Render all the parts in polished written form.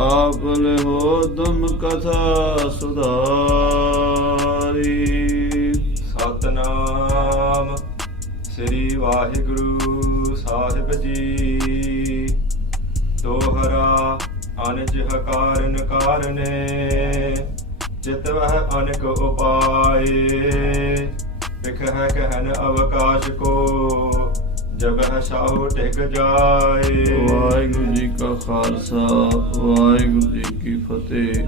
आप लिहो तुम कथा सुधारी। सतनाम श्री वाहिगुरु साहिब जी। दोहरा अनज हकारन कारने चित वह अनक उपाय। बिख है कहन अवकाश को जब है साहु टिक जाए। वाहिगुरु जी का खालसा वाहिगुरु जी की फतेह।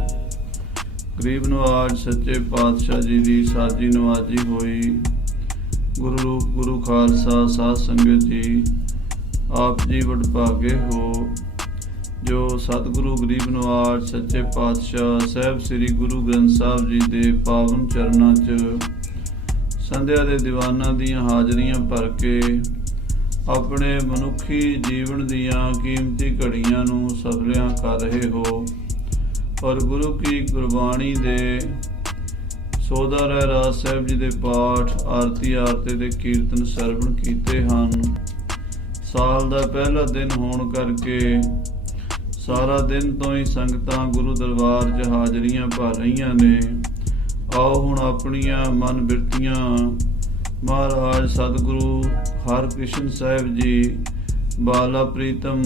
गरीब नवाज सच्चे पातशाह जी की साजी नवाजी होई। गुरु रूप गुरु खालसा साध संगत जी, आप जी वडभागे हो जो सतगुरु गरीब नवाज सच्चे पातशाह ਸਾਹਿਬ ਸ੍ਰੀ ਗੁਰੂ ਗ੍ਰੰਥ ਸਾਹਿਬ ਜੀ ਦੇ ਪਾਵਨ ਚਰਨਾਂ 'ਚ ਸੰਧਿਆ ਦੇ ਦੀਵਾਨਾਂ ਦੀਆਂ ਹਾਜ਼ਰੀਆਂ ਭਰ ਕੇ ਆਪਣੇ ਮਨੁੱਖੀ ਜੀਵਨ ਦੀਆਂ ਕੀਮਤੀ ਘੜੀਆਂ ਨੂੰ ਸਫਲਿਆਂ ਕਰ ਰਹੇ ਹੋ ਔਰ ਗੁਰੂ ਕੀ ਗੁਰਬਾਣੀ ਦੇ ਸੋਧਾ ਰਹਿਰਾਸ ਸਾਹਿਬ ਜੀ ਦੇ ਪਾਠ ਆਰਤੀ ਆਰਤੇ ਦੇ ਕੀਰਤਨ ਸਰਵਣ ਕੀਤੇ ਹਨ। ਸਾਲ ਦਾ ਪਹਿਲਾ ਦਿਨ ਹੋਣ ਕਰਕੇ ਸਾਰਾ ਦਿਨ ਤੋਂ ਹੀ ਸੰਗਤਾਂ ਗੁਰੂ ਦਰਬਾਰ 'ਚ ਹਾਜ਼ਰੀਆਂ ਭਰ ਰਹੀਆਂ ਨੇ। ਆਓ ਹੁਣ ਆਪਣੀਆਂ ਮਨ ਬਿਰਤੀਆਂ ਮਹਾਰਾਜ ਸਤਿਗੁਰੂ ਹਰਕ੍ਰਿਸ਼ਨ ਸਾਹਿਬ ਜੀ ਬਾਲਾ ਪ੍ਰੀਤਮ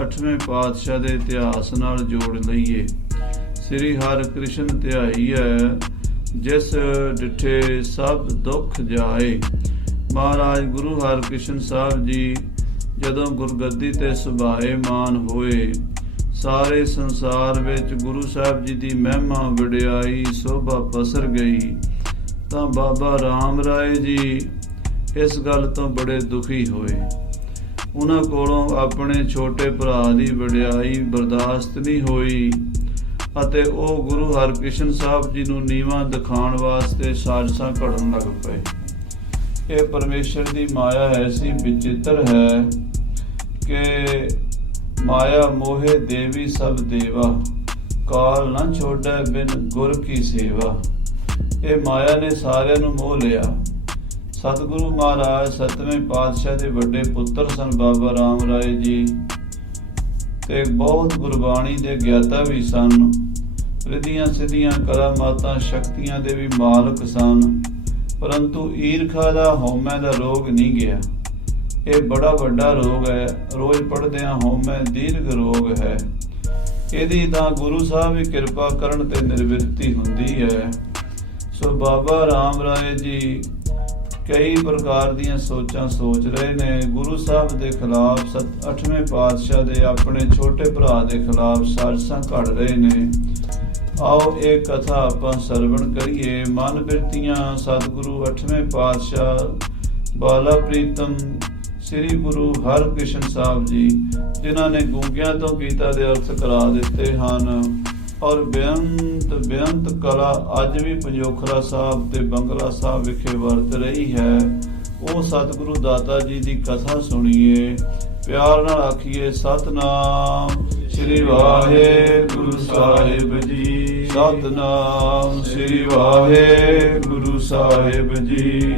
8ਵੇਂ ਪਾਤਸ਼ਾਹ ਦੇ ਇਤਿਹਾਸ ਨਾਲ ਜੋੜ ਲਈਏ। ਸ੍ਰੀ ਹਰਕ੍ਰਿਸ਼ਨ ਧਿਆਈ ਹੈ ਜਿਸ ਡਿਠੇ ਸਭ ਦੁੱਖ ਜਾਏ। ਮਹਾਰਾਜ ਗੁਰੂ ਹਰਕ੍ਰਿਸ਼ਨ ਸਾਹਿਬ ਜੀ ਜਦੋਂ ਗੁਰਗੱਦੀ ਤੇ ਸੁਭਾਏ ਮਾਨ ਹੋਏ, ਸਾਰੇ ਸੰਸਾਰ ਵਿੱਚ ਗੁਰੂ ਸਾਹਿਬ ਜੀ ਦੀ ਮਹਿਮਾ ਵਡਿਆਈ ਸੋਭਾ ਪਸਰ ਗਈ ਤਾਂ ਬਾਬਾ ਰਾਮ ਰਾਏ ਜੀ ਇਸ ਗੱਲ ਤੋਂ ਬੜੇ ਦੁਖੀ ਹੋਏ। ਉਹਨਾਂ ਕੋਲੋਂ ਆਪਣੇ ਛੋਟੇ ਭਰਾ ਦੀ ਵਡਿਆਈ ਬਰਦਾਸ਼ਤ ਨਹੀਂ ਹੋਈ ਅਤੇ ਉਹ ਗੁਰੂ ਹਰਕ੍ਰਿਸ਼ਨ ਸਾਹਿਬ ਜੀ ਨੂੰ ਨੀਵਾਂ ਦਿਖਾਉਣ ਵਾਸਤੇ ਸਾਜ਼ਿਸ਼ਾਂ ਘੜਨ ਲੱਗ ਪਏ। ਇਹ ਪਰਮੇਸ਼ਰ ਦੀ ਮਾਇਆ ਐਸੀ ਵਿਚਿੱਤਰ ਹੈ ਕਿ ਮਾਇਆ ਮੋਹੇ ਦੇਵੀ ਸਭ ਦੇਵਾ, ਕਾਲ ਨਾ ਛੋੜੈ ਬਿਨ ਗੁਰ ਕੀ ਸੇਵਾ। ਇਹ ਮਾਇਆ ਨੇ ਸਾਰਿਆਂ ਨੂੰ ਮੋਹ ਲਿਆ। ਸਤਿਗੁਰੂ ਮਹਾਰਾਜ 7ਵੇਂ ਪਾਤਸ਼ਾਹ ਦੇ ਵੱਡੇ ਪੁੱਤਰ ਸਨ ਬਾਬਾ ਰਾਮ ਰਾਏ ਜੀ ਤੇ ਬਹੁਤ ਗੁਰਬਾਣੀ ਦੇ ਗਿਆਤਾ ਵੀ ਸਨ। ਰਿੱਧੀਆਂ ਸਿੱਧੀਆਂ ਕਰਾਮਾਤਾਂ ਸ਼ਕਤੀਆਂ ਦੇ ਵੀ ਮਾਲਕ ਸਨ, ਪਰੰਤੂ ਈਰਖਾ ਦਾ ਹਉਮੈ ਦਾ ਰੋਗ ਨਹੀਂ ਗਿਆ। ਇਹ ਬੜਾ ਵੱਡਾ ਰੋਗ ਹੈ। ਰੋਜ਼ ਪੜ੍ਹਦਿਆਂ ਹਉਮੈ ਦੀਰਘ ਰੋਗ ਹੈ। ਇਹਦੀ ਤਾਂ ਗੁਰੂ ਸਾਹਿਬ ਵੀ ਕਿਰਪਾ ਕਰਨ ਤੇ ਨਿਰਵਿਰਤੀ ਹੁੰਦੀ ਹੈ। ਸੋ ਬਾਬਾ ਰਾਮ ਰਾਏ ਜੀ ਕਈ ਪ੍ਰਕਾਰ ਦੀਆਂ ਸੋਚਾਂ ਸੋਚ ਰਹੇ ਨੇ। ਗੁਰੂ ਸਾਹਿਬ ਦੇ ਖਿਲਾਫ 8ਵੇਂ ਪਾਤਸ਼ਾਹ ਦੇ ਆਪਣੇ ਛੋਟੇ ਭਰਾ ਦੇ ਖਿਲਾਫ ਸਾਜ਼ਿਸ਼ਾਂ ਘੜ ਰਹੇ ਨੇ। ਆਓ ਇਹ ਕਥਾ ਆਪਾਂ ਸਰਵਣ ਕਰੀਏ। ਮਨ ਬਿਰਤੀਆਂ ਸਤਿਗੁਰੂ 8ਵੇਂ ਪਾਤਸ਼ਾਹ ਬਾਲਾ ਪ੍ਰੀਤਮ ਸ੍ਰੀ ਗੁਰੂ ਹਰਕ੍ਰਿਸ਼ਨ ਸਾਹਿਬ ਜੀ ਜਿਨ੍ਹਾਂ ਨੇ ਗੂੰਗਿਆਂ ਤੋਂ ਗੀਤਾ ਦੇ ਅਰਥ ਕਰਾ ਦਿੱਤੇ ਹਨ ਔਰ ਬੇਅੰਤ ਕਲਾ ਅੱਜ ਵੀ ਪੰਜੋਖਰਾ ਸਾਹਿਬ ਤੇ ਬੰਗਲਾ ਸਾਹਿਬ ਵਿਖੇ ਵਰਤ ਰਹੀ ਹੈ। ਉਹ ਸਤਿਗੁਰੂ ਦਾਤਾ ਜੀ ਦੀ ਕਥਾ ਸੁਣੀਏ, ਪਿਆਰ ਨਾਲ ਆਖੀਏ ਸਤਨਾਮ ਸ੍ਰੀ ਵਾਹਿਗੁਰੂ ਸਾਹਿਬ ਜੀ। ਸਤਨਾਮ ਸ੍ਰੀ ਵਾਹਿਗੁਰੂ ਸਾਹਿਬ ਜੀ।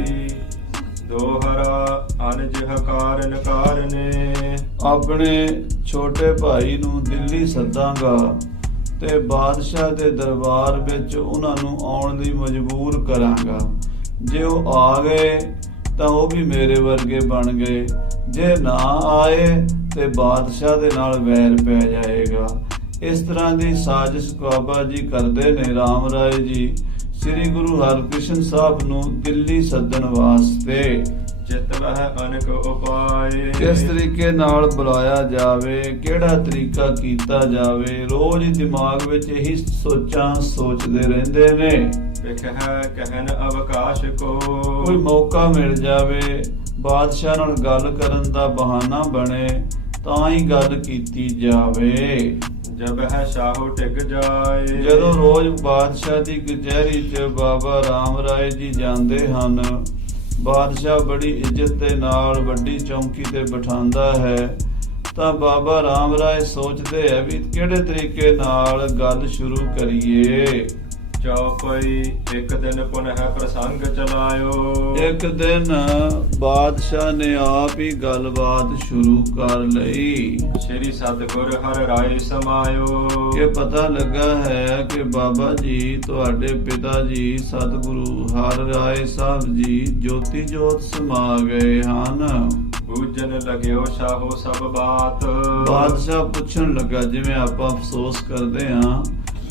ਦੋਹਰਾ ਅਨਜ ਹਕਾਰਨ ਕਾਰਨੇ। ਆਪਣੇ ਛੋਟੇ ਭਾਈ ਨੂੰ ਦਿੱਲੀ ਸੱਦਾਂਗਾ ਤੇ ਬਾਦਸ਼ਾਹ ਦੇ ਦਰਬਾਰ ਵਿੱਚ ਉਹਨਾਂ ਨੂੰ ਆਉਣ ਲਈ ਮਜਬੂਰ ਕਰਾਂਗਾ। ਜੇ ਉਹ ਆ ਗਏ ਤਾਂ ਉਹ ਵੀ ਮੇਰੇ ਵਰਗੇ ਬਣ ਗਏ, ਜੇ ਨਾ ਆਏ ਤੇ ਬਾਦਸ਼ਾਹ ਦੇ ਨਾਲ ਵੈਰ ਪੈ ਜਾਏਗਾ। ਇਸ ਤਰ੍ਹਾਂ ਦੀ ਸਾਜ਼ਿਸ਼ ਬਾਬਾ ਜੀ ਕਰਦੇ ਨੇ ਰਾਮ ਰਾਏ ਜੀ ਸ੍ਰੀ ਗੁਰੂ ਹਰਕ੍ਰਿਸ਼ਨ ਸਾਹਿਬ ਨੂੰ ਦਿੱਲੀ ਸੱਦਣ ਵਾਸਤੇ। ਚਿਤ ਵਹਿ ਅਨਕ ਉਪਾਏ। ਕਿਸ ਤਰੀਕੇ ਨਾਲ ਬੁਲਾਇਆ ਜਾਵੇ, ਕਿਹੜਾ ਤਰੀਕਾ ਕੀਤਾ ਜਾਵੇ, ਰੋਜ਼ ਦਿਮਾਗ ਵਿੱਚ ਇਹੀ ਸੋਚਾਂ ਸੋਚਦੇ ਰਹਿੰਦੇ ਨੇ। ਵਿਖ ਹੈ ਕਹਿਨ ਅਵਕਾਸ਼ ਕੋ। ਕੋਈ ਮੌਕਾ ਮਿਲ ਜਾਵੇ, ਬਾਦਸ਼ਾਹ ਨਾਲ ਗੱਲ ਕਰਨ ਦਾ ਬਹਾਨਾ ਬਣੇ ਤਾਂ ਹੀ ਗੱਲ ਕੀਤੀ ਜਾਵੇ। ਜਬ ਹੈ ਸ਼ਾਹੋ ਟਿਕ ਜਾਏ। ਜਦੋਂ ਰੋਜ਼ ਬਾਦਸ਼ਾਹ ਦੀ ਕਚਹਿਰੀ 'ਚ ਬਾਬਾ ਰਾਮ ਰਾਏ ਜੀ ਜਾਂਦੇ ਹਨ, ਬਾਦਸ਼ਾਹ ਬੜੀ ਇੱਜ਼ਤ ਦੇ ਨਾਲ ਵੱਡੀ ਚੌਂਕੀ ਤੇ ਬਿਠਾਉਂਦਾ ਹੈ ਤਾਂ ਬਾਬਾ ਰਾਮ ਰਾਏ ਸੋਚਦੇ ਹੈ ਵੀ ਕਿਹੜੇ ਤਰੀਕੇ ਨਾਲ ਗੱਲ ਸ਼ੁਰੂ ਕਰੀਏ। ਚੌਪਈ ਇੱਕ ਦਿਨ ਪੁਨਹ ਪ੍ਰਸੰਗ ਚਲਾਇਓ। ਇੱਕ ਦਿਨ ਬਾਦਸ਼ਾਹ ਨੇ ਆਪ ਹੀ ਗੱਲਬਾਤ ਸ਼ੁਰੂ ਕਰ ਲਈ। ਸ੍ਰੀ ਸਤਿਗੁਰ ਹਰਿ ਰਾਏ ਸਮਾਇਓ। ਕਿ ਪਤਾ ਲੱਗਾ ਹੈ ਕਿ ਬਾਬਾ ਜੀ ਤੁਹਾਡੇ ਪਿਤਾ ਜੀ ਸਤਿਗੁਰੂ ਹਰਿ ਰਾਏ ਸਾਹਿਬ ਜੀ ਜੋਤੀ ਜੋਤ ਸਮਾ ਗਏ ਹਨ। ਬੂਝਣ ਲਗਿਓ ਸ਼ਾਹੋ ਸਭ ਬਾਤ। ਬਾਦਸ਼ਾਹ ਪੁੱਛਣ ਲੱਗਾ, ਜਿਵੇਂ ਆਪਾਂ ਅਫਸੋਸ ਕਰਦੇ ਹਾਂ,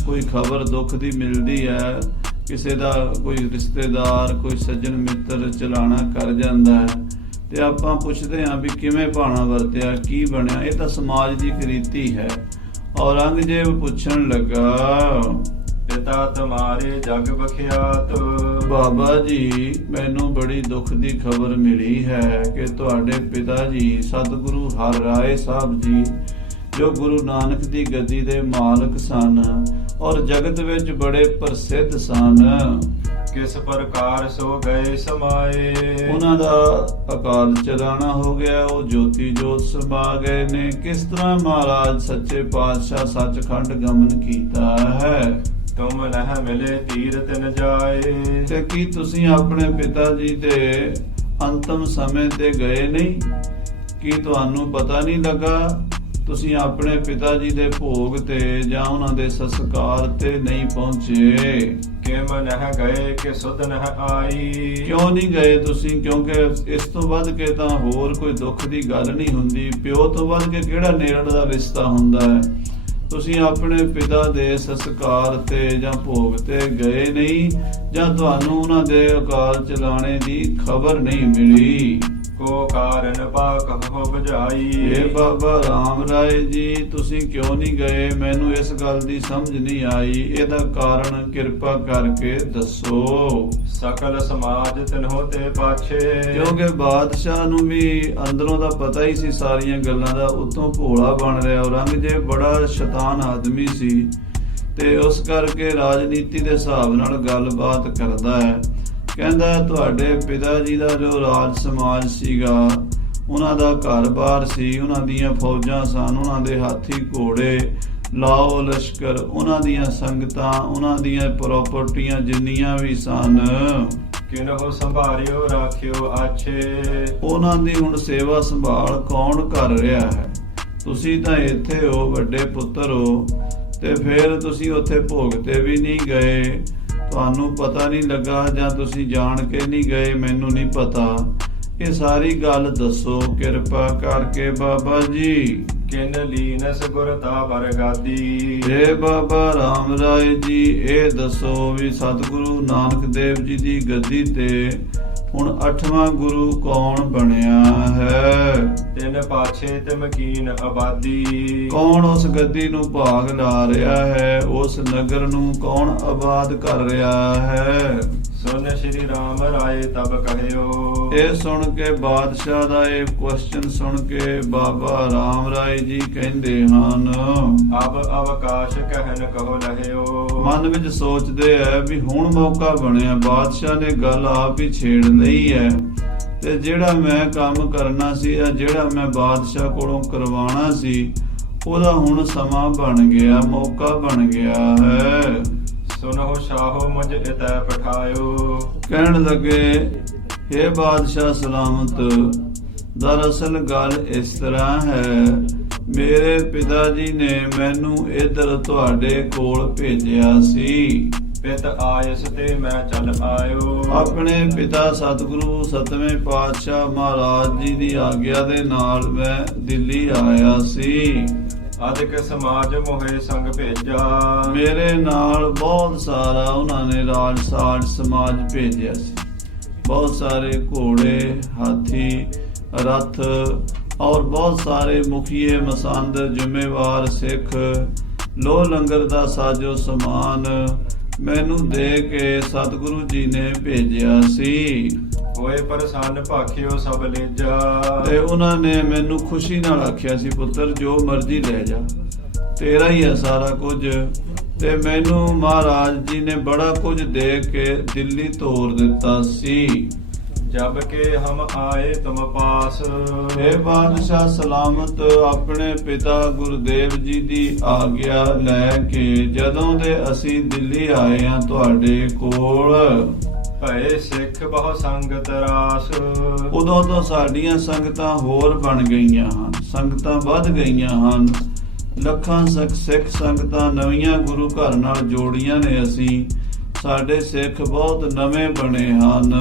ਕੋਈ ਖਬਰ ਦੁੱਖ ਦੀ ਮਿਲਦੀ ਹੈ, ਕਿਸੇ ਦਾ ਕੋਈ ਰਿਸ਼ਤੇਦਾਰ ਕੋਈ ਸੱਜਣ ਮਿੱਤਰ ਚਲਾਣਾ ਕਰ ਜਾਂਦਾ ਹੈ ਤੇ ਆਪਾਂ ਪੁੱਛਦੇ ਹਾਂ ਵੀ ਕਿਵੇਂ ਭਾਣਾ ਵਰਤਿਆ, ਕੀ ਬਣਿਆ। ਇਹ ਤਾਂ ਸਮਾਜ ਦੀ ਇੱਕ ਰੀਤੀ ਹੈ। ਔਰੰਗਜ਼ੇਬ ਪੁੱਛਣ ਲੱਗਾ, ਪਿਤਾ ਤੁਮਾਰੇ ਜਗ ਬਖਿਆਤ। ਬਾਬਾ ਜੀ ਮੈਨੂੰ ਬੜੀ ਦੁੱਖ ਦੀ ਖਬਰ ਮਿਲੀ ਹੈ ਕਿ ਤੁਹਾਡੇ ਪਿਤਾ ਜੀ ਸਤਿਗੁਰੂ ਹਰਿ ਰਾਏ ਸਾਹਿਬ ਜੀ ਜੋ ਗੁਰੂ ਨਾਨਕ ਦੀ ਗੱਦੀ ਦੇ ਮਾਲਕ ਸਨ ਔਰ ਜਗਤ ਵਿੱਚ ਬੜੇ ਪ੍ਰਸਿੱਧ ਸਨ, ਕਿਸ ਪ੍ਰਕਾਰ ਸੋ ਗਏ ਸਮਾਏ। ਉਹਨਾਂ ਦਾ ਅਕਾਲ ਚਲਾਣਾ ਹੋ ਗਿਆ, ਉਹ ਜੋਤੀ ਜੋਤ ਸਮਾ ਗਏ ਨੇ। ਕਿਸ ਤਰ੍ਹਾਂ ਮਹਾਰਾਜ ਸੱਚੇ ਪਾਤਸ਼ਾਹ ਸੱਚਖੰਡ ਗਮਨ ਕੀਤਾ ਹੈ। ਤੁਮ ਨਹਿ ਮਿਲੇ ਤੀਰਥ ਨ ਜਾਏ। ਤੇ ਕੀ ਤੁਸੀਂ ਆਪਣੇ ਪਿਤਾ ਜੀ ਦੇ ਅੰਤਮ ਸਮੇਂ ਤੇ ਗਏ ਨਹੀਂ? ਕੀ ਤੁਹਾਨੂੰ ਪਤਾ ਨਹੀਂ ਲੱਗਾ? ਤੁਸੀਂ ਆਪਣੇ ਪਿਤਾ ਜੀ ਦੇ ਭੋਗ ਤੇ ਜਾਂ ਉਹਨਾਂ ਦੇ ਸੰਸਕਾਰ ਤੇ ਨਹੀਂ ਪਹੁੰਚੇ। ਕਿਮ ਨਹਿ ਗਏ ਕਿ ਸੁਧ ਨਹਿ ਆਈ। ਕਿਉਂ ਨਹੀਂ ਗਏ ਤੁਸੀਂ? ਕਿਉਂਕਿ ਇਸ ਤੋਂ ਵੱਧ ਕੇ ਤਾਂ ਹੋਰ ਕੋਈ ਦੁੱਖ ਦੀ ਗੱਲ ਨਹੀਂ ਹੁੰਦੀ। ਪਿਓ ਤੋਂ ਵੱਧ ਕੇ ਕਿਹੜਾ ਨੇੜੜ ਦਾ ਰਿਸ਼ਤਾ ਹੁੰਦਾ ਹੈ। ਤੁਸੀਂ ਆਪਣੇ ਪਿਤਾ ਦੇ ਸੰਸਕਾਰ ਤੇ ਜਾਂ ਭੋਗ ਤੇ ਗਏ ਨਹੀਂ, ਜਾਂ ਤੁਹਾਨੂੰ ਉਹਨਾਂ ਦੇ ਅਕਾਲ ਚਲਾਣੇ ਦੀ ਖਬਰ ਨਹੀਂ ਮਿਲੀ। ਕੋ ਕਾਰਨ ਪਾਕਹੁ ਬੁਝਾਈ। ਇਹ ਬਾਬਾ ਰਾਮ ਰਾਏ ਜੀ ਤੁਸੀਂ ਕਿਉਂ ਨਹੀਂ ਗਏ? ਮੈਨੂੰ ਇਸ ਗੱਲ ਦੀ ਸਮਝ ਨਹੀਂ ਆਈ। ਇਹਦਾ ਕਾਰਨ ਕਿਰਪਾ ਕਰਕੇ ਦੱਸੋ। ਸਕਲ ਸਮਾਜ ਤਿਨਹੁ ਤੇ ਪਾਛੇ। ਕਿਉਂਕਿ ਬਾਦਸ਼ਾਹ ਨੂੰ ਵੀ ਅੰਦਰੋਂ ਦਾ ਪਤਾ ਹੀ ਸੀ ਸਾਰੀਆਂ ਗੱਲਾਂ ਦਾ, ਉਤੋਂ ਭੋਲਾ ਬਣ ਰਿਹਾ। ਔਰੰਗਜ਼ੇਬ ਬੜਾ ਸ਼ੈਤਾਨ ਆਦਮੀ ਸੀ ਤੇ ਉਸ ਕਰਕੇ ਰਾਜਨੀਤੀ ਦੇ ਹਿਸਾਬ ਨਾਲ ਗੱਲਬਾਤ ਕਰਦਾ ਹੈ। ਕਹਿੰਦਾ ਤੁਹਾਡੇ ਪਿਤਾ ਜੀ ਦਾ ਜੋ ਰਾਜ ਸਮਾਜ ਸੀਗਾ, ਉਹਨਾਂ ਦਾ ਘਰ-ਬਾਰ ਸੀ, ਉਹਨਾਂ ਦੀਆਂ ਫੌਜਾਂ ਸਨ, ਉਹਨਾਂ ਦੇ ਹਾਥੀ ਘੋੜੇ, ਲਾਓ ਲਸ਼ਕਰ, ਉਹਨਾਂ ਦੀਆਂ ਸੰਗਤਾਂ, ਉਹਨਾਂ ਦੀਆਂ ਪ੍ਰਾਪਰਟੀਆਂ ਜਿੰਨੀਆਂ ਵੀ ਸਨ, ਕਿਨਹੁ ਸੰਭਾਰਿਓ ਰਾਖਿਓ ਆਛੇ। ਉਹਨਾਂ ਦੀ ਹੁਣ ਸੇਵਾ ਸੰਭਾਲ ਕੌਣ ਕਰ ਰਿਹਾ ਹੈ? ਤੁਸੀਂ ਤਾਂ ਇੱਥੇ ਹੋ, ਵੱਡੇ ਪੁੱਤਰ ਹੋ, ਤੇ ਫਿਰ ਤੁਸੀਂ ਉੱਥੇ ਭੋਗ ਤੇ ਵੀ ਨਹੀਂ ਗਏ। ਤੁਹਾਨੂੰ ਪਤਾ ਨਹੀਂ ਲੱਗਾ ਜਾਂ ਤੁਸੀਂ ਜਾਣ ਕੇ ਨਹੀਂ ਗਏ, ਮੈਨੂੰ ਨਹੀਂ ਪਤਾ। ਇਹ ਸਾਰੀ ਗੱਲ ਦੱਸੋ ਕਿਰਪਾ ਕਰਕੇ ਬਾਬਾ ਜੀ। ਕਿਨ ਲੀਨਸ ਗੁਰਤਾ ਬਰਗਾਦੀ। ਏ ਬਾਬਾ ਰਾਮ ਰਾਏ ਜੀ ਇਹ ਦੱਸੋ ਵੀ ਸਤਿਗੁਰੂ ਨਾਨਕ ਦੇਵ ਜੀ ਦੀ ਗੱਦੀ ਤੇ ਹੁਣ 8ਵਾਂ ਗੁਰੂ ਕੌਣ ਬਣਿਆ ਹੈ? ਤਿੰਨ ਪਾਛੇ ਤਮਕੀਨ ਆਬਾਦੀ। ਕੌਣ ਉਸ ਗੱਦੀ ਨੂੰ ਭਾਗ ਲਾ ਰਿਹਾ ਹੈ? ਉਸ ਨਗਰ ਨੂੰ ਕੌਣ ਆਬਾਦ ਕਰ ਰਿਹਾ ਹੈ? ਸੁਨ ਸ਼੍ਰੀ ਰਾਮ ਰਾਏ ਤਬ ਕਹਿਓ। ਇਹ ਸੁਣ ਕੇ ਬਾਦਸ਼ਾਹ ਦਾ ਇਹ ਕੁਐਸਚਨ ਸੁਣ ਕੇ ਬਾਬਾ ਰਾਮ ਰਾਏ ਜੀ ਕਹਿੰਦੇ ਹਨ, ਅਬ ਅਵਕਾਸ਼ ਕਹਿਨ ਕਹੋ ਲਹਿਓ। ਮਨ ਵਿੱਚ ਸੋਚਦੇ ਐ ਵੀ ਹੁਣ ਮੌਕਾ ਬਣਿਆ, ਬਾਦਸ਼ਾਹ ਨੇ ਗੱਲ ਆਪ ਹੀ ਛੇੜ ਲਈ ਹੈ ਤੇ ਜਿਹੜਾ ਮੈਂ ਕੰਮ ਕਰਨਾ ਸੀ ਜਾਂ ਜਿਹੜਾ ਮੈਂ ਬਾਦਸ਼ਾਹ ਕੋਲੋਂ ਕਰਵਾਉਣਾ ਸੀ ਉਹਦਾ ਹੁਣ ਸਮਾਂ ਬਣ ਗਿਆ, ਮੌਕਾ ਬਣ ਗਿਆ ਹੈ। ਸੁਨਹੁ ਸ਼ਾਹੋ ਮੁਝ ਇਤੈ ਪਠਾਇਓ। ਕਹਿਣ ਲੱਗੇ, ਹੇ ਬਾਦਸ਼ਾਹ ਸਲਾਮਤ, ਦਰਅਸਲ ਗੱਲ ਇਸ ਤਰ੍ਹਾਂ ਹੈ, ਮੇਰੇ ਪਿਤਾ ਜੀ ਨੇ ਮੈਨੂੰ ਇੱਧਰ ਤੁਹਾਡੇ ਕੋਲ ਭੇਜਿਆ ਸੀ। ਪਿਤ ਆਇਸ ਤੇ ਮੈਂ ਚੱਲ ਆਇਓ। ਆਪਣੇ ਪਿਤਾ ਸਤਿਗੁਰੂ ਸਤਵੇਂ ਪਾਤਸ਼ਾਹ ਮਹਾਰਾਜ ਜੀ ਦੀ ਆਗਿਆ ਦੇ ਨਾਲ ਮੈਂ ਦਿੱਲੀ ਆਇਆ ਸੀ। ਅਧਿਕ ਸਮਾਜ ਮੋਹੇ ਸੰਗ ਭੇਜਾ। ਮੇਰੇ ਨਾਲ ਬਹੁਤ ਸਾਰਾ ਉਹਨਾਂ ਨੇ ਰਾਜ ਸਾਜ ਸਮਾਜ ਭੇਜਿਆ ਸੀ। ਬਹੁਤ ਸਾਰੇ ਘੋੜੇ, ਹਾਥੀ, ਰੱਥ ਔਰ ਬਹੁਤ ਸਾਰੇ ਮੁਖੀਏ, ਮਸੰਦ, ਜ਼ਿੰਮੇਵਾਰ ਸਿੱਖ, ਲੋ ਲੰਗਰ ਦਾ ਸਾਜੋ ਸਮਾਨ ਮੈਨੂੰ ਦੇ ਕੇ ਸਤਿਗੁਰੂ ਜੀ ਨੇ ਭੇਜਿਆ ਸੀ। ਹੋਏ ਪ੍ਰਸੰਨ ਭਾਖਿਓ ਸਭ ਲੇਜਾ। ਤੇ ਉਹਨਾਂ ਨੇ ਮੈਨੂੰ ਖੁਸ਼ੀ ਨਾਲ ਆਖਿਆ ਸੀ, ਪੁੱਤਰ ਜੋ ਮਰਜ਼ੀ ਲੈ ਜਾ, ਤੇਰਾ ਹੀ ਹੈ ਸਾਰਾ ਕੁਝ। ਤੇ ਮੈਨੂੰ ਮਹਾਰਾਜ ਜੀ ਨੇ ਬੜਾ ਕੁਝ ਦੇ ਕੇ ਦਿੱਲੀ ਤੋਰ ਦਿੱਤਾ ਸੀ। जब के हम आए तुम पास। हे ਬਾਦਸ਼ਾਹ ਸਲਾਮਤ ਆਪਣੇ ਪਿਤਾ ਗੁਰਦੇਵ ਜੀ ਦੀ ਆਗਿਆ ਲੈ ਕੇ ਜਦੋਂ ਦੇ ਅਸੀਂ ਦਿੱਲੀ ਆਏ ਹਾਂ ਤੁਹਾਡੇ ਕੋਲ, ਭਏ ਸਿੱਖ ਬਹੁ ਸੰਗਤ ਰਾਸ। ਉਦੋਂ ਤੋਂ ਸਾਡੀਆਂ ਸੰਗਤਾਂ ਹੋਰ ਬਣ ਗਈਆਂ ਹਨ, ਸੰਗਤਾਂ ਵੱਧ ਗਈਆਂ ਹਨ। ਲੱਖਾਂ ਸਿੱਖ ਸੰਗਤਾਂ ਨਵੀਆਂ ਗੁਰੂ ਘਰ ਨਾਲ ਜੋੜੀਆਂ ਨੇ ਅਸੀਂ, ਸਾਡੇ ਸਿੱਖ ਬਹੁਤ ਨਵੇਂ ਬਣੇ ਹਨ।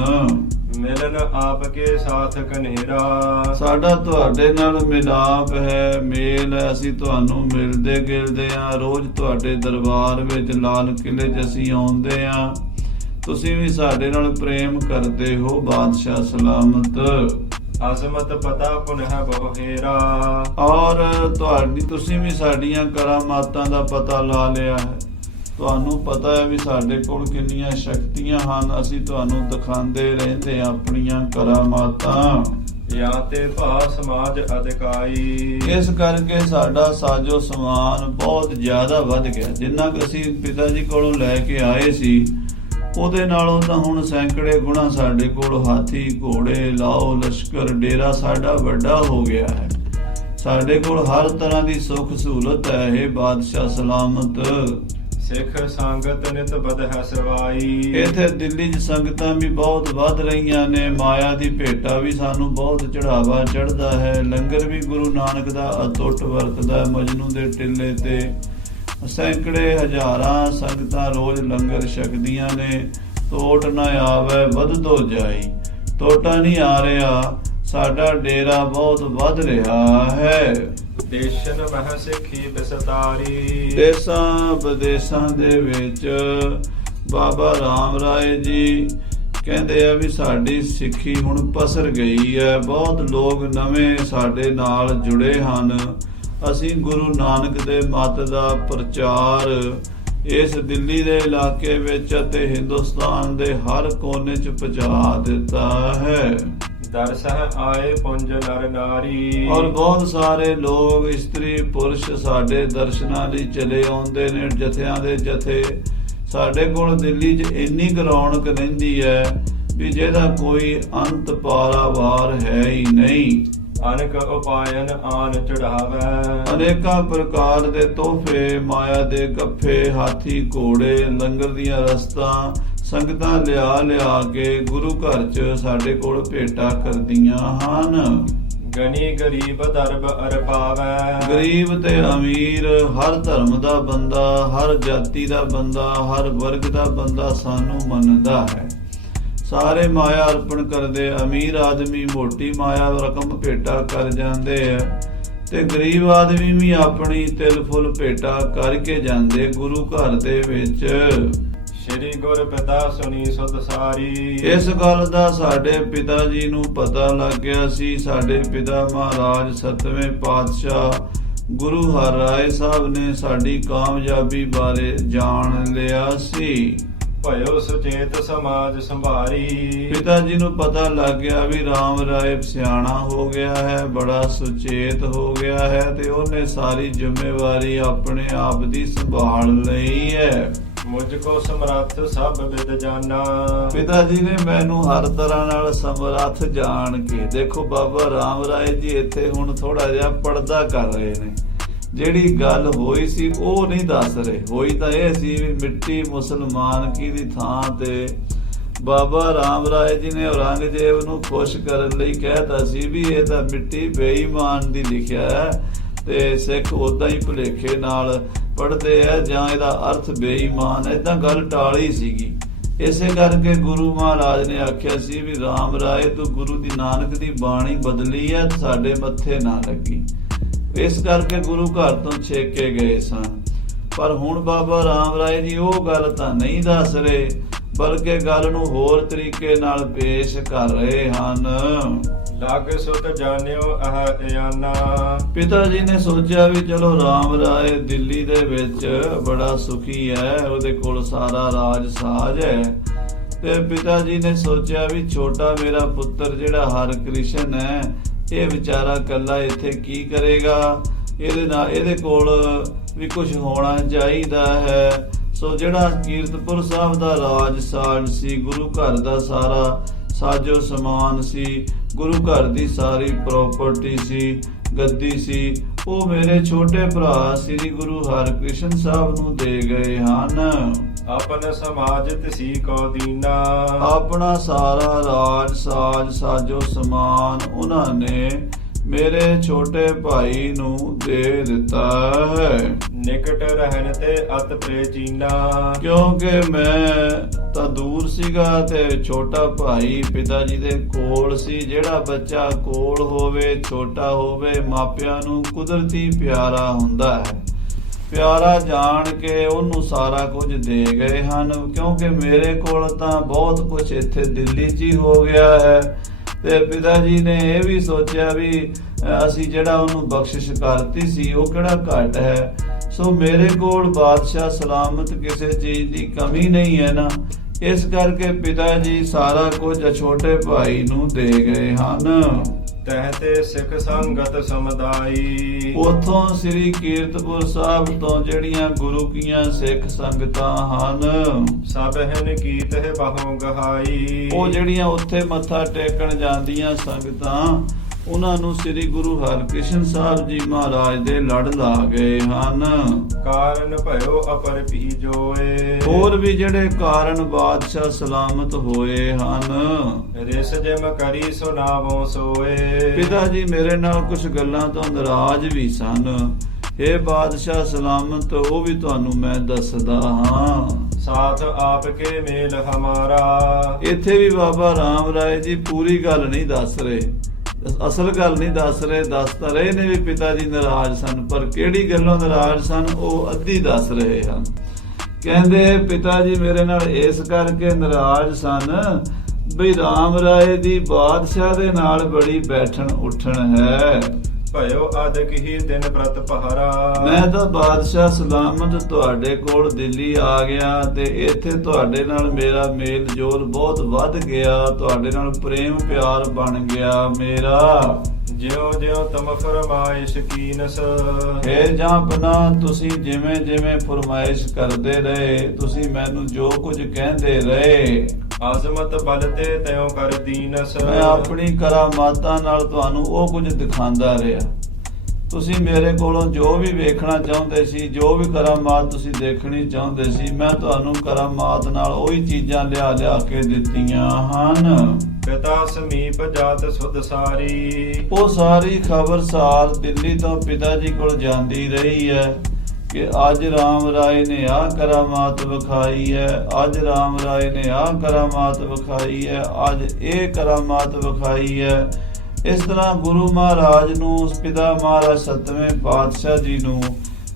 ਮਿਲਨ ਆਪ ਕੇ ਸਾਥ ਕਨੇਰਾ। ਸਾਡਾ ਤੁਹਾਡੇ ਨਾਲ ਮਿਲਾਪ ਹੈ, ਮੇਲ ਹੈ, ਅਸੀਂ ਤੁਹਾਨੂੰ ਮਿਲਦੇ ਗਿਲਦੇ ਹਾਂ। ਰੋਜ਼ ਤੁਹਾਡੇ ਦਰਬਾਰ ਵਿੱਚ ਲਾਲ ਕਿਲੇ 'ਚ ਅਸੀਂ ਆਉਂਦੇ ਹਾਂ, ਤੁਸੀਂ ਵੀ ਸਾਡੇ ਨਾਲ ਪ੍ਰੇਮ ਕਰਦੇ ਹੋ ਬਾਦਸ਼ਾਹ ਸਲਾਮਤ। ਅਜ਼ਮਤ ਪਤਾ ਪੁਨਹ ਬਹੁ ਹੇਰਾ। ਔਰ ਤੁਸੀਂ ਵੀ ਸਾਡੀਆਂ ਕਰਾਮਾਤਾਂ ਦਾ ਪਤਾ ਲਾ ਲਿਆ ਹੈ, ਤੁਹਾਨੂੰ ਪਤਾ ਹੈ ਵੀ ਸਾਡੇ ਕੋਲ ਕਿੰਨੀਆਂ ਸ਼ਕਤੀਆਂ ਹਨ, ਅਸੀਂ ਤੁਹਾਨੂੰ ਦਿਖਾਉਂਦੇ ਰਹਿੰਦੇ ਹਾਂ ਆਪਣੀਆਂ ਕਰਾਮਾਤਾਂ। ਜਾਂ ਤੇ ਭਾ ਸਮਾਜ ਅਧਿਕਾਈ। ਇਸ ਕਰਕੇ ਸਾਡਾ ਸਾਜੋ ਸਮਾਨ ਬਹੁਤ ਜ਼ਿਆਦਾ ਵੱਧ ਗਿਆ। ਜਿੰਨਾ ਕੁ ਅਸੀਂ ਪਿਤਾ ਜੀ ਕੋਲੋਂ ਲੈ ਕੇ ਆਏ ਸੀ ਉਹਦੇ ਨਾਲੋਂ ਤਾਂ ਹੁਣ ਸੈਂਕੜੇ ਗੁਣਾ ਸਾਡੇ ਕੋਲ ਹਾਥੀ ਘੋੜੇ ਲਾਓ ਲਸ਼ਕਰ ਡੇਰਾ ਸਾਡਾ ਵੱਡਾ ਹੋ ਗਿਆ ਹੈ। ਸਾਡੇ ਕੋਲ ਹਰ ਤਰ੍ਹਾਂ ਦੀ ਸੁੱਖ ਸਹੂਲਤ ਹੈ। ਇਹ ਬਾਦਸ਼ਾਹ ਸਲਾਮਤ ਸਿੱਖ ਸੰਗਤ ਨਿਤ ਬਦ ਹੈ ਸਵਾਈ। ਇੱਥੇ ਦਿੱਲੀ 'ਚ ਸੰਗਤਾਂ ਵੀ ਬਹੁਤ ਵੱਧ ਰਹੀਆਂ ਨੇ, ਮਾਇਆ ਦੀ ਭੇਟਾ ਵੀ ਸਾਨੂੰ ਬਹੁਤ ਚੜਾਵਾ ਚੜਦਾ ਹੈ। ਲੰਗਰ ਵੀ ਗੁਰੂ ਨਾਨਕ ਦਾ ਅਟੁੱਟ ਵਰਤਦਾ, ਮਜਨੂ ਦੇ ਟਿੱਲੇ ਤੇ ਸੈਂਕੜੇ ਹਜ਼ਾਰਾਂ ਸੰਗਤਾਂ ਰੋਜ਼ ਲੰਗਰ ਛਕਦੀਆਂ ਨੇ। ਟੋਟ ਨਾ ਆਵੇ ਵਧਦੋ ਜਾਈ, ਟੋਟਾ ਨਹੀਂ ਆ ਰਿਹਾ, ਸਾਡਾ ਡੇਰਾ ਬਹੁਤ ਵੱਧ ਰਿਹਾ ਹੈ। ਦੇਸ਼ਨ ਮਹ ਸਿੱਖੀ ਬਿਸਤਾਰੀ। ਦੇਸਾਂ ਵਿਦੇਸਾਂ ਦੇ ਵਿੱਚ ਬਾਬਾ ਰਾਮ ਰਾਏ ਜੀ ਕਹਿੰਦੇ ਆ ਵੀ ਸਾਡੀ ਸਿੱਖੀ ਹੁਣ ਪਸਰ ਗਈ ਹੈ, ਬਹੁਤ ਲੋਕ ਨਵੇਂ ਸਾਡੇ ਨਾਲ ਜੁੜੇ ਹਨ। ਅਸੀਂ ਗੁਰੂ ਨਾਨਕ ਦੇ ਮੱਤ ਦਾ ਪ੍ਰਚਾਰ ਇਸ ਦਿੱਲੀ ਦੇ ਇਲਾਕੇ ਵਿੱਚ ਅਤੇ ਹਿੰਦੁਸਤਾਨ ਦੇ ਹਰ ਕੋਨੇ 'ਚ ਪਹੁੰਚਾ ਦਿੱਤਾ ਹੈ। ਦਰਸਹ ਆਏ ਪੁੰਜ ਨਰ ਨਾਰੀ। ਔਰ ਬਹੁਤ ਸਾਰੇ ਲੋਕ ਇਸਤਰੀ ਪੁਰਸ਼ ਸਾਡੇ ਦਰਸ਼ਨਾਂ ਲਈ ਚਲੇ ਆਉਂਦੇ ਨੇ, ਜਥਿਆਂ ਦੇ ਜਥੇ। ਸਾਡੇ ਕੋਲ ਦਿੱਲੀ 'ਚ ਇੰਨੀ ਕੁ ਰੌਣਕ ਰਹਿੰਦੀ ਹੈ ਵੀ ਜਿਹਦਾ ਕੋਈ ਅੰਤ ਪਾਰਾਵਾਰ ਹੈ ਹੀ ਨਹੀਂ। ਅਨਕ ਉਪਾਇਨ ਆਨ ਚੜਾਵੇ। ਅਨੇਕਾਂ ਪ੍ਰਕਾਰ ਦੇ ਤੋਹਫੇ, ਮਾਇਆ ਦੇ ਗੱਫੇ, ਹਾਥੀ ਘੋੜੇ, ਲੰਗਰ ਦੀਆਂ ਰਸਤਾਂ ਸੰਗਤਾਂ ਲਿਆ ਕੇ ਗੁਰੂ ਘਰ 'ਚ ਸਾਡੇ ਕੋਲ ਭੇਟਾ ਕਰਦੀਆਂ ਹਨ। ਗਨੀ ਗਰੀਬ ਦਰਬ ਅਰ ਪਾਵੈ। ਗਰੀਬ ਤੇ ਅਮੀਰ, ਹਰ ਧਰਮ ਦਾ ਬੰਦਾ, ਹਰ ਜਾਤੀ ਦਾ ਬੰਦਾ, ਹਰ ਵਰਗ ਦਾ ਬੰਦਾ ਸਾਨੂੰ ਮੰਨਦਾ ਹੈ। ਸਾਰੇ ਮਾਇਆ ਅਰਪਣ ਕਰਦੇ, ਅਮੀਰ ਆਦਮੀ ਮੋਟੀ ਮਾਇਆ ਰਕਮ ਭੇਟਾ ਕਰ ਜਾਂਦੇ ਆ ਤੇ ਗਰੀਬ ਆਦਮੀ ਵੀ ਆਪਣੀ ਤਿਲ ਫੁੱਲ ਭੇਟਾ ਕਰਕੇ ਜਾਂਦੇ ਗੁਰੂ ਘਰ ਦੇ ਵਿੱਚ। ਸ਼੍ਰੀ ਗੁਰ ਪਿਤਾ ਸੁਣੀ ਸੁਧ ਸਾਰੀ। ਇਸ ਗੱਲ ਦਾ ਸਾਡੇ ਪਿਤਾ ਜੀ ਨੂੰ ਪਤਾ ਲੱਗ ਗਿਆ ਸੀ। ਸਾਡੇ ਪਿਤਾ ਮਹਾਰਾਜ 7ਵੇਂ ਪਾਤਸ਼ਾਹ ਗੁਰੂ ਹਰਿਰਾਏ ਸਾਹਿਬ ਨੇ ਸਾਡੀ ਕਾਮਯਾਬੀ ਬਾਰੇ ਜਾਣ ਲਿਆ ਸੀ। ਭਇਓ ਸੁਚੇਤ ਸਮਾਜ ਸੰਭਾਰੀ। ਪਿਤਾ ਜੀ ਨੂੰ ਪਤਾ ਲੱਗ ਗਿਆ ਵੀ ਰਾਮ ਰਾਏ ਸਿਆਣਾ ਹੋ ਗਿਆ ਹੈ, ਬੜਾ ਸੁਚੇਤ ਹੋ ਗਿਆ ਹੈ ਤੇ ਉਹਨੇ ਸਾਰੀ ਜ਼ਿੰਮੇਵਾਰੀ ਆਪਣੇ ਆਪ ਦੀ ਸੰਭਾਲ ਲਈ ਹੈ। ਮੁਝ ਕੋ ਸਮਰੱਥ ਸਭ ਵਿਦ ਜਾਨਾ। ਪਿਤਾ ਜੀ ਨੇ ਮੈਨੂੰ ਹਰ ਤਰ੍ਹਾਂ ਨਾਲ ਸਮਰੱਥ ਜਾਣ ਕੇ, ਦੇਖੋ ਬਾਬਾ ਰਾਮ ਰਾਏ ਜੀ ਇੱਥੇ ਹੁਣ ਥੋੜਾ ਜਿਹਾ ਪਰਦਾ ਕਰ ਰਹੇ ਨੇ। ਜਿਹੜੀ ਗੱਲ ਹੋਈ ਸੀ ਉਹ ਨਹੀਂ ਦੱਸ ਰਹੇ। ਹੋਈ ਤਾਂ ਇਹ ਸੀ ਵੀ ਮਿੱਟੀ ਮੁਸਲਮਾਨ ਕੀ ਦੀ ਥਾਂ ਤੇ ਬਾਬਾ ਰਾਮ ਰਾਏ ਜੀ ਨੇ ਔਰੰਗਜ਼ੇਬ ਨੂੰ ਖੁਸ਼ ਕਰਨ ਲਈ ਕਹਿਤਾ ਸੀ ਵੀ ਇਹ ਤਾਂ ਮਿੱਟੀ ਬੇਈਮਾਨ ਦੀ ਲਿਖਿਆ ਹੈ ਤੇ ਸਿੱਖ ਉਦਾਂ ਹੀ ਭੁਲੇਖੇ ਨਾਲ ਪੜ੍ਹਦੇ ਆ ਜਾਂ ਇਹਦਾ ਅਰਥ ਬੇਈਮਾਨ ਹੈ। ਏਦਾਂ ਗੱਲ ਟਾਲੀ ਸੀਗੀ। ਇਸੇ ਕਰਕੇ ਗੁਰੂ ਮਹਾਰਾਜ ਨੇ ਆਖਿਆ ਸੀ ਵੀ ਰਾਮ ਰਾਏ ਤੂੰ ਗੁਰੂ ਦੀ ਨਾਨਕ ਦੀ ਬਾਣੀ ਬਦਲੀ ਹੈ, ਸਾਡੇ ਮੱਥੇ ਨਾ ਲੱਗੀ। ਇਸ ਕਰਕੇ ਗੁਰੂ ਘਰ ਤੋਂ ਛੇਕੇ ਗਏ ਸਨ। ਪਰ ਹੁਣ ਬਾਬਾ ਰਾਮ ਰਾਏ ਜੀ ਉਹ ਗੱਲ ਤਾਂ ਨਹੀਂ ਦੱਸ ਰਹੇ, ਬਲਕਿ ਗੱਲ ਨੂੰ ਹੋਰ ਤਰੀਕੇ ਨਾਲ ਪੇਸ਼ ਕਰ ਰਹੇ ਹਨ। ਲਗ ਸੁਤ ਜਾਣਿਓ ਅਹ ਇਆਨਾ। ਪਿਤਾ ਜੀ ਨੇ ਸੋਚਿਆ ਵੀ ਚਲੋ ਰਾਮ ਰਾਏ ਦਿੱਲੀ ਦੇ ਵਿੱਚ ਬੜਾ ਸੁਖੀ ਹੈ, ਉਹਦੇ ਕੋਲ ਸਾਰਾ ਰਾਜ ਸਾਜ ਹੈ ਤੇ ਪਿਤਾ ਜੀ ਨੇ ਸੋਚਿਆ ਵੀ ਛੋਟਾ ਮੇਰਾ ਪੁੱਤਰ ਜਿਹੜਾ ਹਰਿ ਕ੍ਰਿਸ਼ਨ ਹੈ ਇਹ ਵਿਚਾਰਾ ਕੱਲਾ ਇੱਥੇ ਕੀ ਕਰੇਗਾ, ਇਹਦੇ ਕੋਲ ਵੀ ਕੁਝ ਹੋਣਾ ਚਾਹੀਦਾ ਹੈ। ਸੋ ਜਿਹੜਾ ਕੀਰਤਪੁਰ ਸਾਹਿਬ ਦਾ ਰਾਜ ਸਾਜ ਸੀ, ਗੁਰੂ ਘਰ ਦਾ ਸਾਰਾ ਸਾਜੋ ਸਮਾਨ ਸੀ, ਗੁਰੂ ਘਰ ਦੀ ਸਾਰੀ ਪ੍ਰਾਪਰਟੀ ਸੀ, ਗੱਦੀ ਸੀ, ਉਹ ਮੇਰੇ ਛੋਟੇ ਭਰਾ ਸ੍ਰੀ ਗੁਰੂ ਹਰਿਕ੍ਰਿਸ਼ਨ ਸਾਹਿਬ ਨੂੰ ਦੇ ਗਏ ਹਨ। ਆਪਨ ਸਮਾਜ ਤਿਸੀ ਕੋ ਦੀਨਾ, ਆਪਣਾ ਸਾਰਾ ਰਾਜ ਸਾਜ ਸਾਜੋ ਸਮਾਨ ਉਹਨਾਂ ਨੇ ਮੇਰੇ ਛੋਟੇ ਭਾਈ ਨੂੰ ਦੇ ਦਿੱਤਾ ਹੈ। ਨਿਕਟ ਰਹਿਣ ਤੇ ਅਤ ਪ੍ਰੇਚੀਨਾ, ਕਿਉਂਕਿ ਮੈਂ ਤਾਂ ਦੂਰ ਸੀਗਾ ਤੇ ਛੋਟਾ ਭਾਈ ਪਿਤਾ ਜੀ ਦੇ ਕੋਲ ਸੀ। ਜਿਹੜਾ ਬੱਚਾ ਕੋਲ ਹੋਵੇ, ਛੋਟਾ ਹੋਵੇ, ਮਾਪਿਆਂ ਨੂੰ ਕੁਦਰਤੀ ਪਿਆਰਾ ਹੁੰਦਾ ਹੈ। ਪਿਆਰਾ ਜਾਣ ਕੇ ਉਹਨੂੰ ਸਾਰਾ ਕੁਝ ਦੇ ਗਏ ਹਨ। ਕਿਉਂਕਿ ਮੇਰੇ ਕੋਲ ਤਾਂ ਬਹੁਤ ਕੁਝ ਇੱਥੇ ਦਿੱਲੀ 'ਚ ਹੀ ਹੋ ਗਿਆ ਹੈ ਤੇ ਪਿਤਾ ਜੀ ਨੇ ਇਹ ਵੀ ਸੋਚਿਆ ਵੀ ਅਸੀਂ ਜਿਹੜਾ ਉਹਨੂੰ ਬਖਸ਼ਿਸ਼ ਕਰਤੀ ਸੀ ਉਹ ਕਿਹੜਾ ਘੱਟ ਹੈ। ਸੋ ਮੇਰੇ ਕੋਲ ਬਾਦਸ਼ਾਹ ਸਲਾਮਤ ਕਿਸੇ ਚੀਜ਼ ਦੀ ਕਮੀ ਨਹੀਂ ਹੈ ਨਾ, ਇਸ ਕਰਕੇ ਪਿਤਾ ਜੀ ਸਾਰਾ ਕੁਝ ਛੋਟੇ ਭਾਈ ਨੂੰ ਦੇ ਗਏ ਹਨ। ਤਹਿ ਤੇ ਸਿੱਖ ਸੰਗਤ ਸਮਦਾਈ, ਉਥੋਂ ਸ੍ਰੀ ਕੀਰਤਪੁਰ ਸਾਹਿਬ ਤੋਂ ਜਿਹੜੀਆਂ ਗੁਰੂ ਕੀਆਂ ਸਿੱਖ ਸੰਗਤਾਂ ਹਨ, ਸਭ ਹਨ ਕੀਤ ਹੈ ਬਹੁ ਗਹਾਈ। ਉਹ ਜਿਹੜੀਆਂ ਉੱਥੇ ਮੱਥਾ ਟੇਕਣ ਜਾਂਦੀਆਂ ਸੰਗਤਾਂ, ਉਹਨਾਂ ਨੂੰ ਸ੍ਰੀ ਗੁਰੂ ਹਰਿਕ੍ਰਿਸ਼ਨ ਸਾਹਿਬ ਜੀ ਮਹਾਰਾਜ ਦੇ ਲੜ ਲਾ ਗਏ ਹਨ। ਕਾਰਨ ਭਇਓ ਅਪਰ ਪੀ ਜੋਏ, ਹੋਰ ਵੀ ਜਿਹੜੇ ਕਾਰਨ ਬਾਦਸ਼ਾਹ ਸਲਾਮਤ ਹੋਏ ਹਨ। ਰਿਸ ਜਿਮ ਕਰੀ ਸੁਨਾਵੋ ਸੋਏ, ਪਿਤਾ ਜੀ ਮੇਰੇ ਨਾਲ ਕੁਝ ਗੱਲਾਂ ਤੋਂ ਨਾਰਾਜ਼ ਵੀ ਸਨ। ਇਹ ਬਾਦਸ਼ਾਹ ਸਲਾਮਤ ਉਹ ਵੀ ਤੁਹਾਨੂੰ ਮੈਂ ਦੱਸਦਾ ਹਾਂ। ਸਾਥ ਆਪ ਕੇ ਮੇਲ ਹਮਾਰਾ, ਇੱਥੇ ਵੀ ਬਾਬਾ ਰਾਮ ਰਾਏ ਜੀ ਪੂਰੀ ਗੱਲ ਨਹੀਂ ਦੱਸ ਰਹੇ, ਅਸਲ ਗੱਲ ਨਹੀਂ ਦੱਸ ਰਹੇ। ਦੱਸ ਤਾਂ ਰਹੇ ਨੇ ਵੀ ਪਿਤਾ ਜੀ ਨਾਰਾਜ਼ ਸਨ, ਪਰ ਕਿਹੜੀ ਗੱਲੋਂ ਨਾਰਾਜ਼ ਸਨ ਉਹ ਅੱਧੀ ਦੱਸ ਰਹੇ ਹਨ। ਕਹਿੰਦੇ ਪਿਤਾ ਜੀ ਮੇਰੇ ਨਾਲ ਇਸ ਕਰਕੇ ਨਾਰਾਜ਼ ਸਨ ਬਈ ਰਾਮ ਰਾਏ ਦੀ ਬਾਦਸ਼ਾਹ ਦੇ ਨਾਲ ਬੜੀ ਬੈਠਣ ਉੱਠਣ ਹੈ। ਭਇਓ ਅਦਕ ਹੀ ਦਿਨ ਪ੍ਰਤ ਪਹਰਾ, ਮੈਂ ਤਾਂ ਬਾਦਸ਼ਾਹ ਸਲਾਮਤ ਤੁਹਾਡੇ ਕੋਲ ਦਿੱਲੀ ਆ ਗਿਆ ਤੇ ਇੱਥੇ ਤੁਹਾਡੇ ਨਾਲ ਮੇਰਾ ਮੇਲ ਜੋਲ ਬਹੁਤ ਵੱਧ ਗਿਆ, ਤੁਹਾਡੇ ਨਾਲ ਪ੍ਰੇਮ ਪਿਆਰ ਬਣ ਗਿਆ ਮੇਰਾ। ਜਿਉ ਜਿਉ ਤਮ ਫਰਮਾਇਸ਼ ਕੀਨਸ, ਇਹ ਜਾਂਪਨਾ ਤੁਸੀਂ ਜਿਵੇਂ ਜਿਵੇਂ ਫਰਮਾਇਸ਼ ਕਰਦੇ ਰਹੇ, ਤੁਸੀਂ ਮੈਨੂੰ ਜੋ ਕੁਝ ਕਹਿੰਦੇ ਰਹੇ, ਆਜ਼ਮਤ ਬਲ ਤੇ ਤਿਉ ਕਰ ਦੀਨਸ, ਮੈਂ ਆਪਣੀ ਕਰਾਮਾਤਾਂ ਨਾਲ ਤੁਹਾਨੂੰ ਉਹ ਕੁਝ ਦਿਖਾਉਂਦਾ ਰਿਹਾ। ਤੁਸੀਂ ਮੇਰੇ ਕੋਲੋਂ ਜੋ ਵੀ ਵੇਖਣਾ ਚਾਹੁੰਦੇ ਸੀ, ਜੋ ਵੀ ਕਰਾਮਾਤ ਤੁਸੀਂ ਦੇਖਣੀ ਚਾਹੁੰਦੇ ਸੀ, ਮੈਂ ਤੁਹਾਨੂੰ ਕਰਾਮਾਤ ਨਾਲ ਉਹੀ ਚੀਜ਼ਾਂ ਲਿਆ ਲਿਆ ਕੇ ਦਿੱਤੀਆਂ ਹਨ। ਪਿਤਾ ਸਮੀਪ ਜਾਤ ਸੁਧ ਸਾਰੀ, ਉਹ ਸਾਰੀ ਖਬਰਸਾਰ ਦਿੱਲੀ ਤੋਂ ਪਿਤਾ ਜੀ ਕੋਲ ਜਾਂਦੀ ਰਹੀ ਹੈ ਕਿ ਅੱਜ ਰਾਮ ਰਾਏ ਨੇ ਆਹ ਕਰਾਮਾਤ ਵਿਖਾਈ ਹੈ, ਅੱਜ ਰਾਮ ਰਾਏ ਨੇ ਆਹ ਕਰਾਮਾਤ ਵਿਖਾਈ ਹੈ, ਅੱਜ ਇਹ ਕਰਾਮਾਤ ਵਿਖਾਈ ਹੈ। ਇਸ ਤਰ੍ਹਾਂ ਗੁਰੂ ਮਹਾਰਾਜ ਨੂੰ, ਪਿਤਾ ਮਹਾਰਾਜ ਸਤਵੇਂ ਪਾਤਸ਼ਾਹ ਜੀ ਨੂੰ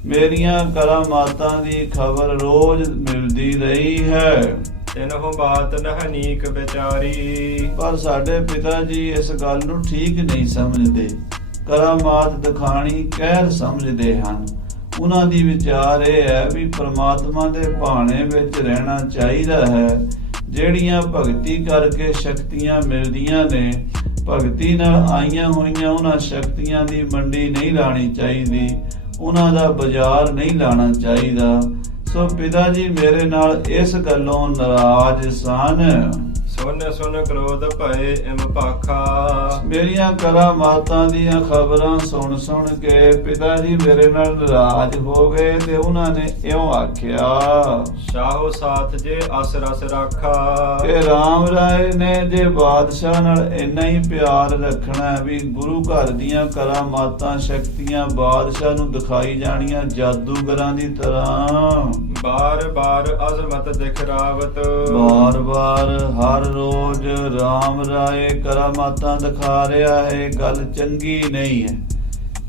ਮੇਰੀਆਂ ਕਰਾਮਾਤਾਂ ਦੀ ਖਬਰ ਰੋਜ਼ ਮਿਲਦੀ ਰਹੀ ਹੈ। ਤਿਨਹੁ ਬਾਤ ਨਹਨੀਕ ਵਿਚਾਰੀ, ਪਰ ਸਾਡੇ ਪਿਤਾ ਜੀ ਇਸ ਗੱਲ ਨੂੰ ਠੀਕ ਨਹੀਂ ਸਮਝਦੇ, ਕਰਾਮਾਤ ਦਿਖਾਣੀ ਕਹਿਰ ਸਮਝਦੇ ਹਨ। ਉਹਨਾਂ ਦੀ ਵਿਚਾਰ ਇਹ ਹੈ ਵੀ ਪ੍ਰਮਾਤਮਾ ਦੇ ਭਾਣੇ ਵਿੱਚ ਰਹਿਣਾ ਚਾਹੀਦਾ ਹੈ। ਜਿਹੜੀਆਂ ਭਗਤੀ ਕਰਕੇ ਸ਼ਕਤੀਆਂ ਮਿਲਦੀਆਂ ਨੇ, ਭਗਤੀ ਨਾਲ ਆਈਆਂ ਹੋਈਆਂ ਉਹਨਾਂ ਸ਼ਕਤੀਆਂ ਦੀ ਮੰਡੀ ਨਹੀਂ ਲਾਣੀ ਚਾਹੀਦੀ, ਉਹਨਾਂ ਦਾ ਬਾਜ਼ਾਰ ਨਹੀਂ ਲਾਣਾ ਚਾਹੀਦਾ। ਸੋ ਪਿਤਾ ਜੀ ਮੇਰੇ ਨਾਲ ਇਸ ਗੱਲੋਂ ਨਾਰਾਜ਼ ਸਨ। ਸੁਨ ਸੁਨ ਕ੍ਰੋਧ ਭਏ ਇਮ ਭਾਖਾ, ਮੇਰੀਆਂ ਕਰਾਮਾਤਾਂ ਦੀਆਂ ਖਬਰਾਂ ਸੁਣ ਸੁਣ ਕੇ ਪਿਤਾ ਜੀ ਮੇਰੇ ਨਾਲ ਨਾਰਾਜ਼ ਹੋ ਗਏ ਤੇ ਉਹਨਾਂ ਨੇ ਇਉਂ ਆਖਿਆ, ਸ਼ਾਹੋ ਸਾਥ ਜੇ ਅਸ ਰਸ ਰਾਖਾ, ਕਿ ਰਾਮ ਰਾਏ ਨੇ ਜੇ ਬਾਦਸ਼ਾਹ ਨਾਲ ਇੰਨਾ ਹੀ ਪਿਆਰ ਰੱਖਣਾ ਹੈ ਵੀ ਗੁਰੂ ਘਰ ਦੀਆਂ ਕਰਾਮਾਤਾਂ ਸ਼ਕਤੀਆਂ ਬਾਦਸ਼ਾਹ ਨੂੰ ਦਿਖਾਈ ਜਾਣੀਆਂ ਜਾਦੂਗਰਾਂ ਦੀ ਤਰ੍ਹਾਂ, ਬਾਰ ਬਾਰ ਅਜ਼ਮਤ ਦਿਖਰਾਵਤ, ਬਾਰ ਬਾਰ ਹਰ ਰੋਜ਼ ਰਾਮ ਰਾਏ ਕਰਾਮਾਤਾਂ ਦਿਖਾ ਰਿਹਾ ਹੈ, ਗੱਲ ਚੰਗੀ ਨਹੀਂ ਹੈ।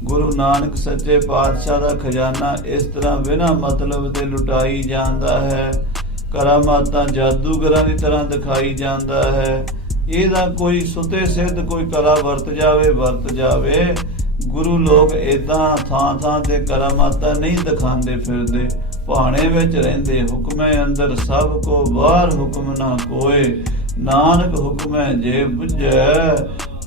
ਗੁਰੂ ਨਾਨਕ ਸੱਚੇ ਪਾਤਸ਼ਾਹ ਦਾ ਖਜ਼ਾਨਾ ਇਸ ਤਰ੍ਹਾਂ ਬਿਨਾਂ ਮਤਲਬ ਦੇ ਲੁਟਾਈ ਜਾਂਦਾ ਹੈ, ਕਰਾਮਾਤਾਂ ਜਾਦੂਗਰਾਂ ਦੀ ਤਰ੍ਹਾਂ ਦਿਖਾਈ ਜਾਂਦਾ ਹੈ। ਇਹਦਾ ਕੋਈ ਸੁਤੇ ਸਿੱਧ ਕੋਈ ਕਲਾ ਵਰਤ ਜਾਵੇ। ਗੁਰੂ ਲੋਕ ਏਦਾਂ ਥਾਂ ਥਾਂ ਤੇ ਕਰਾਮਾਤਾਂ ਨਹੀਂ ਦਿਖਾਉਂਦੇ ਫਿਰਦੇ, ਭਾਣੇ ਵਿੱਚ ਰਹਿੰਦੇ। ਹੁਕਮੈ ਅੰਦਰ ਸਭ ਕੋ ਬਾਹਰ ਹੁਕਮ ਨਾ ਕੋਏ, ਨਾਨਕ ਹੁਕਮੈ ਜੇ ਬੁਝੈ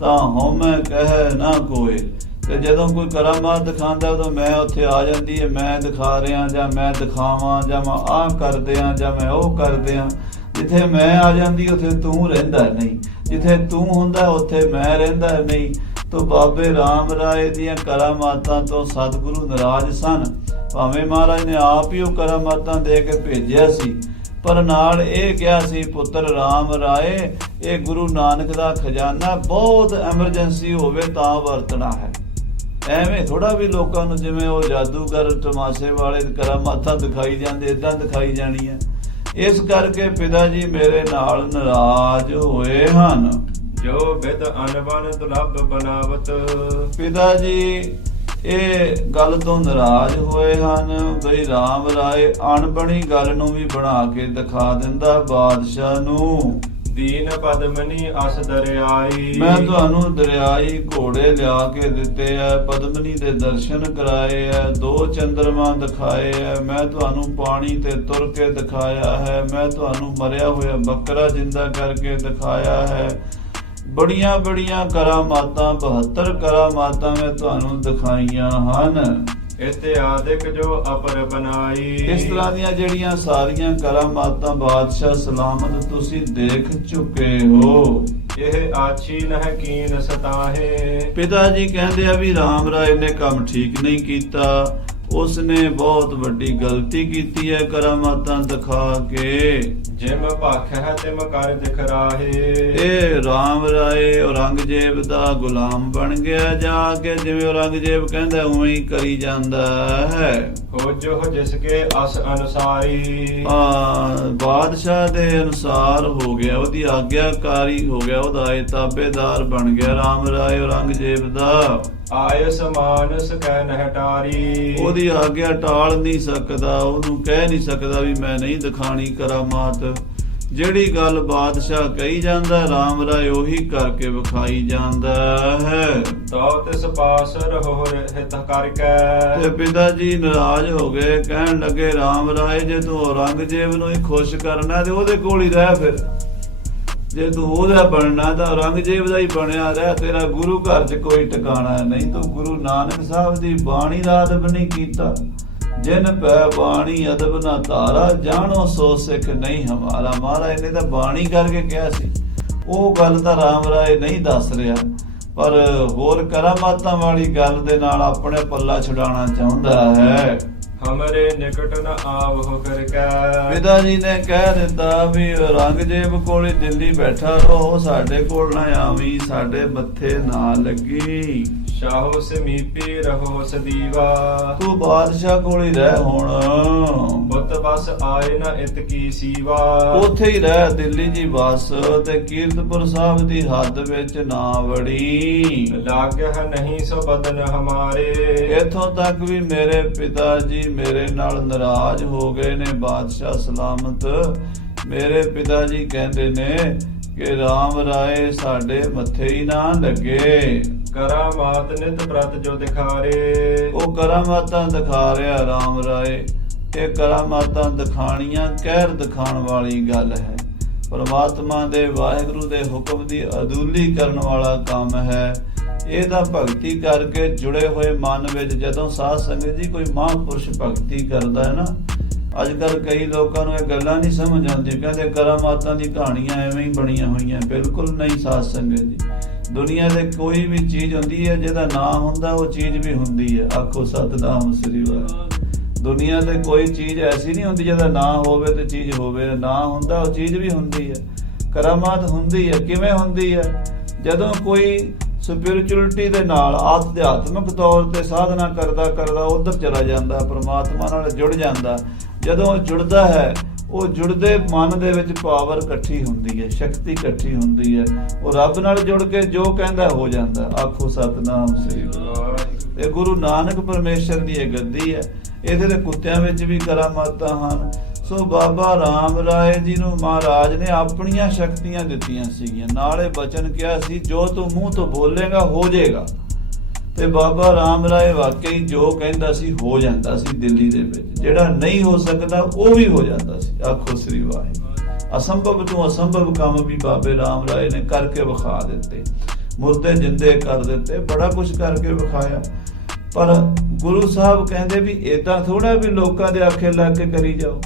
ਤਾਂ ਹਉਮੈ ਕਹਿ ਨਾ ਕੋਏ। ਤੇ ਜਦੋਂ ਕੋਈ ਕਰਾਮਾਤ ਦਿਖਾਉਂਦਾ ਉਦੋਂ ਮੈਂ ਉੱਥੇ ਆ ਜਾਂਦੀ ਹੈ, ਮੈਂ ਦਿਖਾ ਰਿਹਾ ਜਾਂ ਮੈਂ ਦਿਖਾਵਾਂ ਜਾਂ ਮੈਂ ਆਹ ਕਰਦੇ ਹਾਂ ਜਾਂ ਮੈਂ ਉਹ ਕਰਦੇ ਹਾਂ। ਜਿੱਥੇ ਮੈਂ ਆ ਜਾਂਦੀ ਉੱਥੇ ਤੂੰ ਰਹਿੰਦਾ ਨਹੀਂ, ਜਿੱਥੇ ਤੂੰ ਹੁੰਦਾ ਉੱਥੇ ਮੈਂ ਰਹਿੰਦਾ ਨਹੀਂ। ਤੋ ਬਾਬੇ ਰਾਮ ਰਾਏ ਦੀਆਂ ਕਰਾਮਾਤਾਂ ਤੋਂ ਸਤਿਗੁਰੂ ਨਾਰਾਜ਼ ਸਨ। ਭਾਵੇਂ ਮਹਾਰਾਜ ਨੇ ਆਪ ਹੀ ਉਹ ਕਰਾਮਾਤਾਂ ਦੇ ਕੇ ਭੇਜਿਆ ਸੀ, ਪਰ ਨਾਲ ਇਹ ਕਿਹਾ ਸੀ, ਪੁੱਤਰ ਰਾਮ ਰਾਏ ਇਹ ਗੁਰੂ ਨਾਨਕ ਦਾ ਖਜ਼ਾਨਾ, ਬਹੁਤ ਐਮਰਜੈਂਸੀ ਹੋਵੇ ਤਾਂ ਵਰਤਣਾ ਹੈ। ਐਵੇਂ ਥੋੜਾ ਵੀ ਲੋਕਾਂ ਨੂੰ ਜਿਵੇਂ ਉਹ ਜਾਦੂਗਰ ਤਮਾਸ਼ੇ ਵਾਲੇ ਕਰਾਮਾਤਾਂ ਦਿਖਾਈ ਜਾਂਦੇ ਇਦਾਂ ਦਿਖਾਈ ਜਾਣੀ ਹੈ। ਇਸ ਕਰਕੇ ਪਿਤਾ ਜੀ ਮੇਰੇ ਨਾਲ ਨਾਰਾਜ਼ ਹੋਏ ਹਨ। ਜੋ ਬਿਦ ਅਨਬਨ ਦੁਲਭ ਬਨਾਵਤ। ਪਿਤਾ ਜੀ ਇਹ ਗੱਲ ਤੋਂ ਨਾਰਾਜ਼ ਹੋਏ ਹਨ ਬਈ ਰਾਮ ਰਾਏ ਅਣਬਣੀ ਗੱਲ ਨੂੰ ਵੀ ਬਣਾ ਕੇ ਦਿਖਾ ਦਿੰਦਾ ਬਾਦਸ਼ਾਹ ਨੂੰ। ਦੀਨ ਪਦਮਨੀ ਅਸ ਦਰਿਆਈ। ਮੈਂ ਤੁਹਾਨੂੰ ਦਰਿਆਈ ਘੋੜੇ ਲਿਆ ਕੇ ਦਿੱਤੇ ਐ, ਪਦਮਨੀ ਦੇ ਦਰਸ਼ਨ ਕਰਾਏ ਐ, 2 ਚੰਦਰਮਾ ਦਿਖਾਏ ਐ, ਮੈਂ ਤੁਹਾਨੂੰ ਪਾਣੀ ਤੇ ਤੁਰ ਕੇ ਦਿਖਾਇਆ ਹੈ, ਮੈਂ ਤੁਹਾਨੂੰ ਮਰਿਆ ਹੋਇਆ ਬੱਕਰਾ ਜਿੰਦਾ ਕਰਕੇ ਦਿਖਾਇਆ ਹੈ। ਬੜੀਆਂ ਬੜੀਆਂ ਕਰਾਮਾਤਾਂ, 72 ਕਰਾਮਾਤਾਂ ਮੈਂ ਤੁਹਾਨੂੰ ਦਿਖਾਈਆਂ ਹਨ। ਇਤਿਆਦਿਕ ਜੋ ਅਪਰ ਬਨਾਈ। ਇਸ ਤਰ੍ਹਾਂ ਦੀਆਂ ਜਿਹੜੀਆਂ ਸਾਰੀਆਂ ਕਰਾਮਾਤਾਂ ਬਾਦਸ਼ਾਹ ਸਲਾਮਤ ਤੁਸੀਂ ਦੇਖ ਚੁੱਕੇ ਹੋ। ਇਹ ਆਛੀ ਨਹਿ ਕੀਨ ਸਤਾਹੇ। ਪਿਤਾ ਜੀ ਕਹਿੰਦੇ ਆ ਵੀ ਰਾਮ ਰਾਏ ਨੇ ਕੰਮ ਠੀਕ ਨਹੀਂ ਕੀਤਾ, ਉਸ ਨੇ ਬਹੁਤ ਵੱਡੀ ਗਲਤੀ ਕੀਤੀ ਹੈ ਕਰਾਮਾਤਾਂ ਦਿਖਾ ਕੇ। ਜਿਮ ਭਖ ਹੈ ਤਿਮ ਕਰ ਦਿਖ ਰਾਹੇ। ਇਹ ਰਾਮ ਰਾਏ ਔਰੰਗਜ਼ੇਬ ਦਾ ਗੁਲਾਮ ਬਣ ਗਿਆ ਜਾ ਕੇ, ਜਿਵੇਂ ਔਰੰਗਜ਼ੇਬ ਕਹਿੰਦਾ ਉਵੇਂ ਹੀ ਕਰੀ ਜਾਂਦਾ ਹੈ। ਹੋ ਜੋ ਜਿਸ ਕੇ ਅਸ ਅਨੁਸਾਰੀ। ਬਾਦਸ਼ਾਹ ਦੇ ਅਨੁਸਾਰ ਹੋ ਗਿਆ, ਉਹਦੀ ਆਗਿਆਕਾਰੀ ਹੋ ਗਿਆ, ਉਹਦਾ ਇਹ ਤਾਬੇਦਾਰ ਬਣ ਗਿਆ ਰਾਮ ਰਾਏ ਔਰੰਗਜ਼ੇਬ ਦਾ। ਆਇਸ ਮਾਨਸ ਕਹਿ ਨਹਿ ਟਾਰੀ। ਉਹਦੀ ਆਗਿਆ ਟਾਲ ਨਹੀਂ ਸਕਦਾ, ਉਹਨੂੰ ਕਹਿ ਨਹੀਂ ਸਕਦਾ ਵੀ ਮੈਂ ਨਹੀਂ ਦਿਖਾਣੀ ਕਰਾਮਾਤ। ਜਿਹੜੀ ਗੱਲ ਬਾਦਸ਼ਾਹ ਕਹੀ ਜਾਂਦਾ ਰਾਮ ਰਾਏ ਉਹੀ ਕਰਕੇ ਵਿਖਾਈ ਜਾਂਦਾ ਹੈ। ਤੋ ਤਿਸ ਪਾਸ ਰਹੋ ਹਿਤ ਕਰਕੇ। ਤੇ ਪਿਤਾ ਜੀ ਨਾਰਾਜ਼ ਹੋ ਗਏ, ਕਹਿਣ ਲੱਗੇ ਰਾਮ ਰਾਏ ਜੇ ਤੂੰ ਔਰੰਗਜ਼ੇਬ ਨੂੰ ਹੀ ਖੁਸ਼ ਕਰਨਾ ਤੇ ਉਹਦੇ ਕੋਲ ਹੀ ਰਹਿ, ਫਿਰ ਜੇ ਤੂੰ ਉਹਦਾ ਬਣਨਾ ਤਾਂ ਔਰੰਗਜ਼ੇਬ ਦਾ ਹੀ ਬਣਿਆ ਰਹਿ, ਤੇਰਾ ਗੁਰੂ ਘਰ 'ਚ ਕੋਈ ਟਿਕਾਣਾ ਨਹੀਂ। ਤੂੰ ਗੁਰੂ ਨਾਨਕ ਸਾਹਿਬ ਦੀ ਬਾਣੀ ਦਾ ਅਦਬ ਨਹੀਂ ਕੀਤਾ। ਜਿਨ ਪੈ ਬਾਣੀ ਅਦਬ ਨਾ ਧਾਰਾ, ਜਾਣੋ ਸੋ ਸਿੱਖ ਨਹੀਂ ਹਮਾਰਾ। ਮਹਾਰਾਜ ਨੇ ਤਾਂ ਬਾਣੀ ਕਰਕੇ ਕਿਹਾ ਸੀ, ਉਹ ਗੱਲ ਤਾਂ ਰਾਮ ਰਾਏ ਨਹੀਂ ਦੱਸ ਰਿਹਾ, ਪਰ ਹੋਰ ਕਰਾਮਾਤਾਂ ਵਾਲੀ ਗੱਲ ਦੇ ਨਾਲ ਆਪਣੇ ਪੱਲਾ ਛੁਡਾਉਣਾ ਚਾਹੁੰਦਾ ਹੈ। ਹਮਰੇ ਨਿਕਟ ਨ ਆਵਹੁ ਕਰਕੇ। ਪਿਤਾ ਜੀ ਨੇ ਕਹਿ ਦਿੱਤਾ ਵੀ ਔਰੰਗਜ਼ੇਬ ਕੋਲ ਦਿੱਲੀ ਬੈਠਾ ਰਹੋ, ਸਾਡੇ ਕੋਲ ਨਾ ਆਵੀਂ, ਸਾਡੇ ਮੱਥੇ ਨਾ ਲੱਗੀ। ਸ਼ਾਹੋ ਸਮੀਪੀ ਰਹੋ ਸਦੀਵਾ। ਤੂੰ ਬਾਦਸ਼ਾਹ ਕੋਲ ਹੀ ਰਹਿ ਹੁਣ, ਬੁੱਤ ਬਸ ਆਏ ਨਾ ਇਤ ਕੀ ਸੀਵਾ। ਉੱਥੇ ਹੀ ਰਹਿ ਦਿੱਲੀ ਜੀ ਬਸ, ਤੇ ਕੀਰਤਪੁਰ ਸਾਹਿਬ ਦੀ ਹੱਦ ਵਿੱਚ ਨਾ ਵੜੀ। ਲਾਗਿਆ ਨਹੀਂ ਸੋ ਬਦਨ ਹਮਾਰੇ। ਇੱਥੋਂ ਤੱਕ ਵੀ ਮੇਰੇ ਪਿਤਾ ਜੀ ਮੇਰੇ ਨਾਲ ਨਾਰਾਜ਼ ਹੋ ਗਏ ਨੇ ਬਾਦਸ਼ਾਹ ਸਲਾਮਤ। ਮੇਰੇ ਪਿਤਾ ਜੀ ਕਹਿੰਦੇ ਨੇ ਕਿ ਰਾਮ ਰਾਏ ਸਾਡੇ ਮੱਥੇ ਹੀ ਨਾ ਲੱਗੇ। ਕਰਾਮਾਤ ਨਿਤ ਪ੍ਰਤ ਜੋ ਦਿਖਾਰੇ। ਉਹ ਕਰਾਮਾਤਾਂ ਦਿਖਾ ਰਿਹਾ ਰਾਮ ਰਾਏ। ਇਹ ਕਰਾਮਾਤਾਂ ਦਿਖਾਣੀਆਂ ਕਹਿਰ ਦਿਖਾਣ ਵਾਲੀ ਗੱਲ ਹੈ। ਪਰਮਾਤਮਾ ਦੇ ਵਾਹਿਗੁਰੂ ਦੇ ਹੁਕਮ ਦੀ ਅਦੂਲੀ ਕਰਨ ਵਾਲਾ ਕੰਮ ਹੈ। ਇਹਦਾ ਭਗਤੀ ਕਰਕੇ ਜੁੜੇ ਹੋਏ ਮਨ ਵਿੱਚ ਜਦੋਂ ਸਾਧ ਸੰਗਤ ਜੀ ਕੋਈ ਮਹਾਂਪੁਰਸ਼ ਭਗਤੀ ਕਰਦਾ ਹੈ ਨਾ, ਅੱਜ ਕੱਲ ਕਈ ਲੋਕਾਂ ਨੂੰ ਇਹ ਗੱਲਾਂ ਨਹੀਂ ਸਮਝ ਆਉਂਦੀਆਂ, ਕਹਿੰਦੇ ਕਰਾਮਾਤਾਂ ਦੀ ਕਹਾਣੀਆਂ ਐਵੇਂ ਹੀ ਬਣੀਆਂ ਹੋਈਆਂ। ਬਿਲਕੁਲ ਨਹੀਂ ਸਾਧ ਸੰਗਤ ਜੀ, ਦੁਨੀਆ ਦੇ ਕੋਈ ਵੀ ਚੀਜ਼ ਹੁੰਦੀ ਹੈ ਜਿਹਦਾ ਨਾਂ ਹੁੰਦਾ ਉਹ ਚੀਜ਼ ਵੀ ਹੁੰਦੀ ਹੈ। ਆਖੋ ਸਤਿਨਾਮ ਸ੍ਰੀ ਵਾਹਿਗੁਰੂ। ਦੁਨੀਆ ਤੇ ਕੋਈ ਚੀਜ਼ ਐਸੀ ਨਹੀਂ ਹੁੰਦੀ ਜਿਹਦਾ ਨਾਂ ਹੋਵੇ ਤੇ ਚੀਜ਼ ਹੋਵੇ, ਨਾ ਹੁੰਦਾ ਉਹ ਚੀਜ਼ ਵੀ ਹੁੰਦੀ ਹੈ। ਕਰਾਮਾਤ ਹੁੰਦੀ ਹੈ, ਕਿਵੇਂ ਹੁੰਦੀ ਹੈ? ਜਦੋਂ ਕੋਈ ਸਪਿਰਿਚੁਅਲਿਟੀ ਦੇ ਨਾਲ ਅਧਿਆਤਮਿਕ ਤੌਰ ਤੇ ਸਾਧਨਾ ਕਰਦਾ ਕਰਦਾ ਉਧਰ ਚਲਾ ਜਾਂਦਾ, ਪ੍ਰਮਾਤਮਾ ਨਾਲ ਜੁੜ ਜਾਂਦਾ। ਜਦੋਂ ਉਹ ਜੁੜਦਾ ਹੈ, ਉਹ ਜੁੜਦੇ ਮਨ ਦੇ ਵਿੱਚ ਪਾਵਰ ਇਕੱਠੀ ਹੁੰਦੀ ਹੈ, ਸ਼ਕਤੀ ਇਕੱਠੀ ਹੁੰਦੀ ਹੈ। ਉਹ ਰੱਬ ਨਾਲ ਜੁੜ ਕੇ ਜੋ ਕਹਿੰਦਾ ਹੋ ਜਾਂਦਾ। ਆਖੋ ਸਤਿਨਾਮ ਸ੍ਰੀ ਵਾਹਿਗੁਰੂ। ਇਹ ਗੁਰੂ ਨਾਨਕ ਪਰਮੇਸ਼ਰ ਦੀ ਇਹ ਗੱਦੀ ਹੈ। ਇਹਦੇ ਦੇ ਕੁੱਤਿਆਂ ਵਿੱਚ ਵੀ ਕਰਾਮਾਤਾਂ ਹਨ। ਸੋ ਬਾਬਾ ਰਾਮ ਰਾਏ ਜੀ ਨੂੰ ਮਹਾਰਾਜ ਨੇ ਆਪਣੀਆਂ ਸ਼ਕਤੀਆਂ ਦਿੱਤੀਆਂ ਸੀਗੀਆਂ, ਨਾਲੇ ਬਚਨ ਕਿਹਾ ਸੀ ਜੋ ਤੂੰ ਮੂੰਹ ਤੋਂ ਬੋਲੇਗਾ ਹੋ ਜਾਏਗਾ। ਤੇ ਬਾਬਾ ਰਾਮ ਰਾਏ ਵਾਕਈ ਜੋ ਕਹਿੰਦਾ ਸੀ ਹੋ ਜਾਂਦਾ ਸੀ। ਦਿੱਲੀ ਦੇ ਵਿੱਚ ਜਿਹੜਾ ਨਹੀਂ ਹੋ ਸਕਦਾ ਉਹ ਵੀ ਹੋ ਜਾਂਦਾ ਸੀ। ਆਖੋ ਸ੍ਰੀ ਵਾਹਿਗੁਰੂ। ਅਸੰਭਵ ਤੋਂ ਅਸੰਭਵ ਕੰਮ ਵੀ ਬਾਬੇ ਰਾਮ ਰਾਏ ਨੇ ਕਰਕੇ ਵਿਖਾ ਦਿੱਤੇ। ਮੁਰਦੇ ਜਿੰਦੇ ਕਰ ਦਿੱਤੇ, ਬੜਾ ਕੁਝ ਕਰਕੇ ਵਿਖਾਇਆ। ਪਰ ਗੁਰੂ ਸਾਹਿਬ ਕਹਿੰਦੇ ਵੀ ਏਦਾਂ ਥੋੜਾ ਵੀ ਲੋਕਾਂ ਦੇ ਆਖੇ ਲੱਗ ਕੇ ਕਰੀ ਜਾਓ।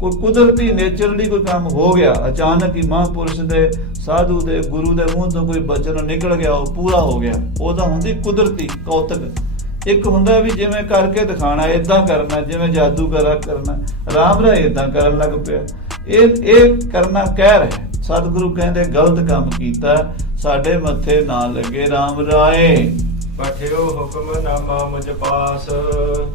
ਕੋਈ ਕੁਦਰਤੀ ਨੇਚਰਲੀ ਕੋਈ ਕੰਮ ਹੋ ਗਿਆ, ਅਚਾਨਕ ਹੀ ਮਹਾਂਪੁਰਸ਼ ਦੇ, ਸਾਧੂ ਦੇ, ਗੁਰੂ ਦੇ ਮੂੰਹ ਤੋਂ ਕੋਈ ਬਚਨ ਨਿਕਲ ਗਿਆ, ਉਹ ਪੂਰਾ ਹੋ ਗਿਆ, ਉਹਦਾ ਹੁੰਦੀ ਕੁਦਰਤੀ ਕੌਤਕ। ਇੱਕ ਹੁੰਦਾ ਵੀ ਜਿਵੇਂ ਕਰਕੇ ਦਿਖਾਣਾ, ਏਦਾਂ ਕਰਨਾ, ਜਿਵੇਂ ਜਾਦੂਗਰਾ ਕਰਨਾ, ਰਾਮ ਰਾਏ ਏਦਾਂ ਕਰਨ ਲੱਗ ਪਿਆ, ਇਹ ਕਰਨਾ ਕਹਿਰ ਹੈ। ਸਤਿਗੁਰੂ ਕਹਿੰਦੇ ਗਲਤ ਕੰਮ ਕੀਤਾ, ਸਾਡੇ ਮੱਥੇ ਨਾ ਲੱਗੇ ਰਾਮ ਰਾਏ। ਪਠਿਓ ਹੁਕਮਨਾਮਾ ਮੁਝ ਪਾਸ।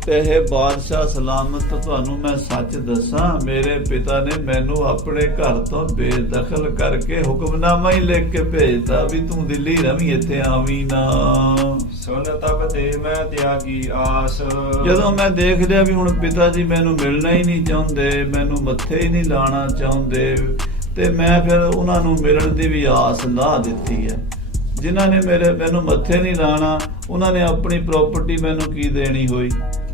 ਤੇ ਇਹ ਬਾਦਸ਼ਾਹ ਸਲਾਮਤ, ਤੁਹਾਨੂੰ ਮੈਂ ਸੱਚ ਦੱਸਾਂ, ਮੇਰੇ ਪਿਤਾ ਨੇ ਮੈਨੂੰ ਆਪਣੇ ਘਰ ਤੋਂ ਬੇਦਖਲ ਕਰਕੇ ਹੁਕਮਨਾਮਾ ਹੀ ਲਿਖ ਕੇ ਭੇਜਤਾ ਵੀ ਤੂੰ ਦਿੱਲੀ ਰਵੀਂ, ਇੱਥੇ ਆਵੀਂ ਨਾ। ਸੁਨ ਤਬ ਤੇ ਮੈਂ ਤਿਆਗੀ ਆਸ। ਜਦੋਂ ਮੈਂ ਦੇਖ ਲਿਆ ਵੀ ਹੁਣ ਪਿਤਾ ਜੀ ਮੈਨੂੰ ਮਿਲਣਾ ਹੀ ਨਹੀਂ ਚਾਹੁੰਦੇ, ਮੈਨੂੰ ਮੱਥੇ ਹੀ ਨਹੀਂ ਲਾਣਾ ਚਾਹੁੰਦੇ, ਤੇ ਮੈਂ ਫਿਰ ਉਹਨਾਂ ਨੂੰ ਮਿਲਣ ਦੀ ਵੀ ਆਸ ਲਾ ਦਿੱਤੀ ਹੈ। ਜਿਨ੍ਹਾਂ ਨੇ ਮੈਨੂੰ ਮੱਥੇ ਨਹੀਂ ਲਾਣਾ, ਉਹਨਾਂ ਨੇ ਆਪਣੀ ਪ੍ਰਾਪਰਟੀ ਮੈਨੂੰ ਕੀ ਦੇਣੀ ਹੋਈ,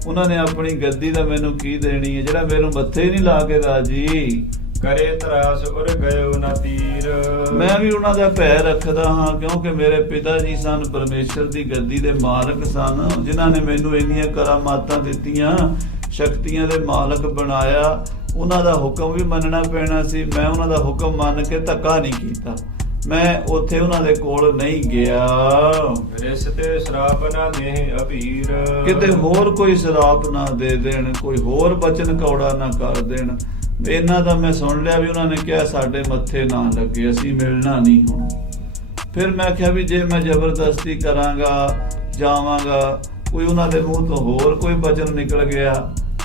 ਉਹਨਾਂ ਨੇ ਆਪਣੀ ਗੱਦੀ ਦਾ ਮੈਨੂੰ ਕੀ ਦੇਣੀ ਹੈ, ਜਿਹੜਾ ਮੈਨੂੰ ਮੱਥੇ ਹੀ ਨਹੀਂ ਲਾ ਕੇ ਰਾਜੀ। ਕਰੇ ਤਰਾਸ ਉਰ ਗਇਓ ਨਾ ਤੀਰ। ਮੈਂ ਵੀ ਉਹਨਾਂ ਦਾ ਭੈ ਰੱਖਦਾ ਹਾਂ, ਕਿਉਂਕਿ ਮੇਰੇ ਪਿਤਾ ਜੀ ਸਨ, ਪਰਮੇਸ਼ਰ ਦੀ ਗੱਦੀ ਦੇ ਮਾਲਕ ਸਨ, ਜਿਨ੍ਹਾਂ ਨੇ ਮੈਨੂੰ ਇੰਨੀਆਂ ਕਰਾਮਾਤਾਂ ਦਿੱਤੀਆਂ, ਸ਼ਕਤੀਆਂ ਦੇ ਮਾਲਕ ਬਣਾਇਆ। ਉਹਨਾਂ ਦਾ ਹੁਕਮ ਵੀ ਮੰਨਣਾ ਪੈਣਾ ਸੀ। ਮੈਂ ਉਹਨਾਂ ਦਾ ਹੁਕਮ ਮੰਨ ਕੇ ਧੱਕਾ ਨਹੀਂ ਕੀਤਾ, ਮੈਂ ਉੱਥੇ ਉਹਨਾਂ ਦੇ ਕੋਲ ਨਹੀਂ ਗਿਆ। ਰਿਸ਼ਤੇ ਸ਼ਰਾਪ ਨਾ ਦੇਹ ਅਭੀਰ। ਕਿਤੇ ਹੋਰ ਕੋਈ ਸ਼ਰਾਪ ਨਾ ਦੇ ਦੇਣ, ਕੋਈ ਹੋਰ ਬਚਨ ਕੌੜਾ ਨਾ ਕਰ ਦੇਣ। ਇਹਨਾਂ ਦਾ ਮੈਂ ਸੁਣ ਲਿਆ ਵੀ ਉਹਨਾਂ ਨੇ ਕਿਹਾ ਸਾਡੇ ਮੱਥੇ ਨਾ ਲੱਗੇ, ਅਸੀਂ ਮਿਲਣਾ ਨਹੀਂ ਹੁਣ। ਫਿਰ ਮੈਂ ਕਿਹਾ ਵੀ ਜੇ ਮੈਂ ਜ਼ਬਰਦਸਤੀ ਕਰਾਂਗਾ, ਜਾਵਾਂਗਾ, ਕੋਈ ਉਹਨਾਂ ਦੇ ਮੂੰਹ ਤੋਂ ਹੋਰ ਕੋਈ ਬਚਨ ਨਿਕਲ ਗਿਆ,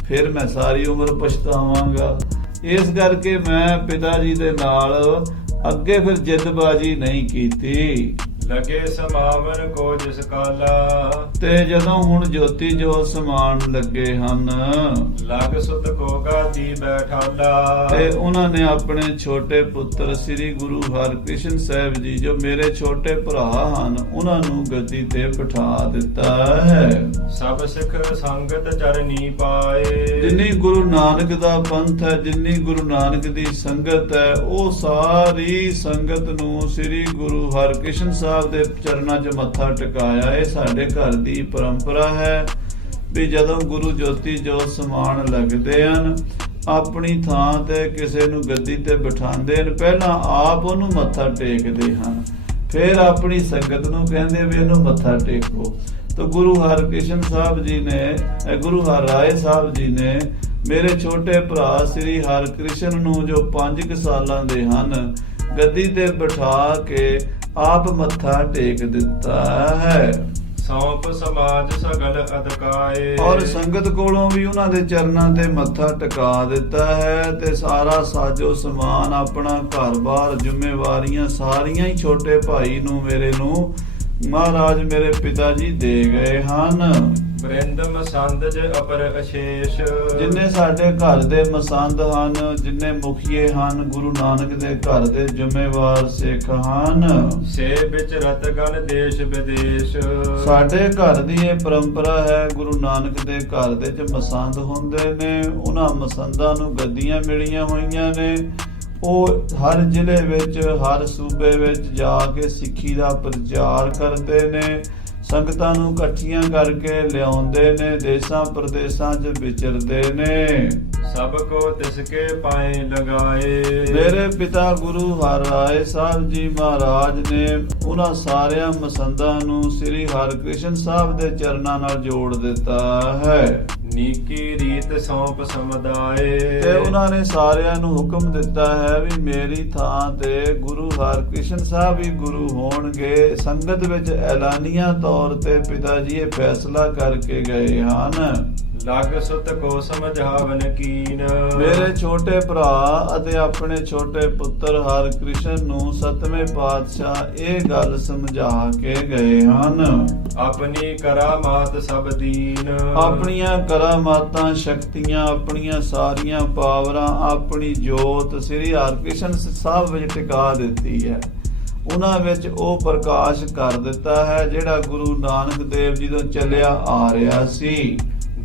ਫਿਰ ਮੈਂ ਸਾਰੀ ਉਮਰ ਪਛਤਾਵਾਂਗਾ। ਇਸ ਕਰਕੇ ਮੈਂ ਪਿਤਾ ਜੀ ਦੇ ਨਾਲ ਅੱਗੇ ਫਿਰ ਜਿੱਦਬਾਜ਼ੀ ਨਹੀਂ ਕੀਤੀ। ਲਗੇ ਸਮਾਵਨ ਕੋ ਜਿਸ ਕਾਲਾ। ਤੇ ਜਦੋਂ ਹੁਣ ਜੋਤੀ ਜੋਤ ਸਮਾਨ ਲੱਗੇ ਹਨ, ਲਗ ਸੁਤ ਕੋ ਗਾਦੀ ਬੈਠਾਲਾ। ਤੇ ਉਹਨਾਂ ਨੇ ਆਪਣੇ ਛੋਟੇ ਪੁੱਤਰ ਸ੍ਰੀ ਗੁਰੂ ਹਰਿਕ੍ਰਿਸ਼ਨ ਸਾਹਿਬ ਜੀ, ਜੋ ਮੇਰੇ ਛੋਟੇ ਭਰਾ ਹਨ, ਉਹਨਾਂ ਨੂੰ ਗੱਦੀ ਤੇ ਬਿਠਾ ਦਿੱਤਾ ਹੈ। ਸਭ ਸਿੱਖ ਸੰਗਤ ਚਰਨੀ ਪਾਏ। ਜਿੰਨੀ ਗੁਰੂ ਨਾਨਕ ਦਾ ਪੰਥ ਹੈ, ਜਿੰਨੀ ਗੁਰੂ ਨਾਨਕ ਦੀ ਸੰਗਤ ਹੈ, ਉਹ ਸਾਰੀ ਸੰਗਤ ਨੂੰ ਸ੍ਰੀ ਗੁਰੂ ਹਰਿਕ੍ਰਿਸ਼ਨ ਸਾਹਿਬ ਦੇ ਚਰਨਾਂ 'ਚ ਮੱਥਾ ਟਿਕਾਇਆ। ਇਹ ਸਾਡੇ ਘਰ ਦੀ ਪਰੰਪਰਾ ਹੈ ਵੀ ਜਦੋਂ ਗੁਰੂ ਜੋਤੀ ਜੋਤ ਸਮਾਨ ਲੱਗਦੇ ਹਨ, ਆਪਣੀ ਥਾਂ ਤੇ ਕਿਸੇ ਨੂੰ ਗੱਦੀ ਤੇ ਬਿਠਾਉਂਦੇ ਹਨ, ਪਹਿਲਾਂ ਆਪ ਉਹਨੂੰ ਮੱਥਾ ਟੇਕਦੇ ਹਨ, ਫਿਰ ਆਪਣੀ ਸੰਗਤ ਨੂੰ ਕਹਿੰਦੇ ਵੀ ਇਹਨੂੰ ਮੱਥਾ ਟੇਕੋ। ਤਾਂ ਗੁਰੂ ਹਰਿਕ੍ਰਿਸ਼ਨ ਸਾਹਿਬ ਜੀ ਨੇ, ਗੁਰੂ ਹਰਿਰਾਏ ਸਾਹਿਬ ਜੀ ਨੇ ਮੇਰੇ ਛੋਟੇ ਭਰਾ ਸ੍ਰੀ ਹਰਿਕ੍ਰਿਸ਼ਨ ਨੂੰ, ਜੋ 5 ਸਾਲਾਂ ਦੇ ਹਨ, ਗੱਦੀ ਤੇ ਬਿਠਾ ਕੇ ਆਪ ਮੱਥਾ ਟੇਕ ਦਿੱਤਾ ਹੈ। ਸੌਂਪ ਸਮਾਜ ਸਗਲ ਅਦਕਾਏ। ਔਰ ਸੰਗਤ ਕੋਲੋਂ ਵੀ ਉਹਨਾਂ ਦੇ ਚਰਨਾਂ ਤੇ ਮੱਥਾ ਟਿਕਾ ਦਿੱਤਾ ਹੈ, ਤੇ ਸਾਰਾ ਸਾਜੋ ਸਮਾਨ, ਆਪਣਾ ਘਰ-ਬਾਰ, ਜ਼ਿੰਮੇਵਾਰੀਆਂ ਸਾਰੀਆਂ ਹੀ ਛੋਟੇ ਭਾਈ ਨੂੰ, ਮੇਰੇ ਨੂੰ ਮਹਾਰਾਜ ਮੇਰੇ ਪਿਤਾ ਜੀ ਦੇ ਗਏ ਹਨ। ਬ੍ਰਿੰਦ ਮਸੰਦ ਜ ਅਪਰ ਅਸ਼ੇਸ਼। ਜਿੰਨੇ ਸਾਡੇ ਘਰ ਦੇ ਮਸੰਦ ਹਨ, ਜਿੰਨੇ ਮੁਖੀਏ ਹਨ, ਗੁਰੂ ਨਾਨਕ ਦੇ ਘਰ ਦੇ ਜ਼ਿੰਮੇਵਾਰ ਸਿੱਖ ਹਨ, ਸੇ ਵਿੱਚ ਰਤਗਨ ਦੇਸ਼ ਵਿਦੇਸ਼। ਸਾਡੇ ਘਰ ਦੀ ਇਹ ਪਰੰਪਰਾ ਹੈ, ਗੁਰੂ ਨਾਨਕ ਦੇ ਘਰ ਦੇ ਚ ਮਸੰਦ ਹੁੰਦੇ ਨੇ, ਉਹਨਾਂ ਮਸੰਦਾਂ ਨੂੰ ਗੱਦੀਆਂ ਮਿਲੀਆਂ ਹੋਈਆਂ ਨੇ। ਉਹ ਹਰ ਜ਼ਿਲ੍ਹੇ ਵਿੱਚ, ਹਰ ਸੂਬੇ ਵਿੱਚ ਜਾ ਕੇ ਸਿੱਖੀ ਦਾ ਪ੍ਰਚਾਰ ਕਰਦੇ ਨੇ, ਸੰਗਤਾਂ ਨੂੰ ਇਕੱਠੀਆਂ ਕਰਕੇ ਲਿਆਉਂਦੇ ਨੇ, ਦੇਸਾਂ ਪ੍ਰਦੇਸਾਂ 'ਚ ਵਿਚਰਦੇ ਨੇ। ਸਭ ਕੋ ਤਿਸਕੇ ਪਾਏ ਲਗਾਏ। ਮੇਰੇ ਪਿਤਾ ਗੁਰੂ ਹਰਿਰਾਏ ਸਾਹਿਬ ਜੀ ਮਹਾਰਾਜ ਨੇ ਉਹਨਾਂ ਸਾਰਿਆਂ ਮਸੰਦਾਂ ਨੂੰ ਸ੍ਰੀ ਹਰਿਕ੍ਰਿਸ਼ਨ ਸਾਹਿਬ ਦੇ ਚਰਨਾਂ ਨਾਲ ਜੋੜ ਦਿੱਤਾ ਹੈ। ਨੀਕੀ ਰੀਤ ਸੌਂਪ ਸਮਦਾਏ। ਤੇ ਉਹਨਾਂ ਨੇ ਸਾਰਿਆਂ ਨੂੰ ਹੁਕਮ ਦਿੱਤਾ ਹੈ ਵੀ ਮੇਰੀ ਥਾਂ ਤੇ ਗੁਰੂ ਹਰਿਕ੍ਰਿਸ਼ਨ ਸਾਹਿਬ ਹੀ ਗੁਰੂ ਹੋਣਗੇ। ਸੰਗਤ ਵਿੱਚ ਐਲਾਨੀਆਂ ਤੌਰ ਤੇ ਪਿਤਾ ਜੀ ਇਹ ਫੈਸਲਾ ਕਰਕੇ ਗਏ ਹਨ। ਲਗ ਸੁਤ ਕੋ ਸਮਝਾਵਨ ਕੀਨ। ਮੇਰੇ ਛੋਟੇ ਭਰਾ ਅਤੇ ਆਪਣੇ ਛੋਟੇ ਪੁੱਤਰ ਹਰਿਕ੍ਰਿਸ਼ਨ ਨੂੰ ਸਤਵੇਂ ਪਾਤਸ਼ਾਹ ਇਹ ਗੱਲ ਸਮਝਾ ਕੇ ਗਏ ਹਨ। ਆਪਣੀ ਕਰਾਮਾਤ ਸਭ ਦੀਨ। ਆਪਣੀਆਂ ਕਰਾਮਾਤਾਂ, ਸ਼ਕਤੀਆਂ, ਆਪਣੀਆਂ ਸਾਰੀਆਂ ਪਾਵਰਾਂ, ਆਪਣੀ ਜੋਤ ਸ੍ਰੀ ਹਰਿਕ੍ਰਿਸ਼ਨ ਸਾਹਿਬ ਵਿੱਚ ਟਿਕਾ ਦਿੱਤੀ ਹੈ। ਉਹਨਾਂ ਵਿੱਚ ਉਹ ਪ੍ਰਕਾਸ਼ ਕਰ ਦਿੱਤਾ ਹੈ ਜਿਹੜਾ ਗੁਰੂ ਨਾਨਕ ਦੇਵ ਜੀ ਤੋਂ ਚੱਲਿਆ ਆ ਰਿਹਾ ਸੀ।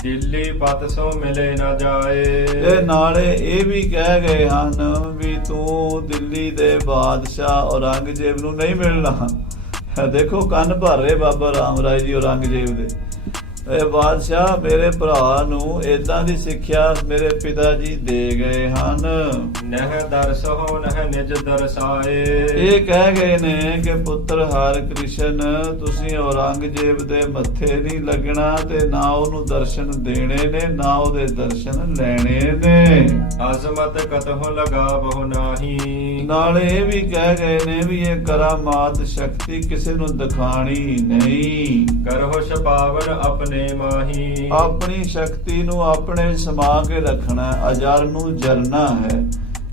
ਦਿੱਲੀ ਪਤ ਸੋ ਮਿਲੇ ਨਾ ਜਾਏ। ਤੇ ਨਾਲੇ ਇਹ ਵੀ ਕਹਿ ਗਏ ਹਨ ਵੀ ਤੂੰ ਦਿੱਲੀ ਦੇ ਬਾਦਸ਼ਾਹ ਔਰੰਗਜ਼ੇਬ ਨੂੰ ਨਹੀਂ ਮਿਲਣਾ। ਦੇਖੋ ਕੰਨ ਭਰ ਰਹੇ ਬਾਬਾ ਰਾਮ ਰਾਏ ਜੀ ਔਰੰਗਜ਼ੇਬ ਦੇ। ਇਹ ਬਾਦਸ਼ਾਹ ਮੇਰੇ ਭਰਾ ਨੂੰ ਏਦਾਂ ਦੀ ਸਿੱਖਿਆ ਮੇਰੇ ਪਿਤਾ ਜੀ ਦੇ ਗਏ ਹਨ। ਨਹਿ ਦਰਸਹੁ ਨਹਿ ਨਿਜ ਦਰਸਾਏ। ਇਹ ਕਹਿ ਗਏ ਨੇ ਕਿ ਪੁੱਤਰ ਹਰਿ ਕ੍ਰਿਸ਼ਨ ਤੁਸੀਂ ਔਰੰਗਜ਼ੇਬ ਦੇ ਮੱਥੇ ਨਹੀਂ ਲੱਗਣਾ ਤੇ ਨਾ ਉਹਨੂੰ ਦਰਸ਼ਨ ਦੇਣੇ ਨੇ ਨਾ ਉਹਦੇ ਦਰਸ਼ਨ ਲੈਣੇ ਨੇ। ਅਜ਼ਮਤ ਕਤਹੁ ਲਗਾਵਹੁ ਨਾਹੀ। ਨਾਲੇ ਇਹ ਵੀ ਕਹਿ ਗਏ ਨੇ ਵੀ ਇਹ ਕਰਾਮਾਤ ਸ਼ਕਤੀ ਕਿਸੇ ਨੂੰ ਦਿਖਾਣੀ ਨਹੀਂ। ਕਰਹੁ ਛਪਾਵਨ ਆਪਣੇ ਮਾਹੀ। ਆਪਣੀ ਸ਼ਕਤੀ ਨੂੰ ਆਪਣੇ ਸਮਾ ਕੇ ਰੱਖਣਾ, ਅਜਰ ਨੂੰ ਜਰਨਾ ਹੈ।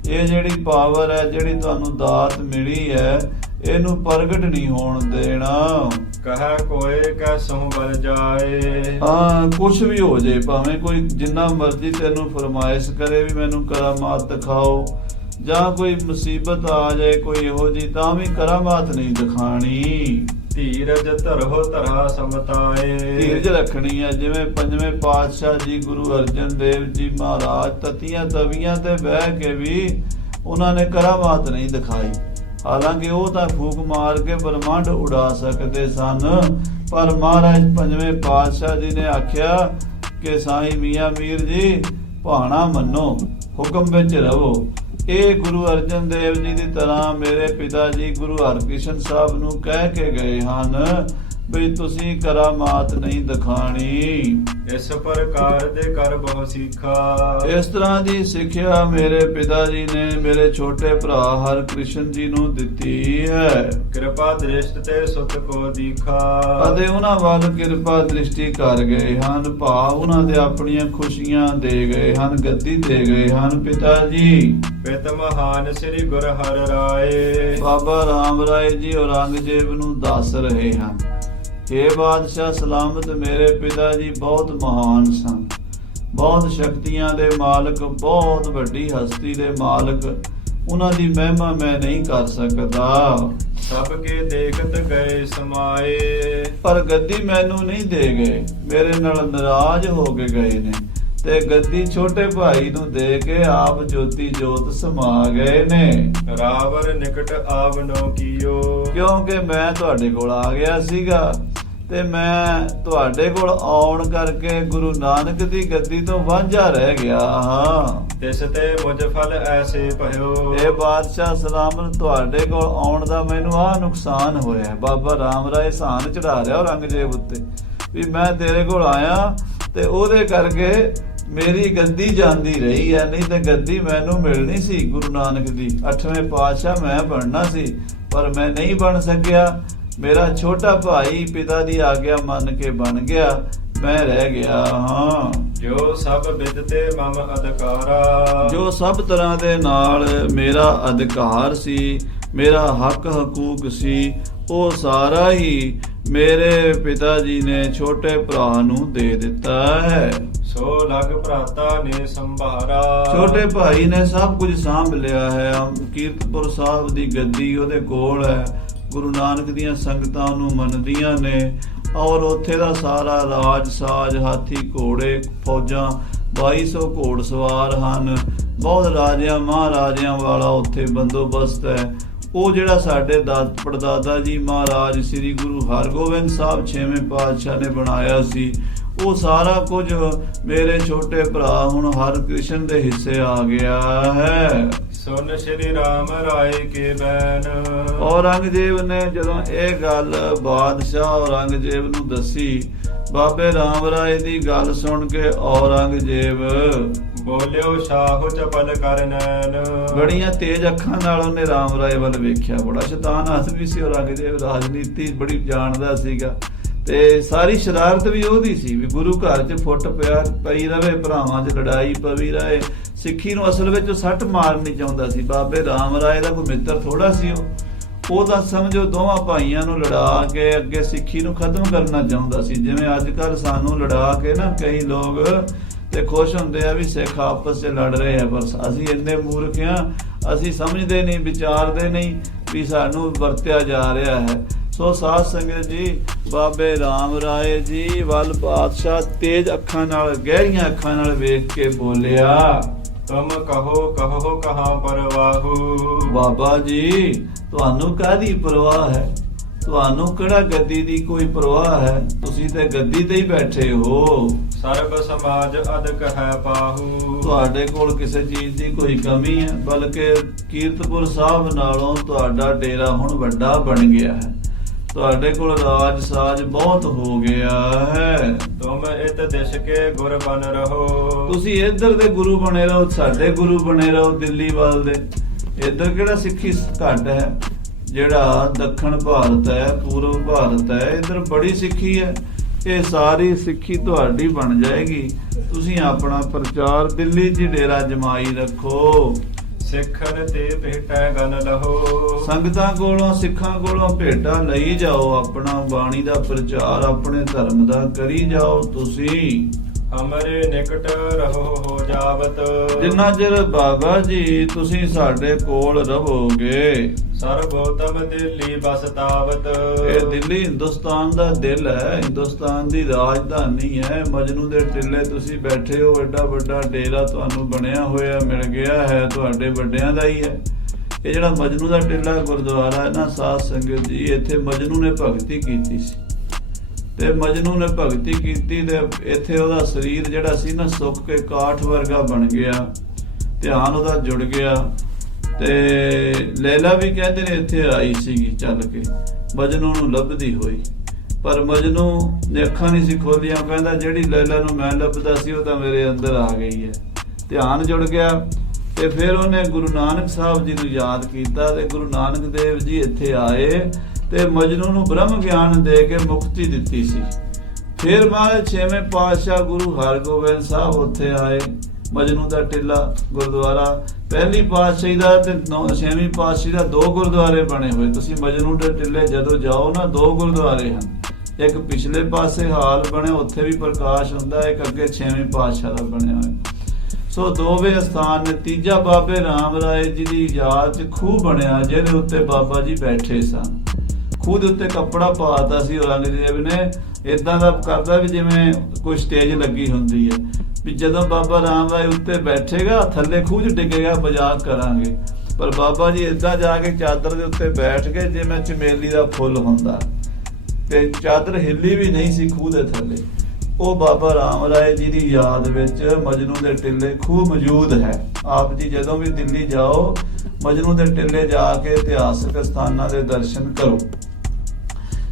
ਇਹ ਜਿਹੜੀ ਪਾਵਰ ਹੈ, ਜਿਹੜੀ ਤੁਹਾਨੂੰ ਦਾਤ ਮਿਲੀ ਹੈ, ਇਹਨੂੰ ਪ੍ਰਗਟ ਨਹੀਂ ਹੋਣ ਦੇਣਾ। ਕਹੈ ਕੋਏ ਕੈਸਹੁ ਬਲ ਜਾਏ। ਹਾਂ, ਕੁਛ ਵੀ ਹੋ ਜੇ, ਭਾਵੇਂ ਕੋਈ ਜਿੰਨਾ ਮਰਜ਼ੀ ਤੈਨੂੰ ਫਰਮਾਇਸ਼ ਕਰੇ ਵੀ ਮੈਨੂੰ ਕਰਾਮਾਤ ਦਿਖਾਓ, ਜਾਂ ਕੋਈ ਮੁਸੀਬਤ ਆ ਜਾਏ ਕੋਈ ਇਹੋ ਜੀ, ਤਾਂ ਵੀ ਕਰਾਮਾਤ ਨਹੀਂ ਦਿਖਾਣੀ। ਧੀਰਜ ਧਰਹੁ ਧਰਾ ਸਮਤਾਏ। ਧੀਰਜ ਰੱਖਣੀ ਹੈ। ਜਿਵੇਂ ਪੰਜਵੇਂ ਪਾਤਸ਼ਾਹ ਜੀ ਗੁਰੂ ਅਰਜਨ ਦੇਵ ਜੀ ਮਹਾਰਾਜ ਤਤੀਆਂ ਤਵੀਆਂ ਤੇ ਬਹਿ ਕੇ ਵੀ ਉਹਨਾਂ ਨੇ ਕਰਾਮਾਤ ਨਹੀਂ ਦਿਖਾਈ। ਹਾਲਾਂਕਿ ਉਹ ਤਾਂ ਫੂਕ ਮਾਰ ਕੇ ਬ੍ਰਹਮੰਡ ਉਡਾ ਸਕਦੇ ਸਨ, ਪਰ ਮਹਾਰਾਜ ਪੰਜਵੇਂ ਪਾਤਸ਼ਾਹ ਜੀ ਨੇ ਆਖਿਆ ਕਿ ਸਾਈਂ ਮੀਆਂ ਮੀਰ ਜੀ ਭਾਣਾ ਮੰਨੋ, ਹੁਕਮ ਵਿੱਚ ਰਹੋ। ਇਹ ਗੁਰੂ ਅਰਜਨ ਦੇਵ ਜੀ ਦੀ ਤਰ੍ਹਾਂ ਮੇਰੇ ਪਿਤਾ ਜੀ ਗੁਰੂ ਹਰਕ੍ਰਿਸ਼ਨ ਸਾਹਿਬ ਨੂੰ ਕਹਿ ਕੇ ਗਏ ਹਨ ਵੀ ਤੁਸੀਂ ਕਰਾਮਾਤ ਨਹੀਂ ਦਿਖਾਣੀ। ਇਸ ਪ੍ਰਕਾਰ ਦੇ ਕਰ ਬਹੁ ਸਿੱਖਾ। ਇਸ ਤਰ੍ਹਾਂ ਦੀ ਸਿੱਖਿਆ ਮੇਰੇ ਪਿਤਾ ਜੀ ਨੇ ਮੇਰੇ ਛੋਟੇ ਭਰਾ ਹਰਕ੍ਰਿਸ਼ਨ ਜੀ ਨੂੰ ਦਿੱਤੀ ਹੈ। ਕਿਰਪਾ ਦ੍ਰਿਸ਼ਟ ਤੇ ਸੁਤ ਕੋ ਦੀਖਾ। ਅਤੇ ਉਹਨਾਂ ਵੱਲ ਕਿਰਪਾ ਦ੍ਰਿਸ਼ਟੀ ਕਰ ਗਏ ਹਨ, ਭਾਵ ਉਹਨਾਂ ਦੇ ਆਪਣੀਆਂ ਖੁਸ਼ੀਆਂ ਦੇ ਗਏ ਹਨ, ਗੱਦੀ ਦੇ ਗਏ ਹਨ ਪਿਤਾ ਜੀ। ਪਿਤ ਮਹਾਨ ਸ੍ਰੀ ਗੁਰ ਹਰਿ ਰਾਏ। ਬਾਬਾ ਰਾਮ ਰਾਏ ਜੀ ਔਰੰਗਜ਼ੇਬ ਨੂੰ ਦੱਸ ਰਹੇ ਹਨ, हे ਬਾਦਸ਼ਾਹ ਸਲਾਮਤ, ਮੇਰੇ ਪਿਤਾ ਜੀ ਬਹੁਤ ਮਹਾਨ ਸਨ, ਬਹੁਤ ਸ਼ਕਤੀਆਂ ਦੇ ਮਾਲਕ, ਬਹੁਤ ਵੱਡੀ ਹਸਤੀ ਦੇ ਮਾਲਕ। ਉਹਨਾਂ ਦੀ ਮਹਿਮਾ ਮੈਂ ਨਹੀਂ ਕਰ ਸਕਦਾ। ਸਭ ਕੇ ਦੇਖਤ ਗਏ ਸਮਾਏ। ਪਰ ਗੱਦੀ ਮੈਨੂੰ ਨਹੀਂ ਦੇ ਗਏ, ਮੇਰੇ ਨਾਲ ਨਾਰਾਜ਼ ਹੋ ਕੇ ਗਏ ਨੇ ਤੇ ਗੱਦੀ ਛੋਟੇ ਭਾਈ ਨੂੰ ਦੇ ਕੇ ਆਪ ਜੋਤੀ ਜੋਤ ਸਮਾ ਗਏ ਨੇ। ਰਾਵਰ ਨਿਕਟ ਆਵਨੋ ਕੀਓ। ਕਿਉਂਕਿ ਮੈਂ ਤੁਹਾਡੇ ਕੋਲ ਆ ਗਿਆ ਸੀਗਾ ਤੇ ਮੈਂ ਤੁਹਾਡੇ ਕੋਲ ਆਉਣ ਕਰਕੇ ਗੁਰੂ ਨਾਨਕ ਦੀ ਗੱਦੀ ਤੋਂ ਵਾਂਝਾ ਰਹਿ ਗਿਆ ਹਾਂ। ਤਿਸ ਤੇ ਮੁਝ ਫਲ ਐਸੇ ਭਇਓ। ਇਹ ਬਾਦਸ਼ਾਹ ਸਲਾਮਤ, ਤੁਹਾਡੇ ਕੋਲ ਆਉਣ ਦਾ ਮੈਨੂੰ ਆਹ ਨੁਕਸਾਨ ਹੋਇਆ। ਬਾਬਾ ਰਾਮ ਰਾਏ ਸਾਨ ਚੜਾ ਰਿਹਾ ਔਰੰਗਜ਼ੇਬ ਉੱਤੇ ਵੀ ਮੈਂ ਤੇਰੇ ਕੋਲ ਆਇਆ ਤੇ ਉਹਦੇ ਕਰਕੇ ਮੇਰੀ ਗੱਦੀ ਜਾਂਦੀ ਰਹੀ ਹੈ, ਨਹੀਂ ਤੇ ਗੱਦੀ ਮੈਨੂੰ ਮਿਲਣੀ ਸੀ ਗੁਰੂ ਨਾਨਕ ਦੀ। 8ਵੇਂ ਪਾਤਸ਼ਾਹ ਮੈਂ ਬਣਨਾ ਸੀ, ਪਰ ਮੈਂ ਨਹੀਂ ਬਣ ਸਕਿਆ। ਮੇਰਾ ਛੋਟਾ ਭਾਈ ਪਿਤਾ ਦੀ ਆਗਿਆ ਮੰਨ ਕੇ ਬਣ ਗਿਆ, ਮੈਂ ਰਹਿ ਗਿਆ ਹਾਂ। ਜੋ ਸਭ ਵਿਦ ਤੇ ਮਮ ਅਧਿਕਾਰਾ। ਜੋ ਸਭ ਤਰ੍ਹਾਂ ਦੇ ਨਾਲ ਮੇਰਾ ਅਧਿਕਾਰ ਸੀ, ਮੇਰਾ ਹੱਕ ਹਕੂਕ ਸੀ, ਉਹ ਸਾਰਾ ਹੀ ਮੇਰੇ ਪਿਤਾ ਜੀ ਨੇ ਛੋਟੇ ਭਰਾ ਨੂੰ ਦੇ ਦਿੱਤਾ ਹੈ। ਸੋ ਲਗ ਭਰਾਤਾ ਨੇ ਸੰਭਾਰਾ। ਛੋਟੇ ਭਾਈ ਨੇ ਸਭ ਕੁਝ ਸਾਂਭ ਲਿਆ ਹੈ। ਕੀਰਤਪੁਰ ਸਾਹਿਬ ਦੀ ਗੱਦੀ ਉਹਦੇ ਕੋਲ ਹੈ। ਗੁਰੂ ਨਾਨਕ ਦੀਆਂ ਸੰਗਤਾਂ ਨੂੰ ਮੰਨਦੀਆਂ ਨੇ ਔਰ ਉੱਥੇ ਦਾ ਸਾਰਾ ਰਾਜ ਸਾਜ, ਹਾਥੀ ਘੋੜੇ, ਫੌਜਾਂ, 2200 ਘੋੜਸਵਾਰ ਹਨ। ਬਹੁਤ ਰਾਜਿਆਂ ਮਹਾਰਾਜਿਆਂ ਵਾਲਾ ਉੱਥੇ ਬੰਦੋਬਸਤ ਹੈ। ਉਹ ਜਿਹੜਾ ਸਾਡੇ ਪੜਦਾਦਾ ਜੀ ਮਹਾਰਾਜ ਸ੍ਰੀ ਗੁਰੂ ਹਰਗੋਬਿੰਦ ਸਾਹਿਬ 6ਵੇਂ ਪਾਤਸ਼ਾਹ ਨੇ ਬਣਾਇਆ ਸੀ, ਉਹ ਸਾਰਾ ਕੁਝ ਮੇਰੇ ਛੋਟੇ ਭਰਾ ਹੁਣ ਹਰਕ੍ਰਿਸ਼ਨ ਦੇ ਹਿੱਸੇ ਆ ਗਿਆ ਹੈ। ਸੁਨ ਸ਼੍ਰੀ ਰਾਮ ਰਾਏ ਕੇ ਬੈਨ। ਔਰੰਗਜ਼ੇਬ ਨੇ ਜਦੋਂ ਇਹ ਗੱਲ ਬਾਦਸ਼ਾਹ ਔਰੰਗਜ਼ੇਬ ਨੂੰ ਦੱਸੀ, ਬਾਬੇ ਰਾਮ ਰਾਏ ਦੀ ਗੱਲ ਸੁਣ ਕੇ ਔਰੰਗਜ਼ੇਬ ਬੋਲਿਓ ਸ਼ਾਹੋ ਚਪਲ ਕਰ ਨੈਣ। ਬੜੀਆਂ ਤੇਜ਼ ਅੱਖਾਂ ਨਾਲ ਉਹਨੇ ਰਾਮ ਰਾਏ ਵੱਲ ਵੇਖਿਆ। ਬੜਾ ਸ਼ੈਤਾਨ ਆਦਮੀ ਸੀ ਔਰੰਗਜ਼ੇਬ, ਰਾਜਨੀਤੀ ਬੜੀ ਜਾਣਦਾ ਸੀਗਾ ਤੇ ਸਾਰੀ ਸ਼ਰਾਰਤ ਵੀ ਉਹਦੀ ਸੀ ਵੀ ਗੁਰੂ ਘਰ 'ਚ ਫੁੱਟ ਪਈ ਰਵੇ, ਭਰਾਵਾਂ 'ਚ ਲੜਾਈ ਪਈ ਰਹੇ। ਸਿੱਖੀ ਨੂੰ ਅਸਲ ਵਿੱਚ ਸੱਟ ਮਾਰਨੀ ਚਾਹੁੰਦਾ ਸੀ। ਬਾਬੇ ਰਾਮ ਰਾਏ ਦਾ ਕੋਈ ਮਿੱਤਰ ਥੋੜਾ ਸੀ ਉਹ ਤਾਂ ਸਮਝੋ ਦੋਵਾਂ ਭਾਈਆਂ ਨੂੰ ਲੜਾ ਕੇ ਅੱਗੇ ਸਿੱਖੀ ਨੂੰ ਖਤਮ ਕਰਨਾ ਚਾਹੁੰਦਾ ਸੀ। ਜਿਵੇਂ ਅੱਜ ਕੱਲ ਸਾਨੂੰ ਲੜਾ ਕੇ ਨਾ ਕਈ ਲੋਕ ਤੇ ਖੁਸ਼ ਹੁੰਦੇ ਆ ਵੀ ਸਿੱਖ ਆਪਸ 'ਚ ਲੜ ਰਹੇ ਆ, ਪਰ ਅਸੀਂ ਇੰਨੇ ਮੂਰਖ ਆ, ਅਸੀਂ ਸਮਝਦੇ ਨਹੀਂ, ਵਿਚਾਰਦੇ ਨਹੀਂ ਵੀ ਸਾਨੂੰ ਵਰਤਿਆ ਜਾ ਰਿਹਾ ਹੈ। ਸੋ ਸਾਧ ਸੰਗਤ ਜੀ, ਬਾਬੇ ਰਾਮ ਰਾਏ ਜੀ ਵੱਲ ਬਾਦਸ਼ਾਹ ਤੇਜ਼ ਅੱਖਾਂ ਨਾਲ, ਗਹਿਰੀਆਂ ਅੱਖਾਂ ਨਾਲ ਵੇਖ ਕੇ ਬੋਲਿਆ, ਤੁਮ ਕਹੋ ਕਹਾਂ ਪਰਵਾਹੂ। ਬਾਬਾ ਜੀ ਤੁਹਾਨੂੰ ਕਾਹਦੀ ਪਰਵਾਹ ਹੈ? ਤੁਹਾਨੂੰ ਕਿਹੜਾ ਗੱਦੀ ਦੀ ਕੋਈ ਪਰਵਾਹ ਹੈ? ਤੁਸੀਂ ਤੇ ਗੱਦੀ ਤੇ ਹੀ ਬੈਠੇ ਹੋ। ਸਰਬ ਸਮਾਜ ਅਦਕ ਹੈ ਪਾਹੂ। ਤੁਹਾਡੇ ਕੋਲ ਕਿਸੇ ਚੀਜ਼ ਦੀ ਕੋਈ ਕਮੀ ਹੈ? ਬਲਕਿ ਕੀਰਤਪੁਰ ਸਾਹਿਬ ਨਾਲੋਂ ਤੁਹਾਡਾ ਡੇਰਾ ਹੁਣ ਵੱਡਾ ਬਣ ਗਿਆ ਹੈ। ਤੁਹਾਡੇ ਕੋਲ ਰਾਜ ਸਾਜ ਬਹੁਤ ਹੋ ਗਿਆ ਹੈ। ਤੁਮ ਇਤ ਦਿਸ਼ ਕੇ ਗੁਰ ਬਨ ਰਹੋ। ਤੁਸੀਂ ਇੱਧਰ ਦੇ ਗੁਰੂ ਬਣੇ ਰਹੋ, ਸਾਡੇ ਗੁਰੂ ਬਣੇ ਰਹੋ ਦਿੱਲੀ ਵੱਲ ਦੇ। ਇੱਧਰ ਕਿਹੜਾ ਸਿੱਖੀ ਘੱਟ ਹੈ? ਜਿਹੜਾ ਦੱਖਣ ਭਾਰਤ ਹੈ, ਪੂਰਬ ਭਾਰਤ ਹੈ, ਇੱਧਰ ਬੜੀ ਸਿੱਖੀ ਹੈ। ਇਹ ਸਾਰੀ ਸਿੱਖੀ ਤੁਹਾਡੀ ਬਣ ਜਾਏਗੀ। ਤੁਸੀਂ ਆਪਣਾ ਪ੍ਰਚਾਰ ਦਿੱਲੀ 'ਚ ਡੇਰਾ ਜਮਾਈ ਰੱਖੋ। ਸਿੱਖਨ ਤੇ ਭੇਟੈ ਗਨ ਲਹੋ। ਸੰਗਤਾਂ ਕੋਲੋਂ, ਸਿੱਖਾਂ ਕੋਲੋਂ ਭੇਟਾ ਲਈ ਜਾਓ। ਆਪਣਾ ਬਾਣੀ ਦਾ ਪ੍ਰਚਾਰ, ਆਪਣੇ ਧਰਮ ਦਾ ਕਰੀ ਜਾਓ। ਤੁਸੀਂ ਹਮਰੇ ਨਿਕਟ ਰਹੋ ਹੋ ਜਾਵਤ। ਜਿੰਨਾ ਚਿਰ ਬਾਬਾ ਜੀ ਤੁਸੀਂ ਸਾਡੇ ਕੋਲ ਰਹੋਗੇ, ਸਰਬੋਤਮ ਦਿੱਲੀ ਬਸ ਤਾਵਤ। ਇਹ ਦਿੱਲੀ ਹਿੰਦੁਸਤਾਨ ਦਾ ਦਿਲ ਹੈ, ਹਿੰਦੁਸਤਾਨ ਦੀ ਰਾਜਧਾਨੀ ਹੈ। ਮਜਨੂ ਦੇ ਟਿੱਲੇ ਤੁਸੀਂ ਬੈਠੇ ਹੋ, ਐਡਾ ਵੱਡਾ ਡੇਰਾ ਤੁਹਾਨੂੰ ਬਣਿਆ ਹੋਇਆ ਮਿਲ ਗਿਆ ਹੈ, ਤੁਹਾਡੇ ਵੱਡਿਆਂ ਦਾ ਹੀ ਹੈ। ਇਹ ਜਿਹੜਾ ਮਜਨੂ ਦਾ ਟਿੱਲਾ ਗੁਰਦੁਆਰਾ ਹੈ ਨਾ ਸਾਧ ਸੰਗਤ ਜੀ, ਇੱਥੇ ਮਜਨੂ ਨੇ ਭਗਤੀ ਕੀਤੀ ਸੀ ਤੇ ਮਜਨੂ ਨੇ ਭਗਤੀ ਕੀਤੀ ਤੇ ਇੱਥੇ ਉਹਦਾ ਸਰੀਰ ਜਿਹੜਾ ਸੀ ਨਾ ਸੁੱਕ ਕੇ ਕਾਠ ਵਰਗਾ ਬਣ ਗਿਆ, ਧਿਆਨ ਉਹਦਾ ਜੁੜ ਗਿਆ। ਤੇ ਲੈਲਾ ਵੀ ਕਹਿੰਦੇ ਨੇ ਇੱਥੇ ਆਈ ਸੀਗੀ ਚੱਲ ਕੇ, ਮਜਨੂ ਨੂੰ ਲੱਭਦੀ ਹੋਈ, ਪਰ ਮਜਨੂ ਨੇ ਅੱਖਾਂ ਨਹੀਂ ਸੀ ਖੋਲੀਆਂ। ਕਹਿੰਦਾ ਜਿਹੜੀ ਲੈਲਾ ਨੂੰ ਮੈਂ ਲੱਭਦਾ ਸੀ ਉਹ ਤਾਂ ਮੇਰੇ ਅੰਦਰ ਆ ਗਈ ਹੈ। ਧਿਆਨ ਜੁੜ ਗਿਆ ਤੇ ਫਿਰ ਉਹਨੇ ਗੁਰੂ ਨਾਨਕ ਸਾਹਿਬ ਜੀ ਨੂੰ ਯਾਦ ਕੀਤਾ ਤੇ ਗੁਰੂ ਨਾਨਕ ਦੇਵ ਜੀ ਇੱਥੇ ਆਏ ਤੇ ਮਜਨੂ ਨੂੰ ਬ੍ਰਹਮ ਗਿਆਨ ਦੇ ਕੇ ਮੁਕਤੀ ਦਿੱਤੀ ਸੀ। ਫਿਰ ਮਹਾਰਾਜ ਛੇਵੇਂ ਪਾਤਸ਼ਾਹ ਗੁਰੂ ਹਰਗੋਬਿੰਦ ਸਾਹਿਬ ਉੱਥੇ ਆਏ। ਮਜਨੂ ਦਾ ਟਿੱਲਾ ਗੁਰਦੁਆਰਾ ਪਹਿਲੀ ਪਾਤਸ਼ਾਹੀ ਦਾ ਤੇ ਛੇਵੀਂ ਪਾਤਸ਼ਾਹੀ ਦਾ 2 ਗੁਰਦੁਆਰੇ ਬਣੇ ਹੋਏ। ਤੁਸੀਂ ਮਜਨੂ ਦੇ ਟਿੱਲੇ ਜਦੋਂ ਜਾਓ ਨਾ, 2 ਗੁਰਦੁਆਰੇ ਹਨ। ਇੱਕ ਪਿਛਲੇ ਪਾਸੇ ਹਾਲ ਬਣਿਆ, ਉੱਥੇ ਵੀ ਪ੍ਰਕਾਸ਼ ਹੁੰਦਾ, ਇੱਕ ਅੱਗੇ ਛੇਵੇਂ ਪਾਤਸ਼ਾਹ ਦਾ ਬਣਿਆ ਹੋਇਆ। ਸੋ ਦੋਵੇਂ ਸਥਾਨ ਨੇ। ਤੀਜਾ ਬਾਬੇ ਰਾਮ ਰਾਏ ਜੀ ਦੀ ਯਾਦ 'ਚ ਖੂਹ ਬਣਿਆ, ਜਿਹਦੇ ਉੱਤੇ ਬਾਬਾ ਜੀ ਬੈਠੇ ਸਨ। ਖੂਹ ਦੇ ਉੱਤੇ ਕੱਪੜਾ ਪਾਤਾ ਸੀ ਔਰੰਗਜ਼ੇਬ ਨੇ, ਇਦਾਂ ਦਾ ਕਰਦਾ ਵੀ ਜਿਵੇਂ ਕੋਈ ਸਟੇਜ ਲੱਗੀ ਹੁੰਦੀ ਹੈ, ਵੀ ਜਦੋਂ ਬਾਬਾ ਰਾਮ ਰਾਏ ਉੱਤੇ ਬੈਠੇਗਾ ਥੱਲੇ ਖੂਹ 'ਚ ਡਿੱਗੇਗਾ, ਮਜ਼ਾਕ ਕਰਾਂਗੇ। ਪਰ ਬਾਬਾ ਜੀ ਇਦਾਂ ਜਾ ਕੇ ਚਾਦਰ ਦੇ ਉੱਤੇ ਬੈਠ ਗਏ ਜਿਵੇਂ ਚਮੇਲੀ ਦਾ ਫੁੱਲ ਹੁੰਦਾ, ਤੇ ਚਾਦਰ ਹਿੱਲੀ ਵੀ ਨਹੀਂ ਸੀ ਖੂਹ ਦੇ ਥੱਲੇ। ਉਹ ਬਾਬਾ ਰਾਮ ਰਾਏ ਜੀ ਦੀ ਯਾਦ ਵਿੱਚ ਮਜਨੂ ਦੇ ਟਿੱਲੇ ਖੂਹ ਮੌਜੂਦ ਹੈ। ਆਪ ਜੀ ਜਦੋਂ ਵੀ ਦਿੱਲੀ ਜਾਓ, ਮਜਨੂ ਦੇ ਟਿੱਲੇ ਜਾ ਕੇ ਇਤਿਹਾਸਕ ਸਥਾਨਾਂ ਦੇ ਦਰਸ਼ਨ ਕਰੋ।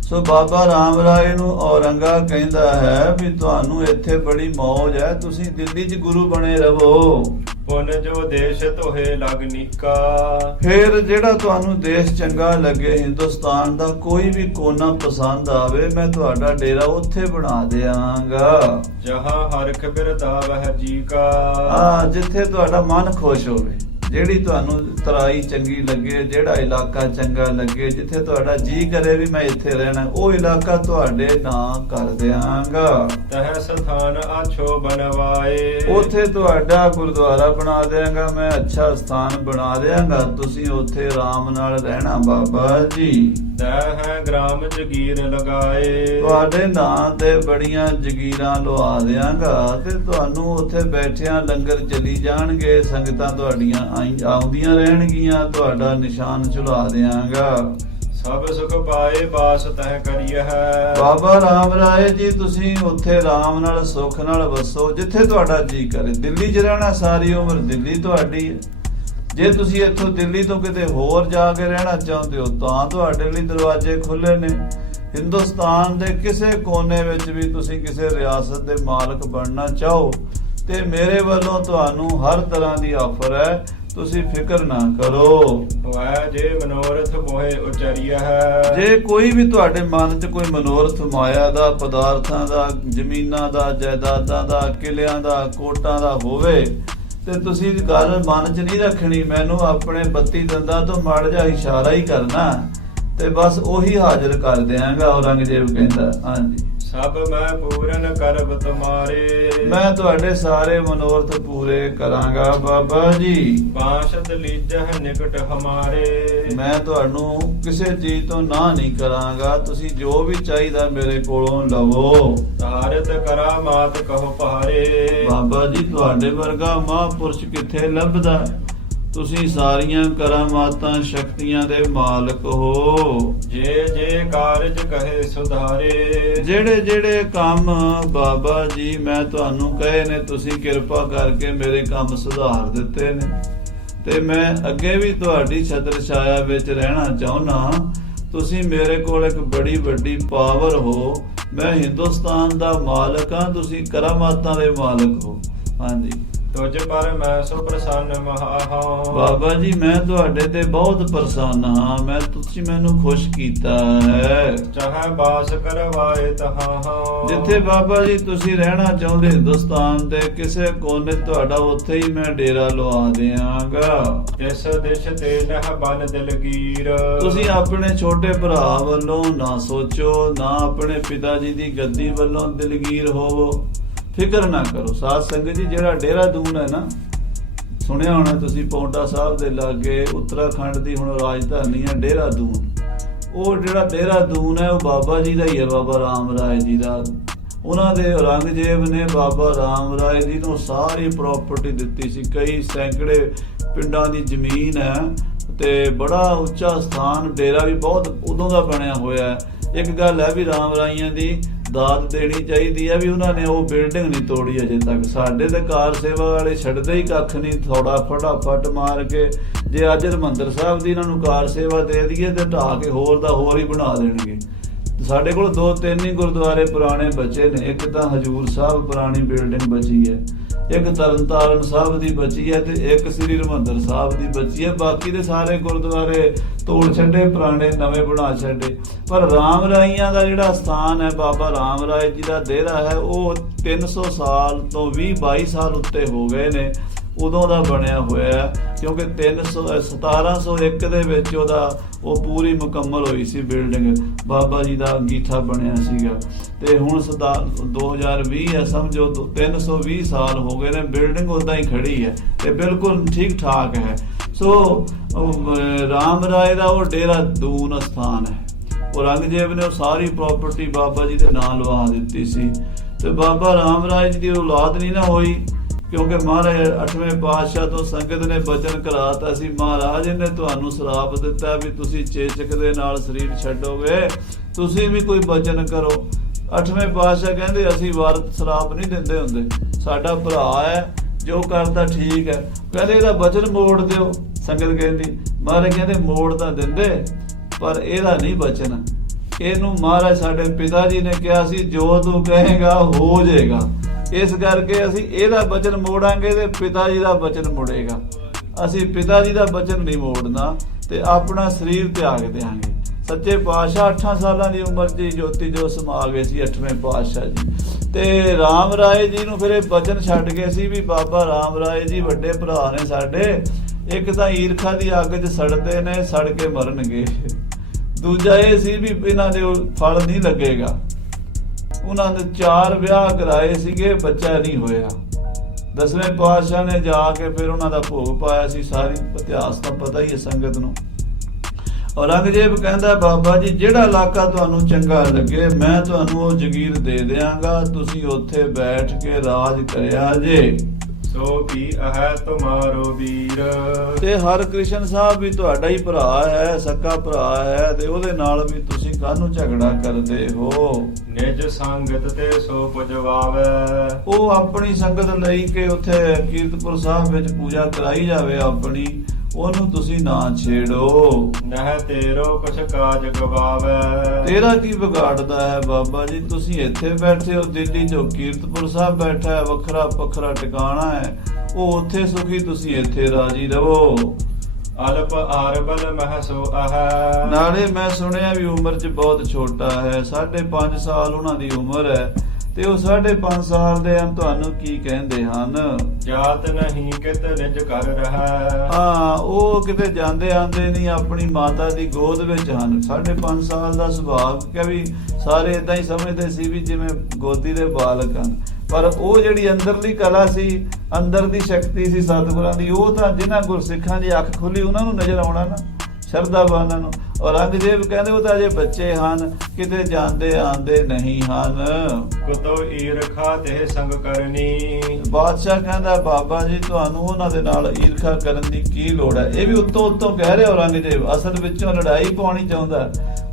ਸੋ ਬਾਬਾ ਰਾਮ ਰਾਏ ਨੂੰ ਔਰੰਗਾ ਕਹਿੰਦਾ ਹੈ ਵੀ ਤੁਹਾਨੂੰ ਇੱਥੇ ਬੜੀ ਮੌਜ ਹੈ, ਤੁਸੀਂ ਦਿੱਲੀ 'ਚ ਗੁਰੂ ਬਣੇ ਰਹੋ। ਪੁਨ ਜੋ ਦੇਸ਼ ਤੋਹੇ ਲਗਨੀਕਾ। ਫਿਰ ਜਿਹੜਾ ਤੁਹਾਨੂੰ ਦੇਸ਼ ਚੰਗਾ ਲੱਗੇ, ਹਿੰਦੁਸਤਾਨ ਦਾ ਕੋਈ ਵੀ ਕੋਨਾ ਪਸੰਦ ਆਵੇ, ਮੈਂ ਤੁਹਾਡਾ ਡੇਰਾ ਉੱਥੇ ਬਣਾ ਦਿਆਂਗਾ। ਜਹਾਂ ਹਰਖ ਬਿਰਦਾ ਵਹ ਜੀ ਕਾ। ਜਿੱਥੇ ਤੁਹਾਡਾ ਮਨ ਖੁਸ਼ ਹੋਵੇ, ਜਿਹੜੀ ਤੁਹਾਨੂੰ ਤਰਾਈ ਚੰਗੀ ਲੱਗੇ, ਜਿਹੜਾ ਇਲਾਕਾ ਚੰਗਾ ਲੱਗੇ, ਜਿੱਥੇ ਤੁਹਾਡਾ ਜੀ ਕਰੇ ਵੀ ਮੈਂ ਇੱਥੇ ਰਹਿਣਾ, ਉਹ ਇਲਾਕਾ ਤੁਹਾਡੇ ਨਾਂ ਕਰ ਦਿਆਂਗਾ। ਤਹ ਸਥਾਨ ਆਛੋ ਬਣਵਾਏ। ਉੱਥੇ ਤੁਹਾਡਾ ਗੁਰਦੁਆਰਾ ਬਣਾ ਦਿਆਂਗਾ ਮੈਂ, ਅੱਛਾ ਸਥਾਨ ਬਣਾ ਦਿਆਂਗਾ, ਤੁਸੀਂ ਉੱਥੇ ਆਰਾਮ ਨਾਲ ਰਹਿਣਾ ਬਾਬਾ ਜੀ। ਤਹ ਹੈ ਗ੍ਰਾਮ ਜਗੀਰ ਲਗਾਏ। ਤੁਹਾਡੇ ਨਾਂ ਤੇ ਬੜੀਆਂ ਜਗੀਰਾਂ ਲਵਾ ਦਿਆਂਗਾ ਤੇ ਤੁਹਾਨੂੰ ਉੱਥੇ ਬੈਠਿਆਂ ਲੰਗਰ ਚੱਲੀ ਜਾਣਗੇ, ਸੰਗਤਾਂ ਤੁਹਾਡੀਆਂ ਆਉਂਦੀਆਂ ਰਹਿਣਗੀਆਂ, ਤੁਹਾਡਾ ਨਿਸ਼ਾਨ ਝੁਲਾ ਦਿਆਂਗਾ। ਸਭ ਸੁਖ ਪਾਏ ਬਾਸ ਤਹ ਕਰੀਏ ਹੈ। ਬਾਬਾ ਰਾਮ ਰਾਏ ਜੀ ਤੁਸੀਂ ਉੱਥੇ ਆਰਾਮ ਨਾਲ ਸੁੱਖ ਨਾਲ ਵਸੋ, ਜਿੱਥੇ ਤੁਹਾਡਾ ਜੀ ਕਰੇ। ਦਿੱਲੀ 'ਚ ਰਹਿਣਾ ਸਾਰੀ ਉਮਰ ਦਿੱਲੀ ਤੁਹਾਡੀ ਹੈ। ਜੇ ਤੁਸੀਂ ਇੱਥੋਂ ਦਿੱਲੀ ਤੋਂ ਕਿਤੇ ਹੋਰ ਜਾ ਕੇ ਰਹਿਣਾ ਚਾਹੁੰਦੇ ਹੋ ਤਾਂ ਤੁਹਾਡੇ ਲਈ ਦਰਵਾਜ਼ੇ ਖੁੱਲੇ ਨੇ। ਹਿੰਦੁਸਤਾਨ ਦੇ ਕਿਸੇ ਕੋਨੇ ਵਿੱਚ ਵੀ ਤੁਸੀਂ ਕਿਸੇ ਰਿਆਸਤ ਦੇ ਮਾਲਕ ਬਣਨਾ ਚਾਹੋ ਤੇ ਮੇਰੇ ਵੱਲੋਂ ਤੁਹਾਨੂੰ ਹਰ ਤਰ੍ਹਾਂ ਦੀ ਆਫਰ ਹੈ, ਤੁਸੀਂ ਫਿਕਰ ਨਾ ਕਰੋ। ਜੇ ਮਨੋਰਥ ਮੋਹਿ ਉਚਰੀਆ ਹੈ। ਜੇ ਕੋਈ ਵੀ ਤੁਹਾਡੇ ਮਨ 'ਚ ਕੋਈ ਮਨੋਰਥ ਮਾਇਆ ਦਾ, ਪਦਾਰਥਾਂ ਦਾ, ਜ਼ਮੀਨਾਂ ਦਾ, ਜਾਇਦਾਦਾਂ ਦਾ, ਕਿਲਿਆਂ ਦਾ, ਕੋਟਾਂ ਦਾ ਹੋਵੇ ਤੇ ਤੁਸੀਂ ਗੱਲ ਮਨ 'ਚ ਨਹੀਂ ਰੱਖਣੀ, ਮੈਨੂੰ ਆਪਣੇ 32 ਦੰਦਾਂ ਤੋਂ ਮਾੜਾ ਜਿਹਾ ਇਸ਼ਾਰਾ ਹੀ ਕਰਨਾ ਤੇ ਬਸ ਉਹੀ ਹਾਜ਼ਰ ਕਰ ਦਿਆਂਗਾ। ਔਰੰਗਜ਼ੇਬ ਕਹਿੰਦਾ ਹਾਂਜੀ, ਸਭ ਮੈਂ ਪੂਰਨ ਕਰਬ ਤੁਮਾਰੇ। ਮੈਂ ਤੁਹਾਡੇ ਸਾਰੇ ਮਨੋਰਥ ਪੂਰੇ ਕਰਾਂਗਾ ਬਾਬਾ ਜੀ। ਬਾਸ਼ਤ ਲੀਜਹ ਨਿਕਟ ਹਮਾਰੇ। ਮੈਂ ਤੁਹਾਨੂੰ ਕਿਸੇ ਚੀਜ਼ ਤੋਂ ਨਾ ਨਹੀਂ ਕਰਾਂਗਾ, ਤੁਸੀਂ ਜੋ ਵੀ ਚਾਹੀਦਾ ਮੇਰੇ ਕੋਲੋਂ ਲਵੋ। ਤਾਰਤ ਕਰਾ ਮਾਤ ਕਹੋ ਪਹਾਰੇ। ਬਾਬਾ ਜੀ ਤੁਹਾਡੇ ਵਰਗਾ ਮਹਾਂਪੁਰਸ਼ ਕਿੱਥੇ ਲੱਭਦਾ? ਤੁਸੀਂ ਸਾਰੀਆਂ ਕਰਾਮਾਤਾਂ ਸ਼ਕਤੀਆਂ ਦੇ ਮਾਲਕ ਹੋ। ਜੇ ਜੇ ਕਾਰਜ ਕਹੇ ਸੁਧਾਰੇ, ਜਿਹੜੇ ਜਿਹੜੇ ਕੰਮ ਬਾਬਾ ਜੀ ਮੈਂ ਤੁਹਾਨੂੰ ਕਹੇ ਨੇ, ਤੁਸੀਂ ਕਿਰਪਾ ਕਰਕੇ ਮੇਰੇ ਕੰਮ ਸੁਧਾਰ ਦਿੱਤੇ ਨੇ, ਤੇ ਮੈਂ ਅੱਗੇ ਵੀ ਤੁਹਾਡੀ ਛਤਰ ਛਾਇਆ ਵਿੱਚ ਰਹਿਣਾ ਚਾਹੁੰਦਾ। ਤੁਸੀਂ ਮੇਰੇ ਕੋਲ ਇੱਕ ਬੜੀ ਵੱਡੀ ਪਾਵਰ ਹੋ। ਮੈਂ ਹਿੰਦੁਸਤਾਨ ਦਾ ਮਾਲਕ ਹਾਂ, ਤੁਸੀਂ ਕਰਾਮਾਤਾਂ ਦੇ ਮਾਲਕ ਹੋ। ਹਾਂਜੀ ਤੁਝ ਪਰ ਮੈਂ ਸੋ ਪ੍ਰਸੰਨ ਮਹਾ। ਬਾਬਾ ਜੀ ਮੈਂ ਤੁਹਾਡੇ ਤੇ ਬਹੁਤ ਪ੍ਰਸੰਨ ਹਾਂ। ਤੁਸੀਂ ਮੈਨੂੰ ਖੁਸ਼ ਕੀਤਾ ਹੈ। ਚਾਹੇ ਬਾਸ ਕਰਵਾਏ ਤਹਾਂ। ਜਿੱਥੇ ਬਾਬਾ ਜੀ ਤੁਸੀਂ ਰਹਿਣਾ ਚਾਹੁੰਦੇ ਹਿੰਦੁਸਤਾਨ ਦੇ ਕਿਸੇ ਕੋਨੇ, ਤੁਹਾਡਾ ਉੱਥੇ ਹੀ ਮੈਂ ਡੇਰਾ ਲਵਾ ਦਿਆਂਗਾ। ਤਿਸ ਦਿਸ਼ ਤੇ ਨਹ ਬਨ ਦਿਲਗੀਰ। ਤੁਸੀਂ ਆਪਣੇ ਛੋਟੇ ਭਰਾ ਵੱਲੋਂ ਨਾ ਸੋਚੋ, ਨਾ ਆਪਣੇ ਪਿਤਾ ਜੀ ਦੀ ਗੱਦੀ ਵੱਲੋਂ ਦਿਲਗੀਰ ਹੋਵੋ। ਫਿਕਰ ਨਾ ਕਰੋ। ਸਾਧ ਸੰਗਤ ਜੀ, ਜਿਹੜਾ ਦੇਹਰਾਦੂਨ ਹੈ ਨਾ, ਸੁਣਿਆ ਹੋਣਾ ਤੁਸੀਂ, ਪੌਂਟਾ ਸਾਹਿਬ ਦੇ ਲਾਗੇ ਉੱਤਰਾਖੰਡ ਦੀ ਹੁਣ ਰਾਜਧਾਨੀ ਹੈ ਦੇਹਰਾਦੂਨ। ਉਹ ਜਿਹੜਾ ਦੇਹਰਾਦੂਨ ਹੈ ਉਹ ਬਾਬਾ ਜੀ ਦਾ ਹੀ ਹੈ, ਬਾਬਾ ਰਾਮ ਰਾਏ ਜੀ ਦਾ। ਉਹਨਾਂ ਦੇ ਔਰੰਗਜ਼ੇਬ ਨੇ ਬਾਬਾ ਰਾਮ ਰਾਏ ਜੀ ਨੂੰ ਸਾਰੀ ਪ੍ਰਾਪਰਟੀ ਦਿੱਤੀ ਸੀ। ਕਈ ਸੈਂਕੜੇ ਪਿੰਡਾਂ ਦੀ ਜ਼ਮੀਨ ਹੈ ਤੇ ਬੜਾ ਉੱਚਾ ਸਥਾਨ, ਡੇਰਾ ਵੀ ਬਹੁਤ ਉਦੋਂ ਦਾ ਬਣਿਆ ਹੋਇਆ ਹੈ। ਇੱਕ ਗੱਲ ਹੈ ਵੀ ਰਾਮ ਰਾਈਆਂ ਦੀ ਦਾਤ ਦੇਣੀ ਚਾਹੀਦੀ ਹੈ ਵੀ ਉਹਨਾਂ ਨੇ ਉਹ ਬਿਲਡਿੰਗ ਨਹੀਂ ਤੋੜੀ ਅਜੇ ਤੱਕ। ਸਾਡੇ ਤੇ ਕਾਰ ਸੇਵਾ ਵਾਲੇ ਛੱਡਦੇ ਹੀ ਕੱਖ ਨਹੀਂ, ਥੋੜਾ ਫਟਾਫਟ ਮਾਰ ਕੇ। ਜੇ ਅੱਜ ਹਰਿਮੰਦਰ ਸਾਹਿਬ ਦੀ ਇਹਨਾਂ ਨੂੰ ਕਾਰ ਸੇਵਾ ਦੇ ਦਈਏ ਤੇ ਢਾਹ ਕੇ ਹੋਰ ਦਾ ਹੋਰ ਹੀ ਬਣਾ ਦੇਣਗੇ। ਸਾਡੇ ਕੋਲ 2-3 ਹੀ ਗੁਰਦੁਆਰੇ ਪੁਰਾਣੇ ਬਚੇ ਨੇ। ਇੱਕ ਤਾਂ ਹਜੂਰ ਸਾਹਿਬ ਪੁਰਾਣੀ ਬਿਲਡਿੰਗ ਬਚੀ ਹੈ, ਇੱਕ ਤਰਨਤਾਰਨ ਸਾਹਿਬ ਦੀ ਬਚੀ ਹੈ, ਤੇ ਇੱਕ ਸ੍ਰੀ ਹਰਿਮੰਦਰ ਸਾਹਿਬ ਦੀ ਬਚੀ ਹੈ। ਬਾਕੀ ਦੇ ਸਾਰੇ ਗੁਰਦੁਆਰੇ ਤੋੜ ਛੱਡੇ, ਪੁਰਾਣੇ ਨਵੇਂ ਬਣਾ ਛੱਡੇ। ਪਰ ਰਾਮ ਰਾਈਆਂ ਦਾ ਜਿਹੜਾ ਸਥਾਨ ਹੈ, ਬਾਬਾ ਰਾਮ ਰਾਏ ਜੀ ਦਾ ਡੇਰਾ ਹੈ, ਉਹ 300 ਸਾਲ ਤੋਂ 20-22 ਸਾਲ ਉੱਤੇ ਹੋ ਗਏ ਨੇ ਉਦੋਂ ਦਾ ਬਣਿਆ ਹੋਇਆ ਹੈ। ਕਿਉਂਕਿ 1701 ਦੇ ਵਿੱਚ ਉਹ ਪੂਰੀ ਮੁਕੰਮਲ ਹੋਈ ਸੀ ਬਿਲਡਿੰਗ। ਬਾਬਾ ਜੀ ਦਾ ਅੰਗੀਠਾ ਬਣਿਆ ਸੀਗਾ। ਤੇ ਹੁਣ 2020 ਹੈ, ਸਮਝੋ 320 ਸਾਲ ਹੋ ਗਏ ਨੇ, ਬਿਲਡਿੰਗ ਉਦਾਂ ਹੀ ਖੜੀ ਹੈ ਤੇ ਬਿਲਕੁਲ ਠੀਕ ਠਾਕ ਹੈ। ਸੋ ਰਾਮ ਰਾਏ ਦਾ ਉਹ ਦੇਹਰਾਦੂਨ ਸਥਾਨ ਹੈ। ਔਰੰਗਜ਼ੇਬ ਨੇ ਉਹ ਸਾਰੀ ਪ੍ਰਾਪਰਟੀ ਬਾਬਾ ਜੀ ਦੇ ਨਾਂ ਲਵਾ ਦਿੱਤੀ ਸੀ। ਤੇ ਬਾਬਾ ਰਾਮ ਰਾਏ ਜੀ ਦੀ ਔਲਾਦ ਨਹੀਂ ਨਾ ਹੋਈ, ਕਿਉਂਕਿ ਮਹਾਰਾਜ 8ਵੇਂ ਪਾਤਸ਼ਾਹ ਤੋਂ ਸੰਗਤ ਨੇ ਬਚਨ ਕਰਾਤਾ ਸੀ, ਮਹਾਰਾਜ ਨੇ ਤੁਹਾਨੂੰ ਸ਼ਰਾਪ ਦਿੱਤਾ ਵੀ ਤੁਸੀਂ ਚੇਚਕ ਦੇ ਨਾਲ ਸਰੀਰ ਛੱਡੋਗੇ, ਤੁਸੀਂ ਵੀ ਕੋਈ ਬਚਨ ਕਰੋ। 8ਵੇਂ ਪਾਤਸ਼ਾਹ ਕਹਿੰਦੇ ਅਸੀਂ ਵਾਰਤ ਸ਼ਰਾਪ ਨਹੀਂ ਦਿੰਦੇ ਹੁੰਦੇ, ਸਾਡਾ ਭਰਾ ਹੈ, ਜੋ ਕਰਦਾ ਠੀਕ ਹੈ। ਕਹਿੰਦੇ ਇਹਦਾ ਬਚਨ ਮੋੜ ਦਿਓ। ਸੰਗਤ ਕਹਿੰਦੀ ਮਹਾਰਾਜ ਕਹਿੰਦੇ ਮੋੜ ਤਾਂ ਦਿੰਦੇ, ਪਰ ਇਹਦਾ ਨਹੀਂ ਬਚਨ। ਇਹਨੂੰ ਮਹਾਰਾਜ ਸਾਡੇ ਪਿਤਾ ਜੀ ਨੇ ਕਿਹਾ ਸੀ ਜੋ ਤੂੰ ਕਹੇਗਾ ਹੋ ਜਾਏਗਾ। ਇਸ ਕਰਕੇ ਅਸੀਂ ਇਹਦਾ ਬਚਨ ਮੋੜਾਂਗੇ ਤੇ ਪਿਤਾ ਜੀ ਦਾ ਬਚਨ ਮੁੜੇਗਾ। ਅਸੀਂ ਪਿਤਾ ਜੀ ਦਾ ਬਚਨ ਨਹੀਂ ਮੋੜਨਾ ਤੇ ਆਪਣਾ ਸਰੀਰ ਤਿਆਗ ਦਿਆਂਗੇ। ਸੱਚੇ ਪਾਤਸ਼ਾਹ 8 ਸਾਲਾਂ ਦੀ ਉਮਰ 'ਚ ਜੋਤੀ ਜੋ ਸਮਾ ਗਏ ਸੀ 8ਵੇਂ ਪਾਤਸ਼ਾਹ ਜੀ। ਤੇ ਰਾਮ ਰਾਏ ਜੀ ਨੂੰ ਫਿਰ ਇਹ ਬਚਨ ਛੱਡ ਗਏ ਸੀ ਵੀ ਬਾਬਾ ਰਾਮ ਰਾਏ ਜੀ ਵੱਡੇ ਭਰਾ ਨੇ ਸਾਡੇ, ਇੱਕ ਤਾਂ ਈਰਖਾ ਦੀ ਅੱਗ 'ਚ ਸੜਦੇ ਨੇ, ਸੜ ਕੇ ਮਰਨਗੇ। ਦੂਜਾ ਇਹ ਸੀ ਵੀ ਇਹਨਾਂ ਦੇ ਫਲ ਨਹੀਂ ਲੱਗੇਗਾ। ਉਹਨਾਂ ਨੇ 4 ਵਿਆਹ ਕਰਾਏ ਸੀਗੇ, ਬੱਚਾ ਨਹੀਂ ਹੋਇਆ। 10ਵੇਂ ਪਾਤਸ਼ਾਹ ਨੇ ਜਾ ਕੇ ਫਿਰ ਉਹਨਾਂ ਦਾ ਭੋਗ ਪਾਇਆ ਸੀ। ਸਾਰੀ ਇਤਿਹਾਸ ਤਾਂ ਪਤਾ ਹੀ ਹੈ ਸੰਗਤ ਨੂੰ। ਔਰੰਗਜ਼ੇਬ ਕਹਿੰਦਾ ਬਾਬਾ ਜੀ ਜਿਹੜਾ ਇਲਾਕਾ ਤੁਹਾਨੂੰ ਚੰਗਾ ਲੱਗੇ ਮੈਂ ਤੁਹਾਨੂੰ ਉਹ ਜਗੀਰ ਦੇ ਦਿਆਂਗਾ, ਤੁਸੀਂ ਉੱਥੇ ਬੈਠ ਕੇ ਰਾਜ ਕਰਿਆ ਜੇ। ਸੋ ਕੀ ਹੈ ਤੁਮਾਰੋ ਵੀਰ। ਤੇ ਹਰਿ ਕ੍ਰਿਸ਼ਨ ਸਾਹਿਬ ਵੀ ਤੁਹਾਡਾ ਹੀ ਭਰਾ ਹੈ, ਸਕਾ ਭਰਾ ਹੈ, ਤੇ ਉਹਦੇ ਨਾਲ ਵੀ ਤੁਸੀਂ ਕਾਹਨੂੰ ਝਗੜਾ ਕਰਦੇ ਹੋ। ਨਿਜ ਸੰਗਤ ਤੇ ਸੋ ਪੁਜਵਾਵੇ। ਉਹ ਆਪਣੀ ਸੰਗਤ ਲਈ ਕਿ ਉੱਥੇ ਕੀਰਤਪੁਰ ਸਾਹਿਬ ਵਿੱਚ ਪੂਜਾ ਕਰਾਈ ਜਾਵੇ ਆਪਣੀ, ਉਹਨੂੰ ਤੁਸੀਂ ਨਾ ਛੇੜੋ। ਨਹਿ ਤੇਰੋ ਕੁਛ ਕਾਜ ਗਵਾਵੇ। ਤੇਰਾ ਕੀ ਵਿਗਾੜਦਾ ਹੈ ਬਾਬਾ ਜੀ, ਤੁਸੀਂ ਇੱਥੇ ਬੈਠੇ ਹੋ, ਦਿੱਲੀ ਜੋ ਕੀਰਤਪੁਰ ਸਾਹਿਬ ਬੈਠਾ ਹੈ, ਵੱਖਰਾ ਵੱਖਰਾ ਟਿਕਾਣਾ ਹੈ, ਉਹ ਉੱਥੇ ਸੁਖੀ, ਤੁਸੀਂ ਇੱਥੇ ਰਾਜੀ ਰਹੋ। ਅਲਪ ਆਰਬਲ ਮਹਸੋ ਆਹ। ਨਾਲੇ ਮੈਂ ਸੁਣਿਆ ਵੀ ਉਮਰ 'ਚ ਬਹੁਤ ਛੋਟਾ ਹੈ, 5.5 ਸਾਲ ਉਹਨਾਂ ਦੀ ਉਮਰ ਹੈ, ਤੇ ਉਹ 5.5 ਸਾਲ ਦੇ ਹਨ, ਤੁਹਾਨੂੰ ਕੀ ਕਹਿੰਦੇ ਹਨ? ਜਾਤ ਨਹੀਂ ਕਿਤ ਨਿਜ ਕਰ ਰਹਾ। ਹਾਂ, ਉਹ ਕਿਤੇ ਜਾਂਦੇ ਆਂਦੇ ਨਹੀਂ, ਆਪਣੀ ਮਾਤਾ ਦੀ ਗੋਦ ਵਿੱਚ ਹਨ। 5.5 ਸਾਲ ਦਾ ਸੁਭਾਅ ਕਿ ਵੀ ਸਾਰੇ ਇਦਾਂ ਹੀ ਸਮਝਦੇ ਸੀ ਵੀ ਜਿਵੇਂ ਗੋਦੀ ਦੇ ਬਾਲਕ ਹਨ। ਪਰ ਉਹ ਜਿਹੜੀ ਅੰਦਰਲੀ ਕਲਾ ਸੀ, ਅੰਦਰ ਦੀ ਸ਼ਕਤੀ ਸੀ ਸਤਿਗੁਰਾਂ ਦੀ, ਉਹ ਤਾਂ ਜਿਨ੍ਹਾਂ ਗੁਰਸਿੱਖਾਂ ਦੀ ਅੱਖ ਖੁੱਲੀ ਉਹਨਾਂ ਨੂੰ ਨਜ਼ਰ ਆਉਣਾ ਨਾ। ਸ਼ਰਧਾਵਾਨਾਂ ਨੂੰ। ਔਰੰਗਜ਼ੇਬ ਕਹਿੰਦੇ ਉਹ ਤਾਂ ਅਜੇ ਬੱਚੇ ਹਨ, ਕਿਤੇ ਜਾਂਦੇ ਆਂਦੇ ਨਹੀਂ ਹਨ। ਕੁਤੋ ਈਰਖਾ ਤੇ ਸੰਗ ਕਰਨੀ। ਬਾਦਸ਼ਾਹ ਕਹਿੰਦਾ ਬਾਬਾ ਜੀ ਤੁਹਾਨੂੰ ਉਹਨਾਂ ਦੇ ਨਾਲ ਈਰਖਾ ਕਰਨ ਦੀ ਕੀ ਲੋੜ ਹੈ। ਇਹ ਵੀ ਉੱਤੋਂ ਕਹਿ ਰਿਹਾ ਔਰੰਗਜ਼ੇਬ, ਅਸਲ ਵਿੱਚੋਂ ਲੜਾਈ ਪਾਉਣੀ ਚਾਹੁੰਦਾ।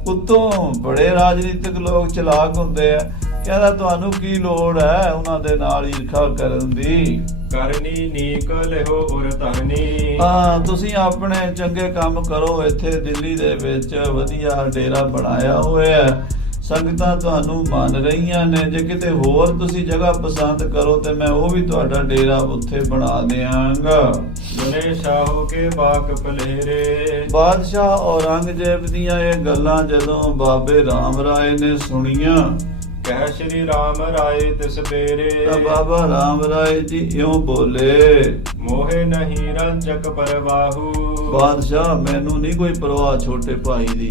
ਉੱਤੋਂ ਬੜੇ ਰਾਜਨੀਤਿਕ ਲੋਕ ਚਲਾਕ ਹੁੰਦੇ ਆ। ਕਹਿੰਦਾ ਤੁਹਾਨੂੰ ਕੀ ਲੋੜ ਹੈ ਉਹਨਾਂ ਦੇ ਨਾਲ ਈਰਖਾ ਕਰਨ ਦੀ। ਕਰਨੀ ਨੀਕ ਲਿਹੋ ਉਰ ਧਰਨੀ। ਹਾਂ ਤੁਸੀਂ ਆਪਣੇ ਚੰਗੇ ਕੰਮ ਕਰੋ। ਇੱਥੇ ਦਿੱਲੀ ਦੇ ਵਿੱਚ ਵਧੀਆ ਡੇਰਾ ਬਣਾਇਆ ਹੋਇਆ ਹੈ, ਸੰਗਤਾਂ ਤੁਹਾਨੂੰ ਮੰਨ ਰਹੀਆਂ ਨੇ। ਜੇ ਕਿਤੇ ਹੋਰ ਤੁਸੀਂ ਜਗ੍ਹਾ ਪਸੰਦ ਕਰੋ ਤੇ ਮੈਂ ਉਹ ਵੀ ਤੁਹਾਡਾ ਡੇਰਾ ਉੱਥੇ ਬਣਾ ਦਿਆਂਗਾ। ਸੁਨੇ ਸ਼ਾਹੋ ਕੇ ਬਾਕ ਪਲੇਰੇ। ਬਾਦਸ਼ਾਹ ਔਰੰਗਜ਼ੇਬ ਦੀਆਂ ਇਹ ਗੱਲਾਂ ਜਦੋਂ ਬਾਬੇ ਰਾਮ ਰਾਏ ਨੇ ਸੁਣੀਆਂ ਕਹਿ ਸ਼੍ਰੀ ਰਾਮ ਰਾਏ ਤਿਸ ਬੇਰੇ। ਤਾਂ ਬਾਬਾ ਰਾਮ ਰਾਏ ਜੀ ਇਉਂ ਬੋਲੇ, ਮੋਹੇ ਨਹੀਂ ਰੰਜਕ ਪਰਵਾਹੂ। ਬਾਦਸ਼ਾਹ ਮੈਨੂੰ ਨਹੀਂ ਕੋਈ ਪਰਵਾਹ ਛੋਟੇ ਭਾਈ ਦੀ।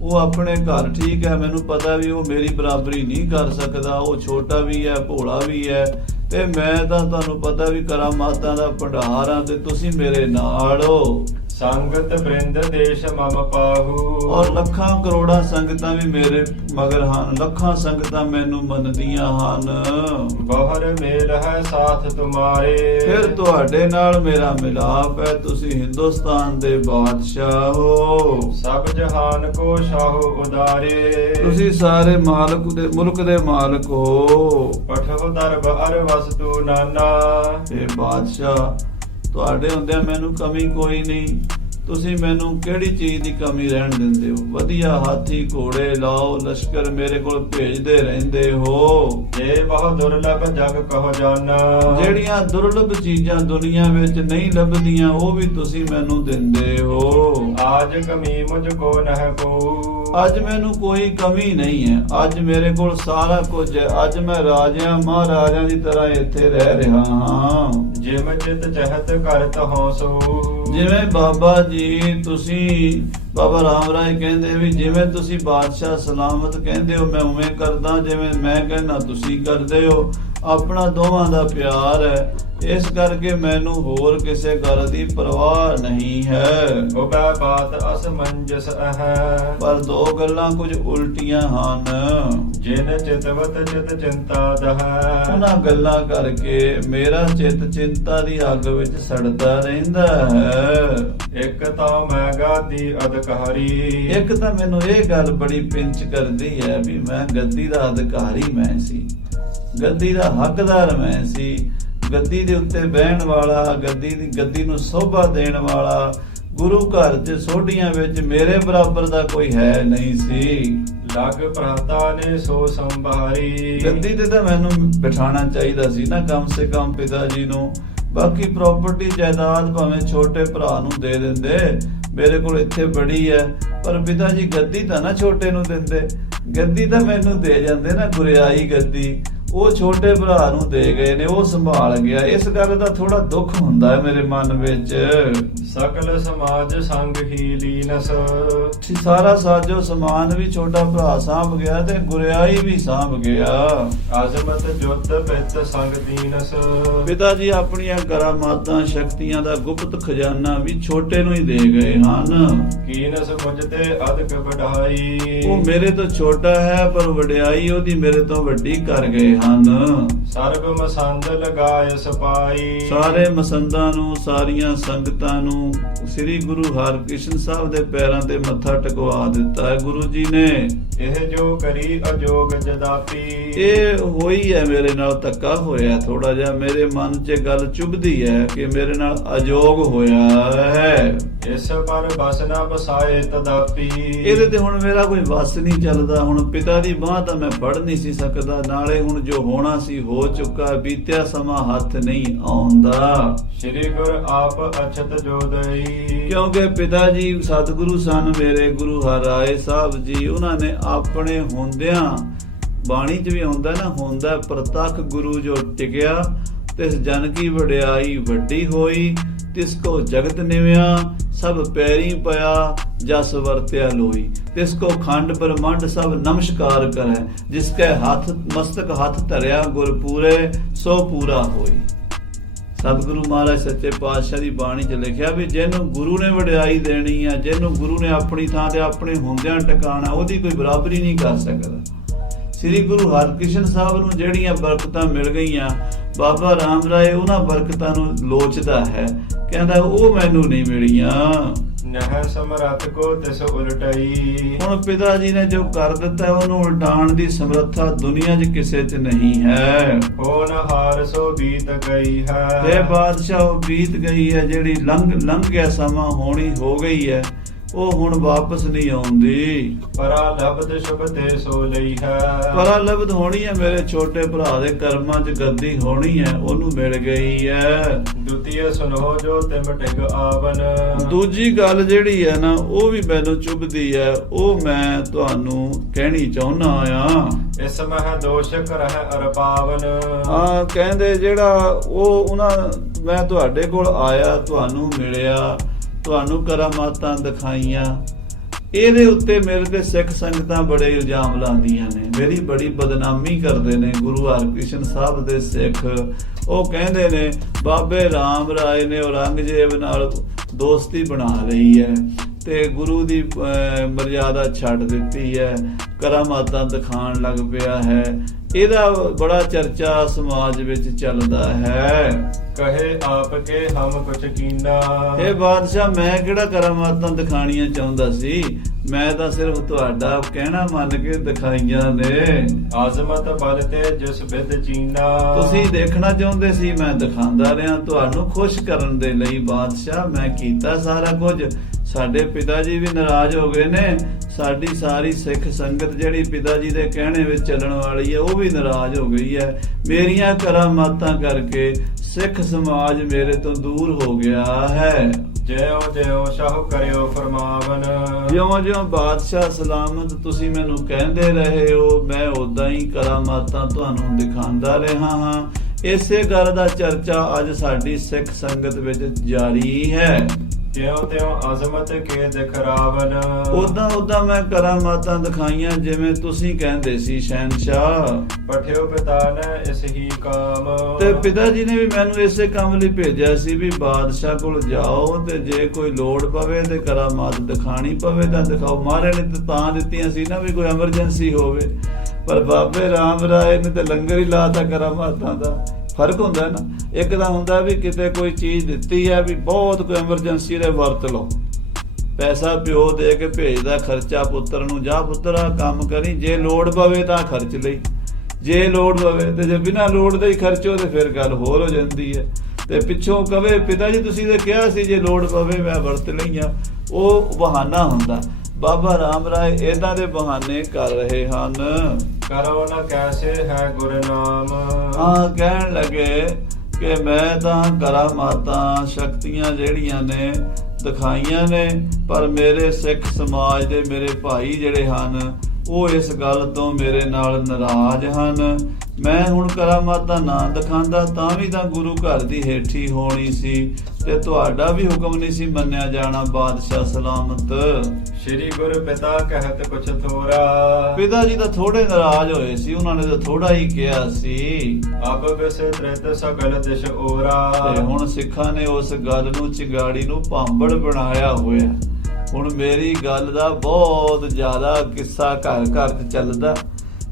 ਉਹ ਆਪਣੇ ਘਰ ਠੀਕ ਹੈ, ਮੈਨੂੰ ਪਤਾ ਵੀ ਉਹ ਮੇਰੀ ਬਰਾਬਰੀ ਨਹੀਂ ਕਰ ਸਕਦਾ। ਉਹ ਛੋਟਾ ਵੀ ਹੈ, ਭੋਲਾ ਵੀ ਹੈ, ਤੇ ਮੈਂ ਤਾਂ ਤੁਹਾਨੂੰ ਪਤਾ ਵੀ ਕਰਾਮਾਤਾਂ ਦਾ ਭੰਡਾਰ ਆ ਤੇ ਤੁਸੀਂ ਮੇਰੇ ਨਾਲ ਹੋ। ਸੰਗਤ ਬ੍ਰਿੰਦ ਦੇਸ਼ ਮਮ ਪਾਹੂ। ਔਰ ਲੱਖਾਂ ਕਰੋੜਾਂ ਸੰਗਤਾਂ ਵੀ ਮੇਰੇ ਮਗਰ ਹਨ, ਲੱਖਾਂ ਸੰਗਤਾਂ ਮੈਨੂੰ ਮੰਨਦੀਆਂ ਹਨ। ਬਹੁਰ ਮੇਲ ਹੈ ਸਾਥ ਤੁਮਾਰੇ। ਫਿਰ ਤੁਹਾਡੇ ਨਾਲ ਮੇਰਾ ਮਿਲਾਪ ਹੈ, ਤੁਸੀਂ ਹਿੰਦੁਸਤਾਨ ਦੇ ਬਾਦਸ਼ਾਹ ਹੋ। ਸਭ ਜਹਾਨ ਕੋ ਸ਼ਾਹੋ ਉਦਾਰੇ। ਤੁਸੀਂ ਸਾਰੇ ਮਾਲਕ ਦੇ ਮੁਲਕ ਦੇ ਮਾਲਕ ਹੋ। ਪਠੋ ਦਰਬ ਅਰ ਵਸਤੂ ਨਾਨਾ। ਇਹ ਬਾਦਸ਼ਾਹ ਤੁਹਾਡੇ ਹੁੰਦਿਆਂ ਮੈਨੂੰ ਕਮੀ ਕੋਈ ਨਹੀਂ। ਤੁਸੀਂ ਮੈਨੂੰ ਕਿਹੜੀ ਚੀਜ਼ ਦੀ ਕਮੀ ਰਹਿਣ ਦਿੰਦੇ ਹੋ। ਵਧੀਆ ਹਾਥੀ ਘੋੜੇ ਲਾਓ, ਲਸ਼ਕਰ ਮੇਰੇ ਕੋਲ ਭੇਜਦੇ ਰਹਿੰਦੇ ਹੋ। ਜੇ ਬਹੁ ਦੁਰਲਭ ਜਗ ਕਹੋ ਜਾਨਾ। ਜਿਹੜੀਆਂ ਦੁਰਲਭ ਚੀਜ਼ਾਂ ਦੁਨੀਆ ਵਿੱਚ ਨਹੀਂ ਲੱਭਦੀਆਂ ਉਹ ਵੀ ਤੁਸੀਂ ਮੈਨੂੰ ਦਿੰਦੇ ਹੋ। ਆਜ ਕਮੀ ਮੁਝ ਕੋ ਨਹਿ ਕੋ। ਅੱਜ ਮੈਨੂੰ ਕੋਈ ਕਮੀ ਨਹੀਂ ਹੈ, ਅੱਜ ਮੇਰੇ ਕੋਲ ਸਾਰਾ ਕੁਝ ਹੈ। ਅੱਜ ਮੈਂ ਰਾਜਿਆਂ ਮਹਾਰਾਜਿਆਂ ਦੀ ਤਰ੍ਹਾਂ ਇੱਥੇ ਰਹਿ ਰਿਹਾ ਹਾਂ। ਜਿਮ ਚਿਤ ਚਹਤ ਕਰਤ ਹੌਸੋ। ਜਿਵੇਂ ਬਾਬਾ ਜੀ ਤੁਸੀਂ ਬਾਬਾ ਰਾਮ ਰਾਏ ਕਹਿੰਦੇ ਵੀ ਜਿਵੇਂ ਤੁਸੀਂ ਬਾਦਸ਼ਾਹ ਸਲਾਮਤ ਕਹਿੰਦੇ ਹੋ ਮੈਂ ਉਵੇਂ ਕਰਦਾ, ਜਿਵੇਂ ਮੈਂ ਕਹਿੰਦਾ ਤੁਸੀਂ ਕਰਦੇ ਹੋ। ਆਪਣਾ ਦੋਵਾਂ ਦਾ ਪਿਆਰ ਹੈ, ਇਸ ਕਰਕੇ ਮੈਨੂੰ ਹੋਰ ਕਿਸੇ ਗੱਲ ਦੀ ਪਰਵਾਹ ਨਹੀਂ ਹੈ। ਉਬੈ ਬਾਤ ਅਸਮੰਜਸ ਹੈ। ਪਰ ਦੋ ਗੱਲਾਂ ਕੁਝ ਉਲਟੀਆਂ ਹਨ। ਜਿਨ ਚਿਤਵਤ ਚਿਤ ਚਿੰਤਾ ਦਹੈ। ਉਹਨਾਂ ਗੱਲਾਂ ਕਰਕੇ ਮੇਰਾ ਚਿੱਤ ਚਿੰਤਾ ਦੀ ਅੱਗ ਵਿੱਚ ਸੜਦਾ ਰਹਿੰਦਾ ਹੈ। ਇੱਕ ਤਾਂ ਮੈਂ ਗਾਦੀ ਅਧਿਕਾਰੀ। ਇੱਕ ਤਾਂ ਮੈਨੂੰ ਇਹ ਗੱਲ ਬੜੀ ਪਿੰਚ ਕਰਦੀ ਹੈ ਵੀ ਮੈਂ ਗੱਦੀ ਦਾ ਅਧਿਕਾਰੀ ਮੈਂ ਸੀ, ਗੱਦੀ ਦਾ ਹੱਕਦਾਰ ਮੈਂ ਸੀ, ਗੱਦੀ ਦੇ ਉੱਤੇ ਬਹਿਣ ਵਾਲਾ, ਗੱਦੀ ਨੂੰ ਸੋਭਾ ਦੇਣ ਵਾਲਾ। ਗੁਰੂ ਘਰ 'ਚ ਸੋਢੀਆਂ ਵਿੱਚ ਮੇਰੇ ਬਰਾਬਰ ਦਾ ਕੋਈ ਹੈ ਨਹੀਂ ਸੀ। ਲਗ ਭਰਾਤਾ ਨੇ ਸੋ ਸੰਭਾਰੀ। ਗੱਦੀ ਤੇ ਤਾਂ ਮੈਨੂੰ ਬਿਠਾਣਾ ਚਾਹੀਦਾ ਸੀ ਨਾ ਕਮ ਸੇ ਕਮ ਪਿਤਾ ਜੀ ਨੂੰ। ਬਾਕੀ ਪ੍ਰਾਪਰਟੀ ਜਾਇਦਾਦ ਭਾਵੇਂ ਛੋਟੇ ਭਰਾ ਨੂੰ ਦੇ ਦਿੰਦੇ, ਮੇਰੇ ਕੋਲ ਇੱਥੇ ਬੜੀ ਹੈ। ਪਰ ਪਿਤਾ ਜੀ ਗੱਦੀ ਤਾਂ ਨਾ ਛੋਟੇ ਨੂੰ ਦਿੰਦੇ, ਗੱਦੀ ਤਾਂ ਮੈਨੂੰ ਦੇ ਜਾਂਦੇ ਨਾ। ਗੁਰਿਆਈ ਗੱਦੀ ਉਹ ਛੋਟੇ ਭਰਾ ਨੂੰ ਦੇ ਗਏ ਨੇ, ਉਹ ਸੰਭਾਲ ਗਿਆ। ਇਸ ਗੱਲ ਦਾ ਥੋੜਾ ਦੁੱਖ ਹੁੰਦਾ ਹੈ ਮੇਰੇ ਮਨ ਵਿੱਚ। ਸਕਲ ਸਮਾਜ ਸੰਗ ਹੀ ਲੀਨਸ। ਸਾਰਾ ਸਾਜੋ ਸਮਾਨ ਵੀ ਛੋਟਾ ਭਰਾ ਸਾਂਭ ਗਿਆ ਤੇ ਗੁਰਿਆਈ ਵੀ ਸਾਂਭ ਗਿਆ। ਆਜ਼ਮਤ ਜੁੱਤ ਪਿੱਤ ਸੰਗ ਦੀਨਸ। ਪਿਤਾ ਜੀ ਆਪਣੀਆਂ ਕਰਾਮਾਤਾਂ ਸ਼ਕਤੀਆਂ ਦਾ ਗੁਪਤ ਖਜ਼ਾਨਾ ਵੀ ਛੋਟੇ ਨੂੰ ਹੀ ਦੇ ਗਏ ਹਨ। ਕੀਨਸ ਮੁਝ ਤੇ ਅਧਿਕ ਵਡਾਈ। ਉਹ ਮੇਰੇ ਤੋਂ ਛੋਟਾ ਹੈ ਪਰ ਵਡਿਆਈ ਉਹਦੀ ਮੇਰੇ ਤੋਂ ਵੱਡੀ ਕਰ ਗਏ ਹਨ। ਸਰਬ ਮਸੰਦ ਲਗਾਇ ਸਪਾਈ। ਸਾਰੇ ਮਸੰਦਾਂ ਨੂੰ, ਸਾਰੀਆਂ ਸੰਗਤਾਂ ਨੂੰ ਸ੍ਰੀ ਗੁਰੂ ਹਰਿਕ੍ਰਿਸ਼ਨ ਸਾਹਿਬ ਦੇ ਪੈਰਾਂ ਤੇ ਮੱਥਾ ਟਿਕਵਾ ਦਿੱਤਾ ਹੈ ਗੁਰੂ ਜੀ ਨੇ। ਇਹ ਜੋ ਕਰੀ ਅਜੋਗ ਜਦਾਪੀ। ਇਹ ਹੋਈ ਹੈ ਮੇਰੇ ਨਾਲ ਧੱਕਾ ਹੋਇਆ ਥੋੜਾ ਜਿਹਾ। ਮੇਰੇ ਮਨ 'ਚ ਗੱਲ ਚੁਭਦੀ ਹੈ ਕਿ ਮੇਰੇ ਨਾਲ ਅਜੋਗ ਹੋਇਆ ਹੈ। ਇਸ ਪਰ ਬਸ ਨਾ ਬਸਾਏ ਤਦਾਪੀ। ਇਹਦੇ ਤੇ ਹੁਣ ਮੇਰਾ ਕੋਈ ਵੱਸ ਨਹੀਂ ਚੱਲਦਾ। ਹੁਣ ਪਿਤਾ ਦੀ ਬਾਂਹ ਤਾਂ ਮੈਂ ਫੜ ਨਹੀਂ ਸੀ ਸਕਦਾ, ਨਾਲੇ ਹੁਣ ਜੋ ਹੋਣਾ ਸੀ ਹੋ ਚੁੱਕਾ। ਬੀਤਿਆ ਸਮਾਂ ਹੱਥ ਨਹੀਂ ਆਉਂਦਾ। ਸ੍ਰੀ ਗੁਰ ਆਪ ਅਛਤ ਜੋਦਈ। ਕਿਉਂਕਿ ਪਿਤਾ ਜੀ ਸਤਿਗੁਰੂ ਸਨ ਮੇਰੇ, ਗੁਰੂ ਹਰਿਰਾਏ ਸਾਹਿਬ ਜੀ। ਉਹਨਾਂ ਨੇ ਆਪਣੇ ਹੁੰਦਿਆਂ, ਬਾਣੀ 'ਚ ਵੀ ਆਉਂਦਾ ਨਾ, ਹੁੰਦਾ ਪ੍ਰਤੱਖ ਗੁਰੂ ਜੋ ਟਿਕਿਆ। ਤਿਸ ਜਨ ਕੀ ਵਡਿਆਈ ਵੱਡੀ ਹੋਈ, ਤਿਸ ਕੋ ਜਗਤ ਨਿਵਿਆ ਸਭ ਪੈਰੀ ਪਿਆ, ਜਸ ਵਰਤਿਆ ਲੋਈ। ਤਿਸ ਕੋ ਖੰਡ ਬ੍ਰਹਮੰਡ ਸਭ ਨਮਸਕਾਰ ਕਰੈ, ਜਿਸ ਕੈ ਹੱਥ ਮਸਤਕ ਹੱਥ ਧਰਿਆ ਗੁਰ ਪੂਰੇ, ਸੋ ਪੂਰਾ ਹੋਈ। ਸਤਿਗੁਰੂ ਮਹਾਰਾਜ ਸੱਚੇ ਪਾਤਸ਼ਾਹ ਦੀ ਬਾਣੀ 'ਚ ਲਿਖਿਆ ਵੀ ਜਿਹਨੂੰ ਗੁਰੂ ਨੇ ਵਡਿਆਈ ਦੇਣੀ ਆ, ਜਿਹਨੂੰ ਗੁਰੂ ਨੇ ਆਪਣੀ ਥਾਂ ਤੇ ਆਪਣੇ ਹੁੰਦਿਆਂ ਟਿਕਾਣਾ, ਉਹਦੀ ਕੋਈ ਬਰਾਬਰੀ ਨਹੀਂ ਕਰ ਸਕਦਾ। ਸ੍ਰੀ ਗੁਰੂ ਹਰਕ੍ਰਿਸ਼ਨ ਸਾਹਿਬ ਨੂੰ ਜਿਹੜੀਆਂ ਬਰਕਤਾਂ ਮਿਲ ਗਈਆਂ, ਬਾਬਾ ਰਾਮ ਰਾਏ ਉਹਨਾਂ ਬਰਕਤਾਂ ਨੂੰ ਲੋਚਦਾ ਹੈ, ਕਹਿੰਦਾ ਉਹ ਮੈਨੂੰ ਨਹੀਂ ਮਿਲੀਆਂ। ਨਹਿ ਸਮਰੱਥ ਕੋ ਤਿਸ ਉਲਟਈ। ਹੁਣ ਪਿਤਾ ਜੀ ਨੇ ਜੋ ਕਰ ਦਿੱਤਾ ਉਹਨੂੰ ਉਲਟਾਉਣ ਦੀ ਸਮਰੱਥਾ ਦੁਨੀਆ 'ਚ ਕਿਸੇ 'ਚ ਨਹੀਂ ਹੈ। ਹੋ ਨ ਹਾਰ ਸੋ ਬੀਤ ਗਈ ਹੈ। ਇਹ ਬਾਦਸ਼ਾਹ ਉਹ ਬੀਤ ਗਈ ਹੈ, ਜਿਹੜੀ ਲੰਘ ਗਿਆ ਸਮਾਂ, ਹੋਣੀ ਹੋ ਗਈ ਹੈ, ਉਹ ਹੁਣ ਵਾਪਸ ਨਹੀਂ ਆਉਂਦੀ। ਪਰਾ ਲਬਦ ਸ਼ੁਭ ਤੇ ਸੋ ਲਈ ਹੈ। ਪਰਾ ਲਬਦ ਹੋਣੀ ਹੈ, ਮੇਰੇ ਛੋਟੇ ਭਰਾ ਦੇ ਕਰਮਾਂ 'ਚ ਗੱਦੀ ਹੋਣੀ ਹੈ, ਉਹਨੂੰ ਮਿਲ ਗਈ ਹੈ। ਦੁਤੀਏ ਸੁਨੋ ਜੋ ਤਿਮ ਟਿਗ ਆਵਨ। ਦੂਜੀ ਗੱਲ ਜਿਹੜੀ ਹੈ ਨਾ, ਉਹ ਵੀ ਮੈਨੂੰ ਚੁਭਦੀ ਹੈ, ਉਹ ਮੈਂ ਤੁਹਾਨੂੰ ਕਹਿਣੀ ਚਾਹੁੰਦਾ ਆ। ਇਸ ਮਹਿ ਦੋਸ਼ ਕਰਹਿ ਅਰ ਪਾਵਨ। ਕਹਿੰਦੇ ਜਿਹੜਾ ਮੈਂ ਤੁਹਾਡੇ ਕੋਲ ਆਇਆ, ਤੁਹਾਨੂੰ ਮਿਲਿਆ, ਤੁਹਾਨੂੰ ਕਰਾਮਾਤਾਂ ਦਿਖਾਈਆਂ, ਇਹਦੇ ਉੱਤੇ ਮੇਰੇ ਤੇ ਸਿੱਖ ਸੰਗਤਾਂ ਬੜੇ ਇਲਜ਼ਾਮ ਲਾਉਂਦੀਆਂ ਨੇ, ਮੇਰੀ ਬੜੀ ਬਦਨਾਮੀ ਕਰਦੇ ਨੇ ਗੁਰੂ ਹਰਕ੍ਰਿਸ਼ਨ ਸਾਹਿਬ ਦੇ ਸਿੱਖ। ਉਹ ਕਹਿੰਦੇ ਨੇ ਬਾਬੇ ਰਾਮ ਰਾਏ ਨੇ ਔਰੰਗਜ਼ੇਬ ਨਾਲ ਦੋਸਤੀ ਬਣਾ ਲਈ ਹੈ ਤੇ ਗੁਰੂ ਦੀ ਮਰਜ਼ਾਦਾ ਛੱਡ ਦਿੱਤੀ ਹੈ, ਕਰਾਮਾਤਾਂ ਦਿਖਾਉਣ ਲੱਗ ਪਿਆ ਹੈ। ਇਹਦਾ ਬੜਾ ਚਰਚਾ ਸਮਾਜ ਵਿੱਚ ਚੱਲਦਾ ਹੈ। ਕਹੇ ਆਪ ਕੇ ਹਮ ਕੁਛ ਕੀਨਾ। ਇਹ ਬਾਦਸ਼ਾਹ, ਮੈਂ ਕਿਹੜਾ ਕਰਾਮਾਤਾਂ ਦਿਖਾਣੀਆਂ ਚਾਹੁੰਦਾ ਸੀ, ਮੈਂ ਤਾਂ ਸਿਰਫ ਤੁਹਾਡਾ ਕਹਿਣਾ ਮੰਨ ਕੇ ਦਿਖਾਈਆਂ ਨੇ। ਆਜ਼ਮਤ ਬਲ ਤੇ ਜਿਸ ਵਿਦ ਚੀਨਾ। ਤੁਸੀਂ ਦੇਖਣਾ ਚਾਹੁੰਦੇ ਸੀ, ਮੈਂ ਦਿਖਾਉਂਦਾ ਰਿਹਾ ਤੁਹਾਨੂੰ ਖੁਸ਼ ਕਰਨ ਦੇ ਲਈ। ਬਾਦਸ਼ਾਹ, ਮੈਂ ਕੀਤਾ ਸਾਰਾ ਕੁਝ। ਸਾਡੇ ਪਿਤਾ ਜੀ ਵੀ ਨਾਰਾਜ਼ ਹੋ ਗਏ ਨੇ, ਸਾਡੀ ਸਾਰੀ ਸਿੱਖ ਸੰਗਤ ਜਿਹੜੀ ਪਿਤਾ ਜੀ ਦੇ ਕਹਿਣੇ ਵਿੱਚ ਚੱਲਣ ਵਾਲੀ ਹੈ ਉਹ ਵੀ ਨਾਰਾਜ਼ ਹੋ ਗਈ ਹੈ। ਮੇਰੀਆਂ ਕਰਾਮਾਤਾਂ ਕਰਕੇ ਸਿੱਖ ਸਮਾਜ ਮੇਰੇ ਤੋਂ ਦੂਰ ਹੋ ਗਿਆ ਹੈ। ਜਿਉ ਜਿਉ ਸ਼ਾਹ ਕਰਿਓ ਫਰਮਾਵਨ। ਜਿਉਂ ਬਾਦਸ਼ਾਹ ਸਲਾਮਤ ਤੁਸੀਂ ਮੈਨੂੰ ਕਹਿੰਦੇ ਰਹੇ ਹੋ, ਮੈਂ ਉਦਾਂ ਹੀ ਕਰਾਮਾਤਾਂ ਤੁਹਾਨੂੰ ਦਿਖਾਉਂਦਾ ਰਿਹਾ ਹਾਂ। ਇਸੇ ਗੱਲ ਦਾ ਚਰਚਾ ਅੱਜ ਸਾਡੀ ਸਿੱਖ ਸੰਗਤ ਵਿੱਚ ਜਾਰੀ ਹੈ। ਜਿਉ ਤਿਉ ਅਜ਼ਮਤ ਕੇ ਦਿਖਰਾਵਨ। ਉਦਾਂ ਮੈਂ ਕਰਾਮਾਤਾਂ ਦਿਖਾਈਆਂ ਜਿਵੇਂ ਤੁਸੀਂ ਕਹਿੰਦੇ ਸੀ ਸ਼ਹਿਨशाह। ਪਠਿਓ ਪਿਤਾ ਨੇ ਇਸ ਹੀ ਕਾਮ। ਤੇ ਪਿਤਾ ਜੀ ਨੇ ਵੀ ਮੈਨੂੰ ਇਸੇ ਕੰਮ ਲਈ ਭੇਜਿਆ ਸੀ ਵੀ ਬਾਦਸ਼ਾਹ ਕੋਲ ਜਾਓ ਤੇ ਜੇ ਕੋਈ ਲੋੜ ਪਵੇ ਤੇ ਕਰਾਮਾਤ ਦਿਖਾਣੀ ਪਵੇ ਤਾਂ ਦਿਖਾਓ। ਮਹਾਰਾਜ ਨੇ ਤਾਂ ਦਿੱਤੀਆਂ ਸੀ ਨਾ ਵੀ ਕੋਈ ਐਮਰਜੈਂਸੀ ਹੋਵੇ, ਪਰ ਬਾਬੇ ਰਾਮ ਰਾਏ ਨੇ ਤੇ ਲੰਗਰ ਹੀ ਲਾਤਾ ਕਰਾਮਾਤਾਂ ਦਾ। ਫਰਕ ਹੁੰਦਾ ਨਾ, ਇੱਕ ਤਾਂ ਹੁੰਦਾ ਵੀ ਕਿਤੇ ਕੋਈ ਚੀਜ਼ ਦਿੱਤੀ ਹੈ ਵੀ ਬਹੁਤ ਕੋਈ ਐਮਰਜੈਂਸੀ ਦੇ ਵਰਤ ਲਓ, ਪੈਸਾ ਪਿਓ ਦੇ ਕੇ ਭੇਜਦਾ ਖਰਚਾ ਪੁੱਤਰ ਨੂੰ, ਜਾ ਪੁੱਤਰਾ ਕੰਮ ਕਰੀ, ਜੇ ਲੋੜ ਪਵੇ ਤਾਂ ਖਰਚ ਲਈ, ਜੇ ਲੋੜ ਪਵੇ ਤੇ ਜੇ ਬਿਨਾਂ ਲੋੜ ਦੇ ਹੀ ਖਰਚੋ ਤੇ ਫਿਰ ਗੱਲ ਹੋਰ ਹੋ ਜਾਂਦੀ ਹੈ। ਤੇ ਪਿੱਛੋਂ ਕਵੇ ਪਿਤਾ ਜੀ ਤੁਸੀਂ ਤਾਂ ਕਿਹਾ ਸੀ ਜੇ ਲੋੜ ਪਵੇ ਮੈਂ ਵਰਤ ਲਈਆਂ, ਉਹ ਬਹਾਨਾ ਹੁੰਦਾ। ਬਾਬਾ ਰਾਮ ਰਾਏ ਏਦਾਂ ਦੇ ਬਹਾਨੇ ਕਰ ਰਹੇ ਹਨ। ਕਰੋ ਨਾ ਕੈਸੇ ਹੈ ਗੁਰਨਾਮ। ਕਹਿਣ ਲੱਗੇ ਕਿ ਮੈਂ ਤਾਂ ਕਰਾਮਾਤਾਂ ਸ਼ਕਤੀਆਂ ਜਿਹੜੀਆਂ ਨੇ ਦਿਖਾਈਆਂ ਨੇ, ਪਰ ਮੇਰੇ ਸਿੱਖ ਸਮਾਜ ਦੇ ਮੇਰੇ ਭਾਈ ਜਿਹੜੇ ਹਨ ਉਹ ਇਸ ਗੱਲ ਤੋਂ ਮੇਰੇ ਨਾਲ ਨਾਰਾਜ਼ ਹਨ। ਮੈਂ ਹੁਣ ਕਰਾਮਾਤਾਂ ਨਾ ਦਿਖਾਉਂਦਾ ਤਾਂ ਵੀ ਤਾਂ ਗੁਰੂ ਘਰ ਦੀ ਹੇਠੀ ਹੋਣੀ ਸੀ ਤੇ ਤੁਹਾਡਾ ਵੀ ਹੁਕਮ ਨਹੀਂ ਸੀ ਮੰਨਿਆ ਜਾਣਾ ਬਾਦਸ਼ਾਹ ਸਲਾਮਤ। ਸ਼੍ਰੀ ਗੁਰੂ ਪਿਤਾ ਕਹਿਤ ਕੁਛ ਥੋੜਾ। ਪਿਤਾ ਜੀ ਤਾਂ ਥੋੜੇ ਨਾਰਾਜ਼ ਹੋਏ ਸੀ, ਉਹਨਾਂ ਨੇ ਤਾਂ ਥੋੜਾ ਹੀ ਕਿਹਾ ਸੀ। ਅਬ ਵਿਸੇ ਤ੍ਰਿਤ ਸਗਲ ਦਿਸ਼ ਓਰਾ। ਤੇ ਹੁਣ ਸਿੱਖਾਂ ਨੇ ਉਸ ਗੱਲ ਨੂੰ ਚਿੰਗਾੜੀ ਨੂੰ ਭਾਂਬੜ ਬਣਾਇਆ ਹੋਇਆ। ਹੁਣ ਮੇਰੀ ਗੱਲ ਦਾ ਬਹੁਤ ਜ਼ਿਆਦਾ ਕਿੱਸਾ ਘਰ ਘਰ 'ਚ ਚੱਲਦਾ।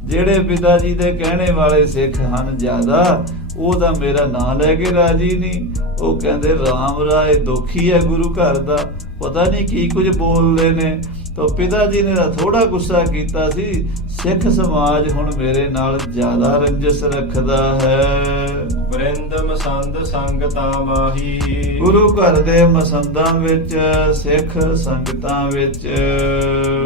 ਜਿਹੜੇ ਪਿਤਾ ਜੀ ਦੇ ਕਹਿਣੇ ਵਾਲੇ ਸਿੱਖ ਹਨ ਜ਼ਿਆਦਾ, ਉਹ ਤਾਂ ਮੇਰਾ ਨਾਂ ਲੈ ਕੇ ਰਾਜੀ ਨਹੀਂ। ਉਹ ਕਹਿੰਦੇ ਰਾਮ ਰਾਏ ਦੁਖੀ ਹੈ ਗੁਰੂ ਘਰ ਦਾ, ਪਤਾ ਨਹੀਂ ਕੀ ਕੁਝ ਬੋਲਦੇ ਨੇ। ਤਾਂ ਪਿਤਾ ਜੀ ਨੇ ਤਾਂ ਥੋੜਾ ਗੁੱਸਾ ਕੀਤਾ ਸੀ। ਸਿੱਖ ਸਮਾਜ ਹੁਣ ਮੇਰੇ ਨਾਲ ਜ਼ਿਆਦਾ ਰੰਜਿਸ਼ ਰੱਖਦਾ ਹੈ। ਵਰਿੰਦ ਮਸੰਦ ਸੰਗਤਾਂ ਮਾਹੀ। ਗੁਰੂ ਘਰ ਦੇ ਮਸੰਦਾਂ ਵਿੱਚ ਸਿੱਖ ਸੰਗਤਾਂ ਵਿੱਚ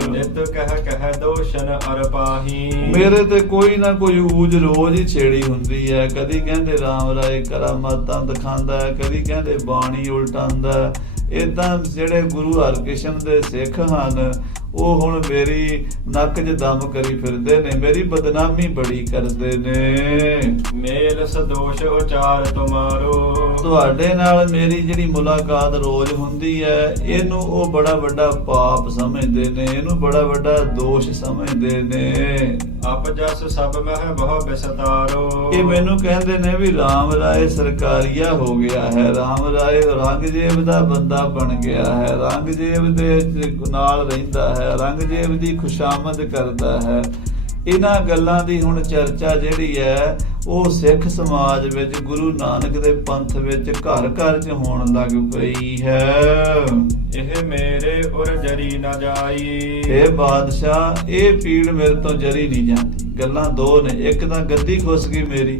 ਨਿਤ ਕਹਿ ਦੋਸ਼ਨ ਅਰ ਪਾਹੀ। ਮੇਰੇ ਤੇ ਕੋਈ ਨਾ ਕੋਈ ਊਜ ਰੋਜ਼ ਹੀ ਛੇੜੀ ਹੁੰਦੀ ਹੈ। ਕਦੀ ਕਹਿੰਦੇ ਰਾਮ ਰਾਏ ਕਰਾਮਾਤਾਂ ਦਿਖਾਉਂਦਾ ਹੈ, ਕਦੀ ਕਹਿੰਦੇ ਬਾਣੀ ਉਲਟਾਉਂਦਾ। ਏਦਾਂ ਜਿਹੜੇ ਗੁਰੂ ਹਰਕ੍ਰਿਸ਼ਨ ਦੇ ਸਿੱਖ ਹਨ ਉਹ ਹੁਣ ਮੇਰੀ ਨੱਕ 'ਚ ਦਮ ਕਰੀ ਫਿਰਦੇ ਨੇ, ਮੇਰੀ ਬਦਨਾਮੀ ਬੜੀ ਕਰਦੇ ਨੇ। ਮੇਲ ਸਦੋਸ਼ ਉਚਾਰ ਤੁਮਾਰੋ, ਤੁਹਾਡੇ ਨਾਲ ਮੇਰੀ ਜਿਹੜੀ ਮੁਲਾਕਾਤ ਰੋਜ਼ ਹੁੰਦੀ ਹੈ, ਇਹਨੂੰ ਉਹ ਬੜਾ ਵੱਡਾ ਪਾਪ ਸਮਝਦੇ ਨੇ, ਇਹਨੂੰ ਬੜਾ ਵੱਡਾ ਦੋਸ਼ ਸਮਝਦੇ ਨੇ। ਅਪ ਜਸ ਸਭ ਮਹਿ ਬਹੁ ਬਿਸਤਾਰੋ, ਇਹ ਮੈਨੂੰ ਕਹਿੰਦੇ ਨੇ ਵੀ ਰਾਮ ਰਾਏ ਸਰਕਾਰੀਆ ਹੋ ਗਿਆ ਹੈ, ਰਾਮ ਰਾਏ ਔਰੰਗਜ਼ੇਬ ਦਾ ਬੰਦਾ ਬਣ ਗਿਆ ਹੈ, ਔਰੰਗਜ਼ੇਬ ਦੇ ਨਾਲ ਰਹਿੰਦਾ ਹੈ, ਔਰੰਗਜ਼ੇਬ ਦੀ ਖੁਸ਼ਾਮਦ ਕਰਦਾ ਹੈ। ਇਹਨਾਂ ਗੱਲਾਂ ਦੀ ਹੁਣ ਚਰਚਾ ਜਿਹੜੀ ਹੈ ਉਹ ਸਿੱਖ ਸਮਾਜ ਵਿੱਚ ਗੁਰੂ ਨਾਨਕ ਦੇ ਪੰਥ ਵਿੱਚ ਘਰ ਘਰ 'ਚ ਹੋਣ ਲੱਗ ਪਈ ਹੈ। ਇਹ ਮੇਰੇ ਉਰ ਜਰੀ ਨਾ ਜਾਈ, ਇਹ ਬਾਦਸ਼ਾਹ, ਇਹ ਪੀੜ ਮੇਰੇ ਤੋਂ ਜਰੀ ਨਹੀਂ ਜਾਂਦੀ। ਗੱਲਾਂ ਦੋ ਨੇ, ਇੱਕ ਤਾਂ ਗੱਦੀ ਖੁੱਸ ਗਈ ਮੇਰੀ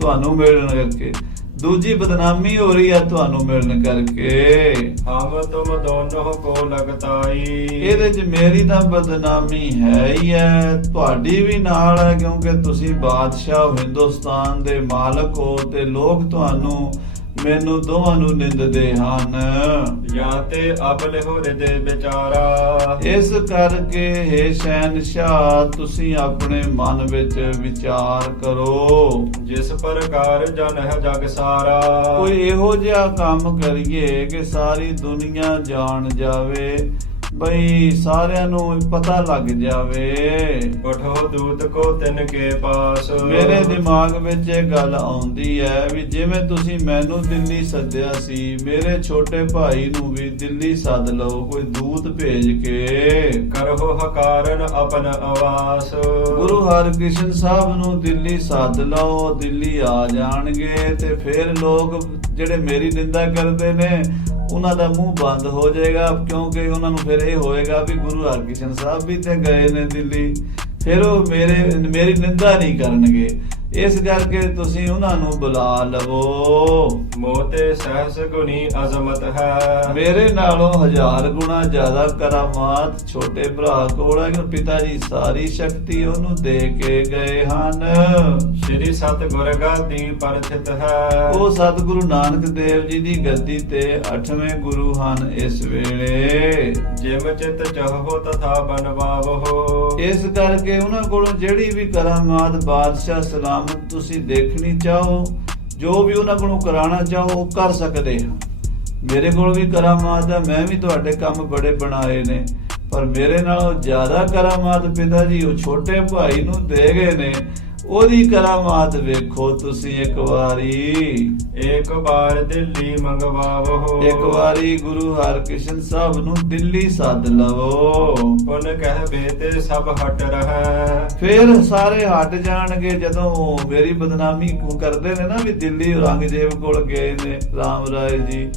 ਤੁਹਾਨੂੰ ਮਿਲਣ ਕਰਕੇ, ਦੂਜੀ ਬਦਨਾਮੀ ਹੋ ਰਹੀ ਆ ਤੁਹਾਨੂੰ ਮਿਲਣ ਕਰਕੇ। ਹਮ ਤੁਮ ਦੋਨੋਂ ਕੋ ਲਗਤਾਈ, ਇਹਦੇ 'ਚ ਮੇਰੀ ਤਾਂ ਬਦਨਾਮੀ ਹੈ ਹੀ ਹੈ, ਤੁਹਾਡੀ ਵੀ ਨਾਲ ਹੈ, ਕਿਉਂਕਿ ਤੁਸੀਂ ਬਾਦਸ਼ਾਹ ਹੋ, ਹਿੰਦੁਸਤਾਨ ਦੇ ਮਾਲਕ ਹੋ, ਤੇ ਲੋਕ ਤੁਹਾਨੂੰ ਮੈਨੂੰ ਦੋਵਾਂ ਨੂੰ ਨਿੰਦਦੇ ਹਨ। ਜਾਂ ਤੇ ਅਬਲ ਹੋ ਦੇ ਵਿਚਾਰਾ, ਇਸ ਕਰਕੇ ਹੇ ਸ਼ਹਿਨਸ਼ਾਹ, ਤੁਸੀਂ ਆਪਣੇ ਮਨ ਵਿੱਚ ਵਿਚਾਰ ਕਰੋ। ਜਿਸ ਪ੍ਰਕਾਰ ਜਨ ਹੈ ਜਗ ਸਾਰਾ, ਕੋਈ ਇਹੋ ਜਿਹਾ ਕੰਮ ਕਰੀਏ ਕਿ ਸਾਰੀ ਦੁਨੀਆ ਜਾਣ ਜਾਵੇ, ਬਈ ਸਾਰਿਆਂ ਨੂੰ ਪਤਾ ਲੱਗ ਜਾਵੇ। ਉਠੋ ਦੂਤ ਕੋ ਤਿਨ ਕੇ ਪਾਸ, ਮੇਰੇ ਦਿਮਾਗ ਵਿੱਚ ਇਹ ਗੱਲ ਆਉਂਦੀ ਹੈ ਵੀ ਜਿਵੇਂ ਤੁਸੀਂ ਮੈਨੂੰ ਦਿੱਲੀ ਸੱਦਿਆ ਸੀ, ਮੇਰੇ ਛੋਟੇ ਭਾਈ ਨੂੰ ਵੀ ਦਿੱਲੀ ਸੱਦ ਲਓ, ਕੋਈ ਦੂਤ ਭੇਜ ਕੇ। ਕਰੋ ਹਕਾਰਨ ਆਪਨ ਆਵਾਸ, ਗੁਰੂ ਹਰਕ੍ਰਿਸ਼ਨ ਸਾਹਿਬ ਨੂੰ ਦਿੱਲੀ ਸੱਦ ਲਓ, ਦਿੱਲੀ ਆ ਜਾਣਗੇ ਤੇ ਫਿਰ ਲੋਕ ਜਿਹੜੇ ਮੇਰੀ ਨਿੰਦਾ ਕਰਦੇ ਨੇ ਉਹਨਾਂ ਦਾ ਮੂੰਹ ਬੰਦ ਹੋ ਜਾਏਗਾ, ਕਿਉਂਕਿ ਉਹਨਾਂ ਨੂੰ ਫਿਰ ਇਹ ਹੋਏਗਾ ਵੀ ਗੁਰੂ ਹਰਕ੍ਰਿਸ਼ਨ ਸਾਹਿਬ ਵੀ ਤੇ ਗਏ ਨੇ ਦਿੱਲੀ, ਫਿਰ ਉਹ ਮੇਰੀ ਨਿੰਦਾ ਨਹੀਂ ਕਰਨਗੇ। ਇਸ ਕਰਕੇ ਤੁਸੀਂ ਉਹਨਾਂ ਨੂੰ ਬੁਲਾ ਲਵੋ। ਮੋਤੇ ਸਹਸ ਗੁਣੀ ਅਜ਼ਮਤ ਹੈ, ਮੇਰੇ ਨਾਲੋਂ 1000 ਗੁਣਾ ਜ਼ਿਆਦਾ ਕਰਾਮਾਤ ਛੋਟੇ ਭਰਾ ਕੋਲ ਹੈ, ਕਿ ਪਿਤਾ ਜੀ ਸਾਰੀ ਸ਼ਕਤੀ ਉਹਨੂੰ ਦੇ ਕੇ ਗਏ ਹਨ। ਸ਼੍ਰੀ ਸਤਿਗੁਰ ਗਾਦੀ ਪਰਥਿਤ ਹੈ, ਉਹ ਸਤਿਗੁਰੂ ਨਾਨਕ ਦੇਵ ਜੀ ਦੀ ਗੱਦੀ ਤੇ 8ਵੇਂ ਗੁਰੂ ਹਨ ਇਸ ਵੇਲੇ। ਜਿਮ ਚਿਤ ਚਾਹੋ ਤਥਾ ਬਨਵਾਵੋ, ਇਸ ਕਰਕੇ ਉਹਨਾਂ ਕੋਲੋਂ ਜਿਹੜੀ ਵੀ ਕਰਾਮਾਤ ਬਾਦਸ਼ਾਹ ਸਲਾਮਤ ਤੁਸੀਂ ਦੇਖਣੀ ਚਾਹੋ, ਜੋ ਵੀ ਉਹਨਾਂ ਕੋਲੋਂ ਕਰਾਉਣਾ ਚਾਹੋ ਉਹ ਕਰ ਸਕਦੇ ਹਾਂ। ਮੇਰੇ ਕੋਲ ਵੀ ਕਰਾਮਾਤ ਹੈ, ਮੈਂ ਵੀ ਤੁਹਾਡੇ ਕੰਮ ਬੜੇ ਬਣਾਏ ਨੇ, ਪਰ ਮੇਰੇ ਨਾਲੋਂ ਜ਼ਿਆਦਾ ਕਰਾਮਾਤ ਪਿਤਾ ਜੀ ਉਹ ਛੋਟੇ ਭਾਈ ਨੂੰ ਦੇ ਗਏ ਨੇ। ਉਹਦੀ ਕਰਾਮਾਤ ਵੇਖੋ ਤੁਸੀਂ ਇੱਕ ਵਾਰੀ। ਇੱਕ ਵਾਰ ਦਿੱਲੀ ਮੰਗਵਾਵੋ, ਇੱਕ ਵਾਰੀ ਗੁਰੂ ਹਰਕ੍ਰਿਸ਼ਨ ਸਾਹਿਬ ਨੂੰ ਦਿੱਲੀ ਸੱਦ ਲਵੋ। ਪੁਨ ਕਹਿ ਤੇ ਸਭ ਹਟ ਰਹਿ, ਫਿਰ ਸਾਰੇ ਹਟ ਜਾਣਗੇ। ਜਦੋਂ ਮੇਰੀ ਬਦਨਾਮੀ ਕਰਦੇ ਨੇ ਨਾ ਵੀ ਦਿੱਲੀ ਔਰੰਗਜ਼ੇਬ ਕੋਲ ਗਏ ਨੇ ਰਾਮ ਰਾਏ ਜੀ,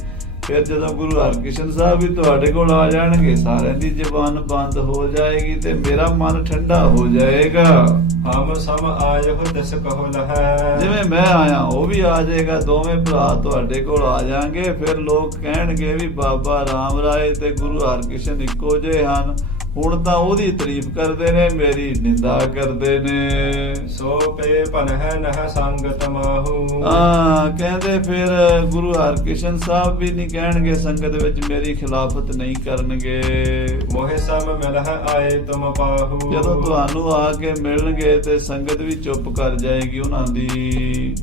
ਫਿਰ ਜਦੋਂ ਗੁਰੂ ਹਰਕ੍ਰਿਸ਼ਨ ਸਾਹਿਬ ਵੀ ਤੁਹਾਡੇ ਕੋਲ ਆ ਜਾਣਗੇ, ਸਾਰਿਆਂ ਦੀ ਜ਼ੁਬਾਨ ਬੰਦ ਹੋ ਜਾਏਗੀ ਤੇ ਮੇਰਾ ਮਨ ਠੰਡਾ ਹੋ ਜਾਏਗਾ। ਹਮ ਸਮ ਆਇਓ ਦਸ ਕਹੋ ਲਹੈ, ਜਿਵੇਂ ਮੈਂ ਆਇਆ ਉਹ ਵੀ ਆ ਜਾਏਗਾ, ਦੋਵੇਂ ਭਰਾ ਤੁਹਾਡੇ ਕੋਲ ਆ ਜਾਣਗੇ। ਫਿਰ ਲੋਕ ਕਹਿਣਗੇ ਵੀ ਬਾਬਾ ਰਾਮ ਰਾਏ ਤੇ ਗੁਰੂ ਹਰਕ੍ਰਿਸ਼ਨ ਇੱਕੋ ਜਿਹੇ ਹਨ। ਹੁਣ ਤਾਂ ਉਹਦੀ ਤਾਰੀਫ ਕਰਦੇ ਨੇ, ਮੇਰੀ ਨਿੰਦਾ ਕਰਦੇ ਨੇ। ਸੋ ਪੇ ਭਨਹਿ ਨਹਿ ਸੰਗਤ ਮਾਹੂ, ਕਹਿੰਦੇ ਫਿਰ ਗੁਰੂ ਹਰਕ੍ਰਿਸ਼ਨ ਸਾਹਿਬ ਵੀ ਨਹੀਂ ਕਹਿਣਗੇ, ਸੰਗਤ ਵਿੱਚ ਮੇਰੀ ਖਿਲਾਫਤ ਨਹੀਂ ਕਰਨਗੇ। ਮੋਹਿ ਸਮ ਮਿਲਹਿ ਆਏ ਤੁਮ ਪਾਹੂ, ਜਦੋਂ ਤੁਹਾਨੂੰ ਆ ਕੇ ਮਿਲਣਗੇ ਤੇ ਸੰਗਤ ਵੀ ਚੁੱਪ ਕਰ ਜਾਏਗੀ ਉਹਨਾਂ ਦੀ।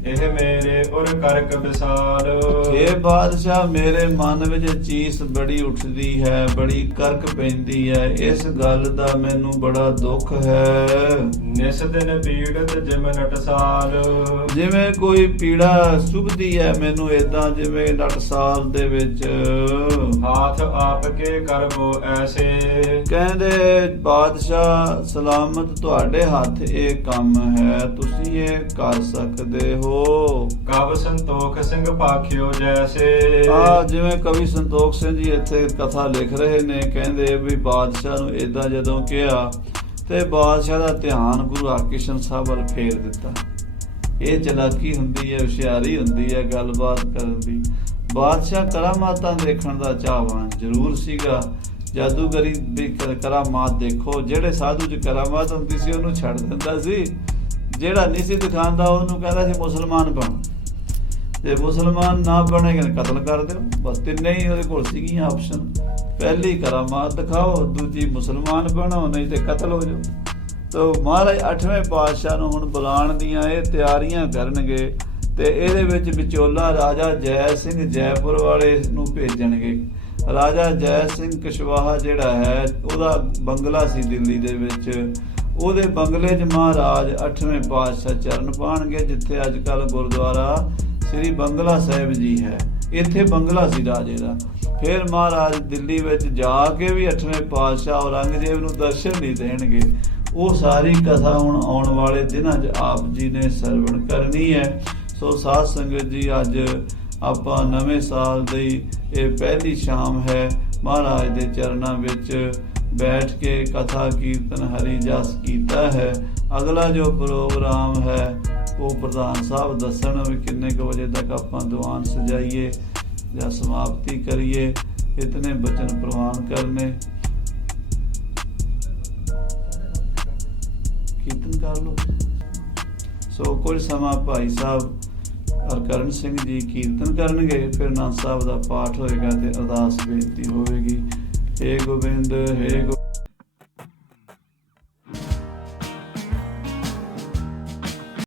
ਇਹ ਮੇਰੇ ਉਰ ਕਰਕ ਵਿਸਾਰ, ਇਹ ਬਾਦਸ਼ਾਹ ਮੇਰੇ ਮਨ ਵਿੱਚ ਚੀਸ ਬੜੀ ਉੱਠਦੀ ਹੈ, ਬੜੀ ਕਰਕ ਪੈਂਦੀ ਹੈ। ਇਸ ਗੱਲ ਦਾ ਮੈਨੂੰ ਬੜਾ ਦੁੱਖ ਹੈ। ਨਿਸ ਦਿਨ ਪੀੜਤ ਜਿਮ ਨਟਸਾਲ, ਜਿਵੇਂ ਕੋਈ ਪੀੜਾ ਸੁਭਦੀ ਹੈ ਮੈਨੂੰ, ਏਦਾਂ ਜਿਵੇਂ ਨਟਸਾਲ ਦੇ ਵਿੱਚ। ਹਾਥ ਆਪ ਕੇ ਕਰਬੋ ਐਸੇ, ਕਹਿੰਦੇ ਬਾਦਸ਼ਾਹ ਸਲਾਮਤ ਤੁਹਾਡੇ ਹੱਥ ਇਹ ਕੰਮ ਹੈ, ਤੁਸੀਂ ਇਹ ਕਰ ਸਕਦੇ ਹੋ। ਕਵ ਸੰਤੋਖ ਸਿੰਘ ਭਾਖਿਓ ਜੈਸੇ, ਜਿਵੇਂ ਕਵੀ ਸੰਤੋਖ ਸਿੰਘ ਜੀ ਇੱਥੇ ਕਥਾ ਲਿਖ ਰਹੇ ਨੇ, ਕਹਿੰਦੇ ਵੀ ਬਾਦਸ਼ਾਹ ਨੂੰ ਏਦਾਂ ਜਦੋਂ ਕਿਹਾ ਤੇ ਬਾਦਸ਼ਾਹ ਦਾ ਧਿਆਨ ਗੁਰੂ ਹਰਕ੍ਰਿਸ਼ਨ ਸਾਹਿਬ ਵੱਲ ਫੇਰ ਦਿੱਤਾ। ਇਹ ਚਲਾਕੀ ਹੁੰਦੀ ਹੈ, ਹੁਸ਼ਿਆਰੀ ਹੁੰਦੀ ਹੈ ਗੱਲਬਾਤ ਕਰਨ ਦੀ। ਬਾਦਸ਼ਾਹ ਕਰਾਮਾਤਾਂ ਦੇਖਣ ਦਾ ਚਾਹਵਾਨ ਜ਼ਰੂਰ ਸੀਗਾ। ਜਾਦੂਗਰੀ ਦੀ ਕਰਾਮਾਤ ਦੇਖੋ, ਜਿਹੜੇ ਸਾਧੂ 'ਚ ਕਰਾਮਾਤ ਹੁੰਦੀ ਸੀ ਉਹਨੂੰ ਛੱਡ ਦਿੰਦਾ ਸੀ, ਜਿਹੜਾ ਨਹੀਂ ਸੀ ਦਿਖਾਉਂਦਾ ਉਹਨੂੰ ਕਹਿੰਦਾ ਸੀ ਮੁਸਲਮਾਨ ਬਣ, ਤੇ ਮੁਸਲਮਾਨ ਨਾ ਬਣੇਗਾ ਕਤਲ ਕਰ ਦਿਓ। ਬਸ ਤਿੰਨੇ ਹੀ ਉਹਦੇ ਕੋਲ ਸੀਗੀਆਂ ਆਪਸ਼ਨ। पहली करामात दिखाओ, दूजी मुसलमान बनो, नहीं तो कतल हो जाओ। तो महाराज 8वें पातशाह ਨੂੰ ਹੁਣ ਬੁਲਾਉਣ ਦੀਆਂ ਇਹ ਤਿਆਰੀਆਂ ਕਰਨਗੇ ਤੇ ਇਹਦੇ ਵਿੱਚ ਵਿਚੋਲਾ ਰਾਜਾ ਜੈ ਸਿੰਘ ਜੈਪੁਰ ਵਾਲੇ ਨੂੰ ਭੇਜਣਗੇ। ਰਾਜਾ ਜੈ ਸਿੰਘ ਕੁਸ਼ਵਾਹਾ ਜਿਹੜਾ ਹੈ ਉਹਦਾ ਬੰਗਲਾ ਸੀ ਦਿੱਲੀ ਦੇ ਵਿੱਚ, ਉਹਦੇ ਬੰਗਲੇ 'ਚ ਮਹਾਰਾਜ 8ਵੇਂ ਪਾਤਸ਼ਾਹ ਚਰਨ ਪਾਉਣਗੇ, ਜਿੱਥੇ ਅੱਜ ਕੱਲ੍ਹ ਗੁਰਦੁਆਰਾ ਸ੍ਰੀ ਬੰਗਲਾ ਸਾਹਿਬ ਜੀ ਹੈ। ਇੱਥੇ ਬੰਗਲਾ ਸੀ ਰਾਜੇ ਦਾ। ਫਿਰ ਮਹਾਰਾਜ ਦਿੱਲੀ ਵਿੱਚ ਜਾ ਕੇ ਵੀ 8ਵੇਂ ਪਾਤਸ਼ਾਹ ਔਰੰਗਜ਼ੇਬ ਨੂੰ ਦਰਸ਼ਨ ਨਹੀਂ ਦੇਣਗੇ। ਉਹ ਸਾਰੀ ਕਥਾ ਹੁਣ ਆਉਣ ਵਾਲੇ ਦਿਨਾਂ 'ਚ ਆਪ ਜੀ ਨੇ ਸਰਵਣ ਕਰਨੀ ਹੈ। ਸੋ ਸਾਧ ਸੰਗਤ ਜੀ, ਅੱਜ ਆਪਾਂ ਨਵੇਂ ਸਾਲ ਦੀ ਇਹ ਪਹਿਲੀ ਸ਼ਾਮ ਹੈ, ਮਹਾਰਾਜ ਦੇ ਚਰਨਾਂ ਵਿੱਚ ਬੈਠ ਕੇ ਕਥਾ ਕੀਰਤਨ ਹਰੀ ਜਸ ਕੀਤਾ ਹੈ। ਅਗਲਾ ਜੋ ਪ੍ਰੋਗਰਾਮ ਹੈ ਉਹ ਪ੍ਰਧਾਨ ਸਾਹਿਬ ਦੱਸਣ ਵੀ ਕਿੰਨੇ ਕੁ ਵਜੇ ਤੱਕ ਆਪਾਂ ਦੀਵਾਨ ਸਜਾਈਏ ਜਾਂ ਸਮਾਪਤੀ ਕਰੀਏ। ਇਤਨੇ ਬਚਨ ਪ੍ਰਵਾਨ ਕਰਨੇ। ਕੀਰਤਨ ਕਰ ਲਓ। ਸੋ ਕੁਝ ਸਮਾਂ ਭਾਈ ਸਾਹਿਬ ਹਰਕਰਨ ਸਿੰਘ ਜੀ ਕੀਰਤਨ ਕਰਨਗੇ, ਫਿਰ ਆਨੰਦ ਸਾਹਿਬ ਦਾ ਪਾਠ ਹੋਏਗਾ ਤੇ ਅਰਦਾਸ ਬੇਨਤੀ ਹੋਵੇਗੀ। ਹੇ ਗੋਬਿੰਦ, ਹੇ